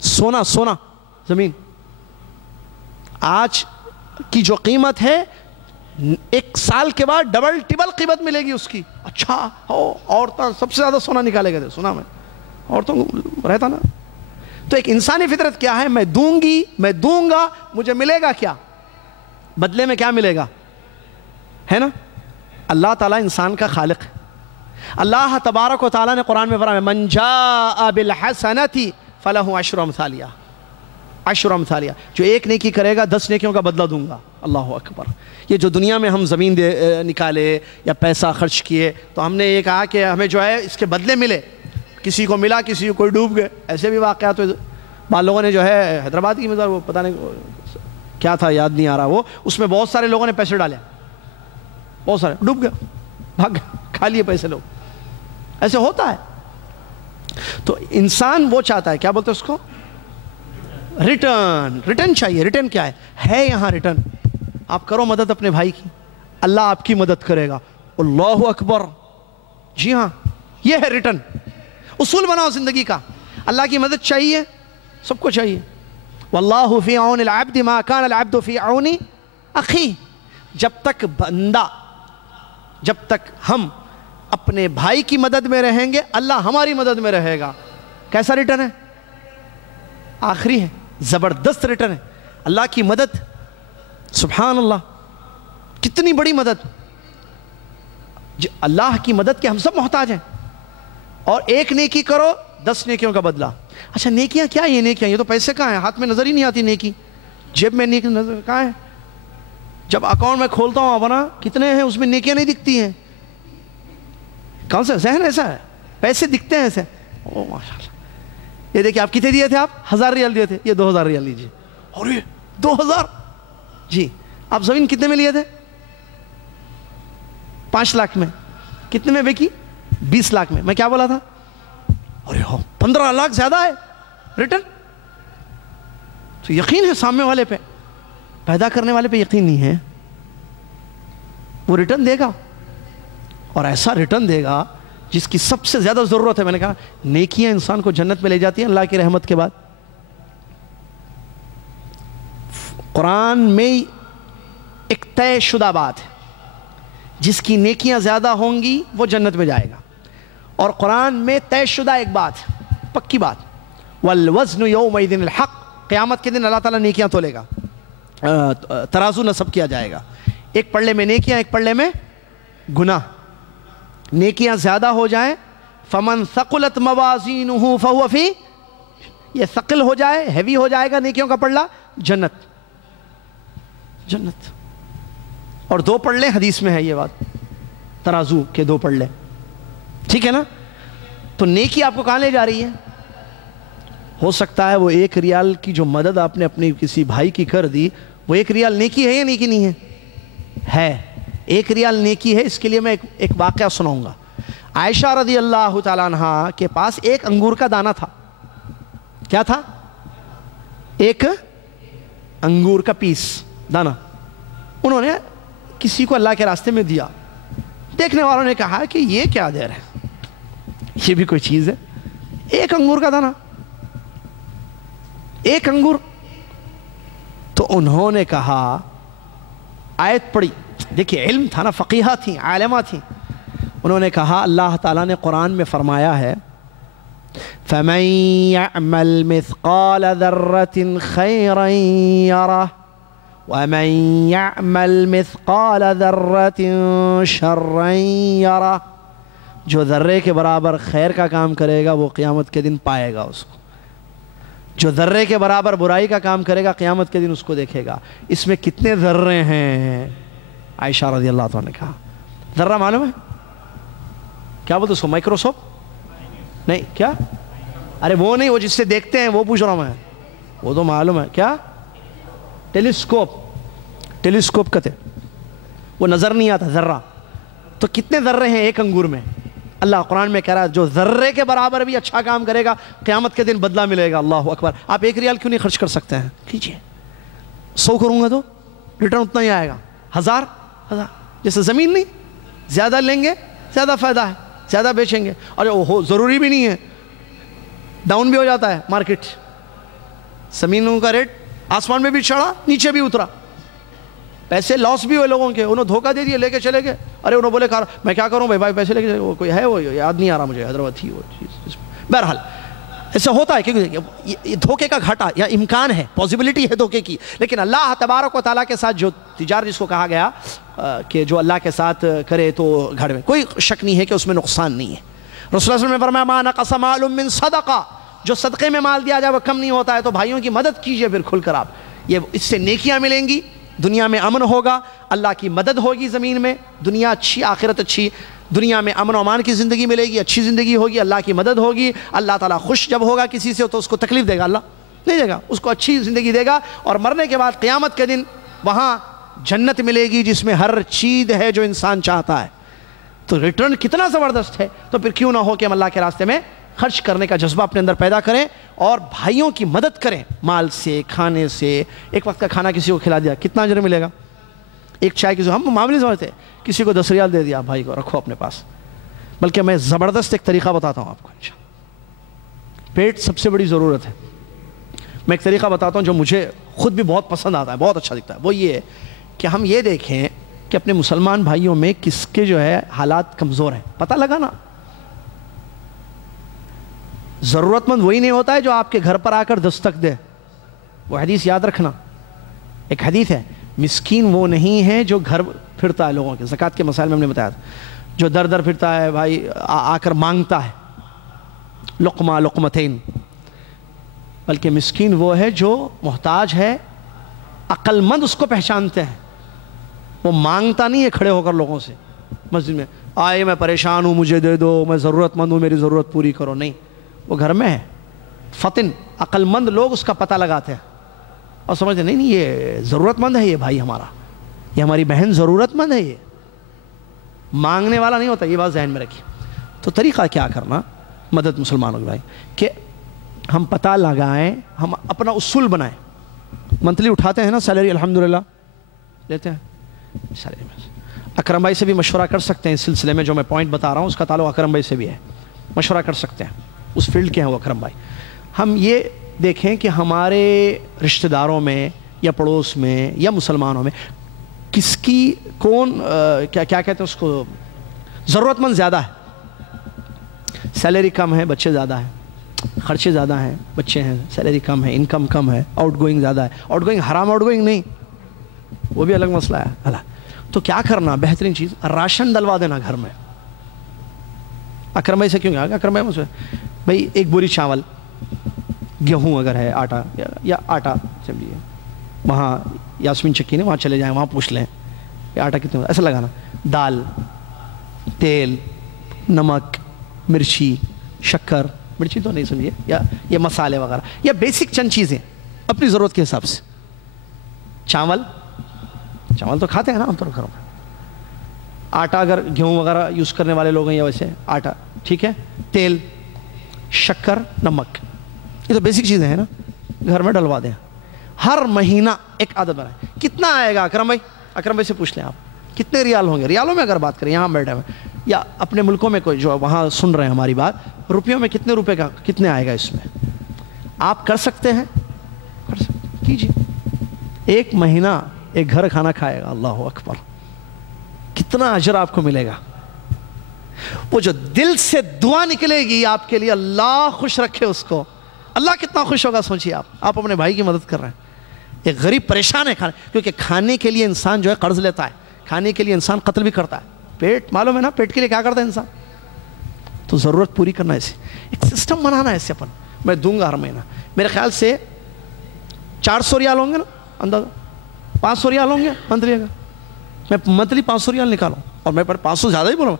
سونا زمین. آج کی جو قیمت ہے 1 سال کے بعد ڈبل ٹبل قیمت ملے گی اس کی. اچھا عورتیں سب سے زیادہ سونا نکالے گئے تھے, سنا میں, عورتوں کو رہتا نا. تو ایک انسانی فطرت کیا ہے, میں دوں گی, میں دوں گا, مجھے ملے گا کیا, بدلے میں کیا ملے گا, ہے نا. اللہ تعالیٰ انسان کا خالق ہے. اللہ تبارک و تعالیٰ نے قرآن میں فرمایا, من جاء بالحسنۃ فلہ 10 امثالہا. عشر امثالیہ، جو ایک نیکی کرے گا 10 نیکیوں کا بدلہ دوں گا۔ اللہ اکبر۔ یہ جو دنیا میں ہم زمین نکالے یا پیسہ خرچ کیے تو ہم نے یہ کہا کہ ہمیں جو ہے اس کے بدلے ملے، کسی کو ملا، کسی کو کوئی ڈوب گئے، ایسے بھی واقعات ہوئے۔ بعض لوگوں نے جو ہے حیدرآباد کی مثال، وہ پتہ نہیں کیا تھا، یاد نہیں آ رہا، وہ اس میں بہت سارے لوگوں نے پیسے ڈالے، بہت سارے ڈوب گئے، بھاگ گئے، کھا لیے پیسے لوگ، ایسے ہوتا ہے۔ تو انسان وہ چاہتا ہے، کیا بولتے اس کو؟ ریٹرن چاہیے۔ ریٹرن کیا ہے یہاں ریٹرن؟ آپ کرو مدد اپنے بھائی کی، اللہ آپ کی مدد کرے گا۔ اللہ اکبر۔ جی ہاں، یہ ہے ریٹرن۔ اصول بناؤ زندگی کا، اللہ کی مدد چاہیے، سب کو چاہیے۔ واللہ فی عون العبد ما کان العبد فی عون اخی۔ جب تک بندہ، جب تک ہم اپنے بھائی کی مدد میں رہیں گے، اللہ ہماری مدد میں رہے گا۔ کیسا ریٹرن ہے؟ آخری ہے، زبردست ریٹرن ہے۔ اللہ کی مدد، سبحان اللہ، کتنی بڑی مدد۔ اللہ کی مدد کے ہم سب محتاج ہیں۔ اور ایک نیکی کرو 10 نیکیوں کا بدلہ۔ اچھا نیکیاں کیا؟ یہ نیکیاں، یہ تو پیسے کہاں ہیں؟ ہاتھ میں نظر ہی نہیں آتی نیکی، جیب میں نیکی نظر کہاں ہے؟ جب اکاؤنٹ میں کھولتا ہوں اپنا، کتنے ہیں اس میں نیکیاں نہیں دکھتی ہیں۔ کون سا ذہن ایسا ہے؟ پیسے دکھتے ہیں ایسے۔ او ماشاءاللہ، یہ دیکھیں آپ کتنے دیے تھے؟ آپ 1000 ریال دیے تھے، یہ 2000 ریال لیجیے۔ اور یہ 2000؟ جی۔ آپ زمین کتنے میں لیے تھے؟ 5 لاکھ میں۔ کتنے میں بیکی؟ 20 لاکھ میں۔ میں کیا بولا تھا؟ ارے ہو 15 لاکھ زیادہ ہے ریٹرن۔ تو یقین ہے سامنے والے پہ، پیدا کرنے والے پہ یقین نہیں ہے، وہ ریٹرن دے گا، اور ایسا ریٹرن دے گا جس کی سب سے زیادہ ضرورت ہے۔ میں نے کہا نیکیاں انسان کو جنت میں لے جاتی ہیں اللہ کی رحمت کے بعد۔ قرآن میں ایک طے شدہ بات ہے، جس کی نیکیاں زیادہ ہوں گی وہ جنت میں جائے گا۔ اور قرآن میں طے شدہ ایک بات ہے، پکی بات، والوزن یومئذ الحق، قیامت کے دن اللہ تعالیٰ نیکیاں تولے گا، ترازو نصب کیا جائے گا، ایک پلڑے میں نیکیاں، ایک پلڑے میں گناہ۔ نیکیاں زیادہ ہو جائیں، فمن ثقلت موازینہ فہو فی، یہ ثقل ہو جائے، ہیوی ہو جائے گا نیکیوں کا پلڑا، جنت، جنت۔ اور 2 پلڑے، حدیث میں ہے یہ بات، ترازو کے 2 پلڑے، ٹھیک ہے نا؟ تو نیکی آپ کو کہاں لے جا رہی ہے؟ ہو سکتا ہے وہ 1 ریال کی جو مدد آپ نے اپنی کسی بھائی کی کر دی، وہ 1 ریال نیکی ہے یا نیکی نہیں ہے؟ ہے، 1 ریال نیکی ہے۔ اس کے لیے میں ایک واقعہ سناؤں گا۔ عائشہ رضی اللہ تعالیٰ عنہ کے پاس ایک انگور کا دانہ تھا۔ کیا تھا؟ ایک انگور کا پیس، دانہ۔ انہوں نے کسی کو اللہ کے راستے میں دیا۔ دیکھنے والوں نے کہا کہ یہ کیا دے رہے ہیں، یہ بھی کوئی چیز ہے؟ ایک انگور کا دانہ، ایک انگور۔ تو انہوں نے کہا، آیت پڑھی، دیکھیے علم تھا نا، فقیہہ تھیں، عالمہ تھیں۔ انہوں نے کہا اللہ تعالیٰ نے قرآن میں فرمایا ہے فَمَن يَعْمَلْ مِثْقَالَ ذَرَّةٍ خَيْرًا يَرَهُ وَمَن يَعْمَلْ مِثْقَالَ ذَرَّةٍ شَرًّا يَرَهُ۔ جو ذرے کے برابر خیر کا کام کرے گا وہ قیامت کے دن پائے گا اس کو، جو ذرے کے برابر برائی کا کام کرے گا قیامت کے دن اس کو دیکھے گا۔ اس میں کتنے ذرے ہیں؟ عائشہ رضی اللہ عنہ نے کہا، ذرہ معلوم ہے کیا بولتے اس کو؟ مائکروسکوپ نہیں، کیا؟ ارے وہ نہیں، وہ جس سے دیکھتے ہیں وہ پوچھ رہا ہوں میں، وہ تو معلوم ہے۔ کیا؟ ٹیلیسکوپ، ٹیلیسکوپ کہتے، وہ نظر نہیں آتا ذرہ۔ تو کتنے ذرے ہیں ایک انگور میں؟ اللہ قرآن میں کہہ رہا ہے جو ذرے کے برابر بھی اچھا کام کرے گا قیامت کے دن بدلہ ملے گا۔ اللہ اکبر۔ آپ 1 ریال کیوں نہیں خرچ کر سکتے ہیں؟ کیجئے، 100 کروں گا تو ریٹرن اتنا ہی آئے گا، 1000 جیسے زمین نہیں، زیادہ لیں گے زیادہ فائدہ ہے، زیادہ بیچیں گے، اور ضروری بھی نہیں ہے، ڈاؤن بھی ہو جاتا ہے مارکیٹ، زمینوں کا ریٹ آسمان میں بھی چڑھا نیچے بھی اترا، پیسے لاس بھی ہوئے لوگوں کے، انہوں دھوکہ دے دیے، لے کے چلے گئے۔ ارے انہوں بولے میں کیا کروں بھائی پیسے لے کے، وہ کوئی ہے، وہ یاد نہیں آ رہا مجھے، حیدرآباد تھی وہ چیز۔ بہرحال ایسا ہوتا ہے، کیونکہ یہ دھوکے کا گھاٹا یا امکان ہے، پاسبلٹی ہے دھوکے کی، لیکن اللہ تبارک و تعالیٰ کے ساتھ جو تجارت جس کو کہا گیا کہ جو اللہ کے ساتھ کرے تو گھر میں کوئی شک نہیں ہے کہ اس میں نقصان نہیں ہے۔ رسول اللہ صلی اللہ علیہ وسلم نے فرمایا ما نقص مال من صدقہ جو صدقے میں مال دیا جائے وہ کم نہیں ہوتا ہے، تو بھائیوں کی مدد کیجئے پھر کھل کر آپ، یہ اس سے نیکیاں ملیں گی، دنیا میں امن ہوگا، اللہ کی مدد ہوگی زمین میں، دنیا اچھی آخرت اچھی، دنیا میں امن و امان کی زندگی ملے گی، اچھی زندگی ہوگی، اللہ کی مدد ہوگی، اللہ تعالیٰ خوش جب ہوگا کسی سے تو اس کو تکلیف دے گا اللہ نہیں دے گا، اس کو اچھی زندگی دے گا، اور مرنے کے بعد قیامت کے دن وہاں جنت ملے گی جس میں ہر چیز ہے جو انسان چاہتا ہے، تو ریٹرن کتنا زبردست ہے، تو پھر کیوں نہ ہو کہ ہم اللہ کے راستے میں خرچ کرنے کا جذبہ اپنے اندر پیدا کریں اور بھائیوں کی مدد کریں، مال سے، کھانے سے، ایک وقت کا کھانا کسی کو کھلا دیا کتنا اجر ملے گا، ایک چائے کسی کو، ہم معاملے سمجھتے ہیں، کسی کو 10 ریال دے دیا، بھائی کو رکھو اپنے پاس، بلکہ میں زبردست ایک طریقہ بتاتا ہوں آپ کو، پیٹ سب سے بڑی ضرورت ہے، میں ایک طریقہ بتاتا ہوں جو مجھے خود بھی بہت پسند آتا ہے، بہت اچھا دکھتا ہے، وہ یہ ہے کہ ہم یہ دیکھیں کہ اپنے مسلمان بھائیوں میں کس کے جو ہے حالات کمزور ہیں، پتہ لگا نا، ضرورت مند وہی نہیں ہوتا ہے جو آپ کے گھر پر آ کر دستک دے، وہ حدیث یاد رکھنا، ایک حدیث ہے، مسکین وہ نہیں ہے جو گھر پھرتا ہے لوگوں کے، زکوٰۃ کے مسائل میں ہم نے بتایا تھا، جو در در پھرتا ہے بھائی آ کر مانگتا ہے، لقمہ لقمتین، بلکہ مسکین وہ ہے جو محتاج ہے، عقل مند اس کو پہچانتے ہیں، وہ مانگتا نہیں ہے کھڑے ہو کر لوگوں سے مسجد میں، آئے میں پریشان ہوں مجھے دے دو، میں ضرورت مند ہوں میری ضرورت پوری کرو، نہیں، وہ گھر میں ہے، فطن عقل مند لوگ اس کا پتہ لگاتے ہیں اور سمجھتے نہیں نہیں یہ ضرورت مند ہے، یہ بھائی ہمارا، یہ ہماری بہن ضرورت مند ہے، یہ مانگنے والا نہیں ہوتا، یہ بات ذہن میں رکھیے۔ تو طریقہ کیا کرنا مدد مسلمانوں کے بھائی کہ ہم پتہ لگائیں، ہم اپنا اصول بنائیں، منتھلی اٹھاتے ہیں نا سیلری الحمدللہ لیتے ہیں، سیلری میں اکرم بھائی سے بھی مشورہ کر سکتے ہیں اس سلسلے میں، جو میں پوائنٹ بتا رہا ہوں اس کا تعلق اکرم بھائی سے بھی ہے، مشورہ کر سکتے ہیں، اس فیلڈ کے ہیں وہ اکرم بھائی۔ ہم یہ دیکھیں کہ ہمارے رشتہ داروں میں یا پڑوس میں یا مسلمانوں میں کس کی کون کیا کہتے ہیں اس کو ضرورت مند زیادہ ہے، سیلری کم ہے بچے زیادہ ہیں، خرچے زیادہ ہیں بچے ہیں، سیلری کم ہے، انکم کم ہے، آؤٹ گوئنگ زیادہ ہے، آؤٹ گوئنگ حرام آؤٹ گوئنگ نہیں، وہ بھی الگ مسئلہ ہے اللہ، تو کیا کرنا بہترین چیز راشن ڈلوا دینا گھر میں۔ اکرم بھائی سے کیوں گیا اکرم بھائی مجھ سے بھائی ایک بوری چاول، گیہوں اگر ہے، آٹا یا آٹا چلیے وہاں یاسمین چکی نے وہاں چلے جائیں، وہاں پوچھ لیں کہ آٹا کتنے ایسا لگانا، دال، تیل، نمک، مرچی، شکر، مرچی تو نہیں سمجھیے، یا یہ مسالے وغیرہ، یا بیسک چند چیزیں اپنی ضرورت کے حساب سے، چاول تو کھاتے ہیں نا ہم تو گھروں میں، آٹا اگر گیہوں وغیرہ یوز کرنے والے لوگ ہیں یا ویسے آٹا ٹھیک ہے، تیل، شکر، نمک، یہ تو بیسک چیزیں ہیں نا، گھر میں ڈلوا دیں، ہر مہینہ ایک عادت بنائیں۔ کتنا آئے گا اکرم بھائی سے پوچھ لیں آپ کتنے ریال ہوں گے، ریالوں میں اگر بات کریں یہاں بیٹھے ہوئے یا اپنے ملکوں میں کوئی جو وہاں سن رہے ہیں ہماری بات، روپیوں میں کتنے روپے کا کتنے آئے گا، اس میں آپ کر سکتے ہیں، کر سکتے کیجیے، ایک مہینہ ایک گھر کھانا کھائے گا، اللہ اکبر کتنا اجر آپ کو ملے گا، وہ جو دل سے دعا نکلے گی آپ کے لیے، اللہ خوش رکھے اس کو، اللہ کتنا خوش ہوگا سوچیے آپ اپنے بھائی کی مدد کر رہے ہیں، ایک غریب پریشان ہے کیونکہ کھانے کے لیے انسان جو ہے قرض لیتا ہے، کھانے کے لیے انسان قتل بھی کرتا ہے، پیٹ معلوم ہے نا، پیٹ کے لیے کیا کرتا ہے انسان، تو ضرورت پوری کرنا ہے، اسے ایک سسٹم بنانا ہے، اسے اپن میں دوں گا ہر مہینہ، میرے خیال سے 400 ریال ہوں گے نا اندازہ، 500 ریال ہوں گے منتھلی، اگر میں منتھلی 500 ریال نکالوں، اور میں پر 500 زیادہ ہی بولوں،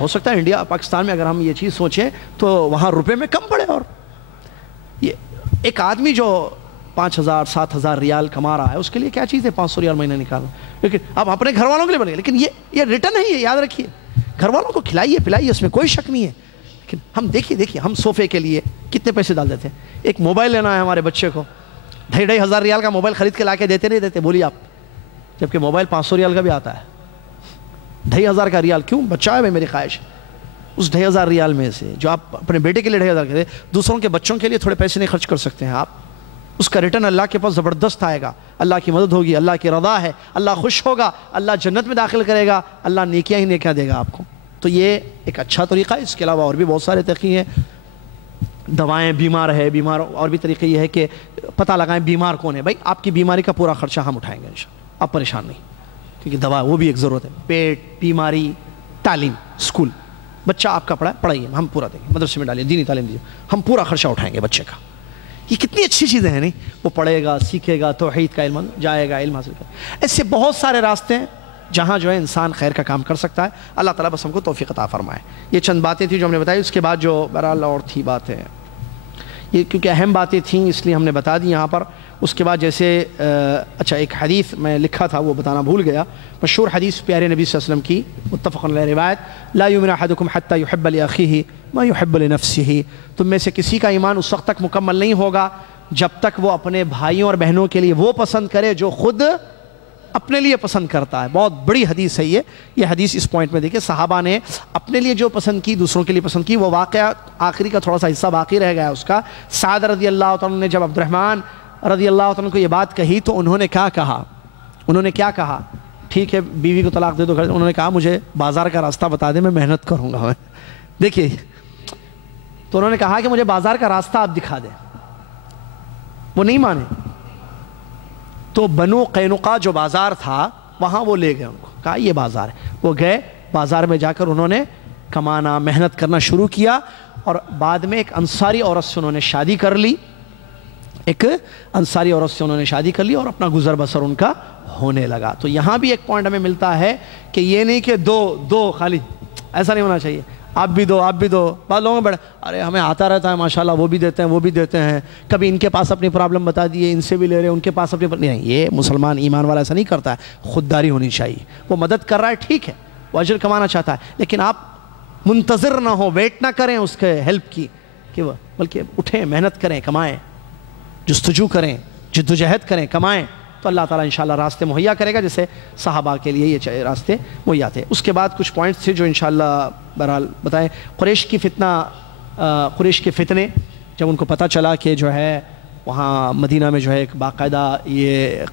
ہو سکتا ہے انڈیا پاکستان میں اگر ہم یہ چیز سوچیں تو وہاں روپے میں کم پڑے، اور یہ ایک آدمی جو 5000 7000 ریال کما رہا ہے اس کے لیے کیا چیز ہے 500 ریال مہینہ نکالنا، لیکن اب اپنے گھر والوں کے لیے بنے گا، لیکن یہ ریٹرن ہے، یہ یاد رکھیے، گھر والوں کو کھلائیے پلائیے، اس میں کوئی شک نہیں ہے، لیکن ہم دیکھیے ہم صوفے کے لیے کتنے پیسے ڈال دیتے ہیں، ایک موبائل لینا ہے ہمارے بچے کو، 2500 ریال کا موبائل خرید کے لا کے دیتے نہیں دیتے، بولیے آپ، جبکہ موبائل 500 ریال کا بھی آتا ہے، 2500 کا ریال کیوں، بچہ ہے میری خواہش، اس 2500 ریال میں سے جو آپ اپنے بیٹے کے لیے 2500 کے دے، دوسروں کے بچوں کے لیے تھوڑے پیسے نہیں خرچ کر سکتے ہیں آپ، اس کا ریٹرن اللہ کے پاس زبردست آئے گا، اللہ کی مدد ہوگی، اللہ کی رضا ہے، اللہ خوش ہوگا، اللہ جنت میں داخل کرے گا، اللہ نیکیاں ہی نیکیاں دے گا آپ کو، تو یہ ایک اچھا طریقہ ہے۔ اس کے علاوہ اور بھی بہت سارے طریقے ہیں، دوائیں، بیمار اور بھی طریقے یہ ہے کہ پتہ لگائیں بیمار کون ہے، بھائی آپ کی بیماری کا پورا خرچہ ہم اٹھائیں گے انشاءاللہ، آپ پریشان نہیں، کیونکہ دوا وہ بھی ایک ضرورت ہے، پیٹ، بیماری، تعلیم، اسکول، بچہ آپ کا پڑھائیے، ہم پورا دیں گے، مدرسے میں ڈالیے، دینی تعلیم دیجیے، ہم پورا خرچہ اٹھائیں گے بچے کا۔ یہ کتنی اچھی چیزیں ہیں، نہیں؟ وہ پڑھے گا، سیکھے گا، توحید کا علم جائے گا، علم حاصل کرے گا۔ ایسے بہت سارے راستے ہیں جہاں جو ہے انسان خیر کا کام کر سکتا ہے۔ اللہ تعالیٰ بس ہم کو توفیق عطا فرمائے۔ یہ چند باتیں تھیں جو ہم نے بتائی، اس کے بعد جو بہرحال اور تھی باتیں، یہ کیونکہ اہم باتیں تھیں اس لیے ہم نے بتا دی یہاں پر۔ اس کے بعد جیسے اچھا ایک حدیث میں لکھا تھا وہ بتانا بھول گیا، مشہور حدیث پیارے نبی صلی اللہ علیہ وسلم کی متفق علیہ روایت، لا یؤمن احدکم حتی یحب لاخیہ ما یحب لنفسہ، تم میں سے کسی کا ایمان اس وقت تک مکمل نہیں ہوگا جب تک وہ اپنے بھائیوں اور بہنوں کے لیے وہ پسند کرے جو خود اپنے لیے پسند کرتا ہے۔ بہت بڑی حدیث ہے یہ حدیث اس پوائنٹ میں دیکھیں، صحابہ نے اپنے لیے جو پسند کی دوسروں کے لیے پسند کی۔ وہ واقعہ آخری کا تھوڑا سا حصہ باقی رہ گیا اس کا۔ سعد رضی اللہ تعالیٰ نے جب عبد الرحمن رضی اللہ تعالیٰ کو یہ بات کہی تو انہوں نے کیا کہا؟ انہوں نے کیا کہا؟ ٹھیک ہے بیوی کو طلاق دے دو، انہوں نے کہا مجھے بازار کا راستہ بتا دے، میں محنت کروں گا۔ دیکھیے تو انہوں نے کہا کہ مجھے بازار کا راستہ آپ دکھا دیں، وہ نہیں مانے تو بنو قینقاع جو بازار تھا وہاں وہ لے گئے، ان کو کہا یہ بازار ہے۔ وہ گئے بازار میں، جا کر انہوں نے کمانا، محنت کرنا شروع کیا، اور بعد میں ایک انصاری عورت سے انہوں نے شادی کر لی، ایک انصاری عورت سے انہوں نے شادی کر لی اور اپنا گزر بسر ان کا ہونے لگا۔ تو یہاں بھی ایک پوائنٹ ہمیں ملتا ہے کہ یہ نہیں کہ دو خالی، ایسا نہیں ہونا چاہیے، آپ بھی دو آپ بھی دو۔ بعض لوگوں میں ارے ہمیں آتا رہتا ہے ماشاءاللہ، وہ بھی دیتے ہیں وہ بھی دیتے ہیں، کبھی ان کے پاس اپنی پرابلم بتا دیے، ان سے بھی لے رہے، ان کے پاس اپنی نہیں، یہ مسلمان ایمان والا ایسا نہیں کرتا ہے۔ خودداری ہونی چاہیے، وہ مدد کر رہا ہے ٹھیک ہے، وہ اجر کمانا چاہتا ہے، لیکن آپ منتظر نہ ہو، ویٹ نہ کریں اس کے ہیلپ کی، کہ وہ بلکہ اٹھیں، محنت کریں، کمائیں، جستجو کریں، جد و جہد کریں، کمائیں، تو اللہ تعالیٰ انشاءاللہ راستے مہیا کرے گا، جیسے صحابہ کے لیے یہ راستے مہیا تھے۔ اس کے بعد کچھ پوائنٹس تھے جو انشاءاللہ بہرحال بتائیں۔ قریش کے فتنے، جب ان کو پتہ چلا کہ جو ہے وہاں مدینہ میں جو ہے ایک باقاعدہ یہ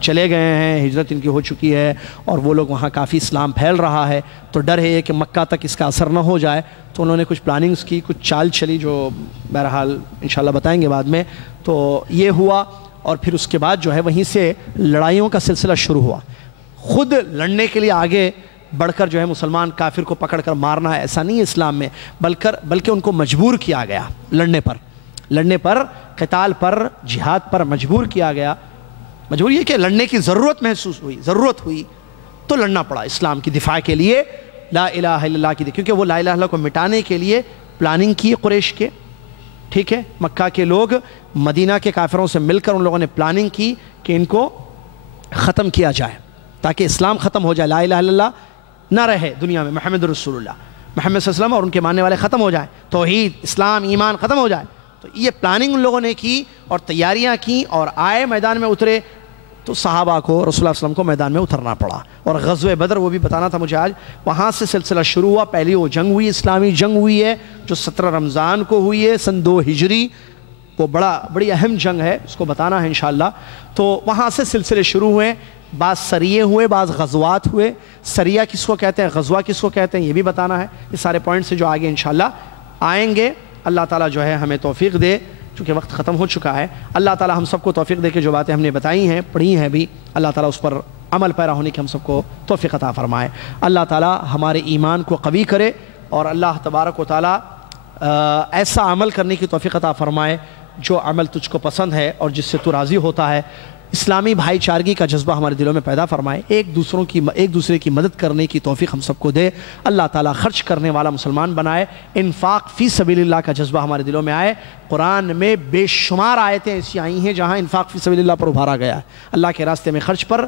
چلے گئے ہیں، ہجرت ان کی ہو چکی ہے اور وہ لوگ وہاں کافی اسلام پھیل رہا ہے، تو ڈر ہے کہ مکہ تک اس کا اثر نہ ہو جائے، تو انہوں نے کچھ پلاننگز کی، کچھ چال چلی جو بہرحال انشاءاللہ بتائیں گے بعد میں۔ تو یہ ہوا، اور پھر اس کے بعد جو ہے وہیں سے لڑائیوں کا سلسلہ شروع ہوا۔ خود لڑنے کے لیے آگے بڑھ کر جو ہے مسلمان کافر کو پکڑ کر مارنا ہے ایسا نہیں ہے اسلام میں، بلکہ ان کو مجبور کیا گیا لڑنے پر، قتال پر، جہاد پر مجبور کیا گیا۔ مجبور یہ کہ لڑنے کی ضرورت ہوئی تو لڑنا پڑا اسلام کی دفاع کے لیے، لا الہ الا اللہ کی، کیونکہ وہ لا الہ الا اللہ کو مٹانے کے لیے پلاننگ کی قریش کے، ٹھیک ہے، مکہ کے لوگ مدینہ کے کافروں سے مل کر ان لوگوں نے پلاننگ کی کہ ان کو ختم کیا جائے تاکہ اسلام ختم ہو جائے، لا الہ الا اللہ نہ رہے دنیا میں، محمد رسول اللہ، محمد صلی اللہ علیہ وسلم اور ان کے ماننے والے ختم ہو جائیں، توحید اسلام ایمان ختم ہو جائے۔ تو یہ پلاننگ ان لوگوں نے کی اور تیاریاں کی اور آئے میدان میں اترے، تو صحابہ کو رسول اللہ صلی اللہ علیہ وسلم کو میدان میں اترنا پڑا۔ اور غزوہ بدر وہ بھی بتانا تھا مجھے آج، وہاں سے سلسلہ شروع ہوا۔ پہلی وہ جنگ ہوئی، اسلامی جنگ ہوئی ہے جو 17 رمضان کو ہوئی ہے سن 2 ہجری، وہ بڑی اہم جنگ ہے، اس کو بتانا ہے انشاءاللہ۔ تو وہاں سے سلسلے شروع ہوئے، بعض سریے ہوئے، بعض غزوات ہوئے۔ سریہ کس کو کہتے ہیں، غزوہ کس کو کہتے ہیں، یہ بھی بتانا ہے۔ یہ سارے پوائنٹس جو آگے انشاءاللہ آئیں گے۔ اللہ تعالیٰ جو ہے ہمیں توفیق دے، چونکہ وقت ختم ہو چکا ہے۔ اللہ تعالیٰ ہم سب کو توفیق دے کہ جو باتیں ہم نے بتائی ہیں، پڑھی ہیں بھی، اللہ تعالیٰ اس پر عمل پیرا ہونے کی ہم سب کو توفیق عطا فرمائے۔ اللہ تعالیٰ ہمارے ایمان کو قوی کرے اور اللہ تبارک و تعالیٰ ایسا عمل کرنے کی توفیق عطا فرمائے جو عمل تجھ کو پسند ہے اور جس سے تو راضی ہوتا ہے۔ اسلامی بھائی چارگی کا جذبہ ہمارے دلوں میں پیدا فرمائے، ایک دوسرے کی مدد کرنے کی توفیق ہم سب کو دے۔ اللہ تعالیٰ خرچ کرنے والا مسلمان بنائے، انفاق فی سبیل اللہ کا جذبہ ہمارے دلوں میں آئے۔ قرآن میں بے شمار آیتیں ایسی آئی ہیں جہاں انفاق فی سبیل اللہ پر ابھارا گیا ہے، اللہ کے راستے میں خرچ پر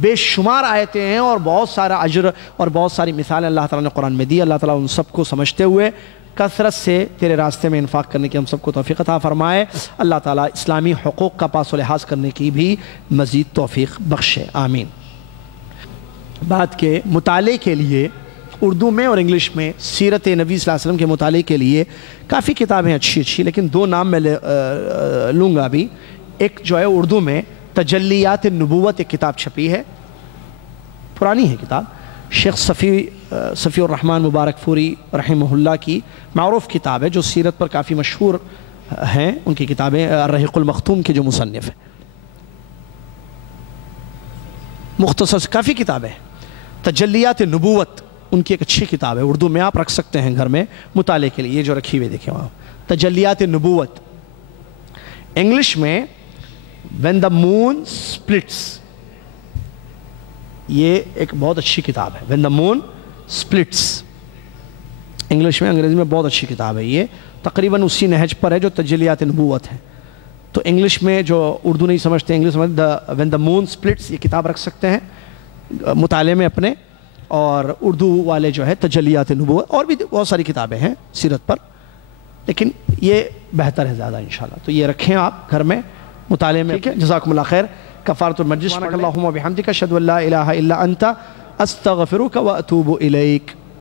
بے شمار آیتیں ہیں اور بہت سارا اجر اور بہت ساری مثالیں اللہ تعالیٰ نے قرآن میں دی۔ اللہ تعالیٰ ان سب کو سمجھتے ہوئے کثرت سے تیرے راستے میں انفاق کرنے کی ہم سب کو توفیق عطا فرمائے۔ اللہ تعالیٰ اسلامی حقوق کا پاس و لحاظ کرنے کی بھی مزید توفیق بخشے، آمین۔ بات کے مطالعے کے لیے اردو میں اور انگلش میں سیرت نبی صلی اللہ علیہ وسلم کے مطالعے کے لیے کافی کتابیں اچھی، لیکن 2 نام میں لوں گا ابھی۔ ایک جو ہے اردو میں تجلیات النبوت ایک کتاب چھپی ہے، پرانی ہے کتاب، شیخ صفی الرحمن مبارک فوری رحمہ اللہ کی معروف کتاب ہے جو سیرت پر کافی مشہور ہیں، ان کی کتابیں الرحیق المختوم کے جو مصنف ہیں، مختصر کافی کتابیں، تجلیات نبوت ان کی ایک اچھی کتاب ہے، اردو میں آپ رکھ سکتے ہیں گھر میں مطالعے کے لیے. یہ جو رکھی ہوئی دیکھیں وہاں، تجلیات نبوت. انگلش میں وین دا مون سپلٹس، یہ ایک بہت اچھی کتاب ہے. وین دا مون سپلٹس انگلش میں، انگریزی میں بہت اچھی کتاب ہے. یہ تقریباً اسی نہج پر ہے جو تجلیات نبوت ہے. تو انگلش میں جو اردو نہیں سمجھتے، انگلش سمجھتے، وین دا مون سپلٹس یہ کتاب رکھ سکتے ہیں مطالعے میں اپنے. اور اردو والے جو ہے تجلیات نبوت، اور بھی بہت ساری کتابیں ہیں سیرت پر، لیکن یہ بہتر ہے زیادہ انشاءاللہ. تو یہ رکھیں آپ گھر میں مطالعے میں. ٹھیک ہے، جزاکم اللہ خیر. کفارۃ المجلس. سبحانک اللہم و بحمدک، اشہد ان لا الہ الا انت، استغفرک و اتوب الیک.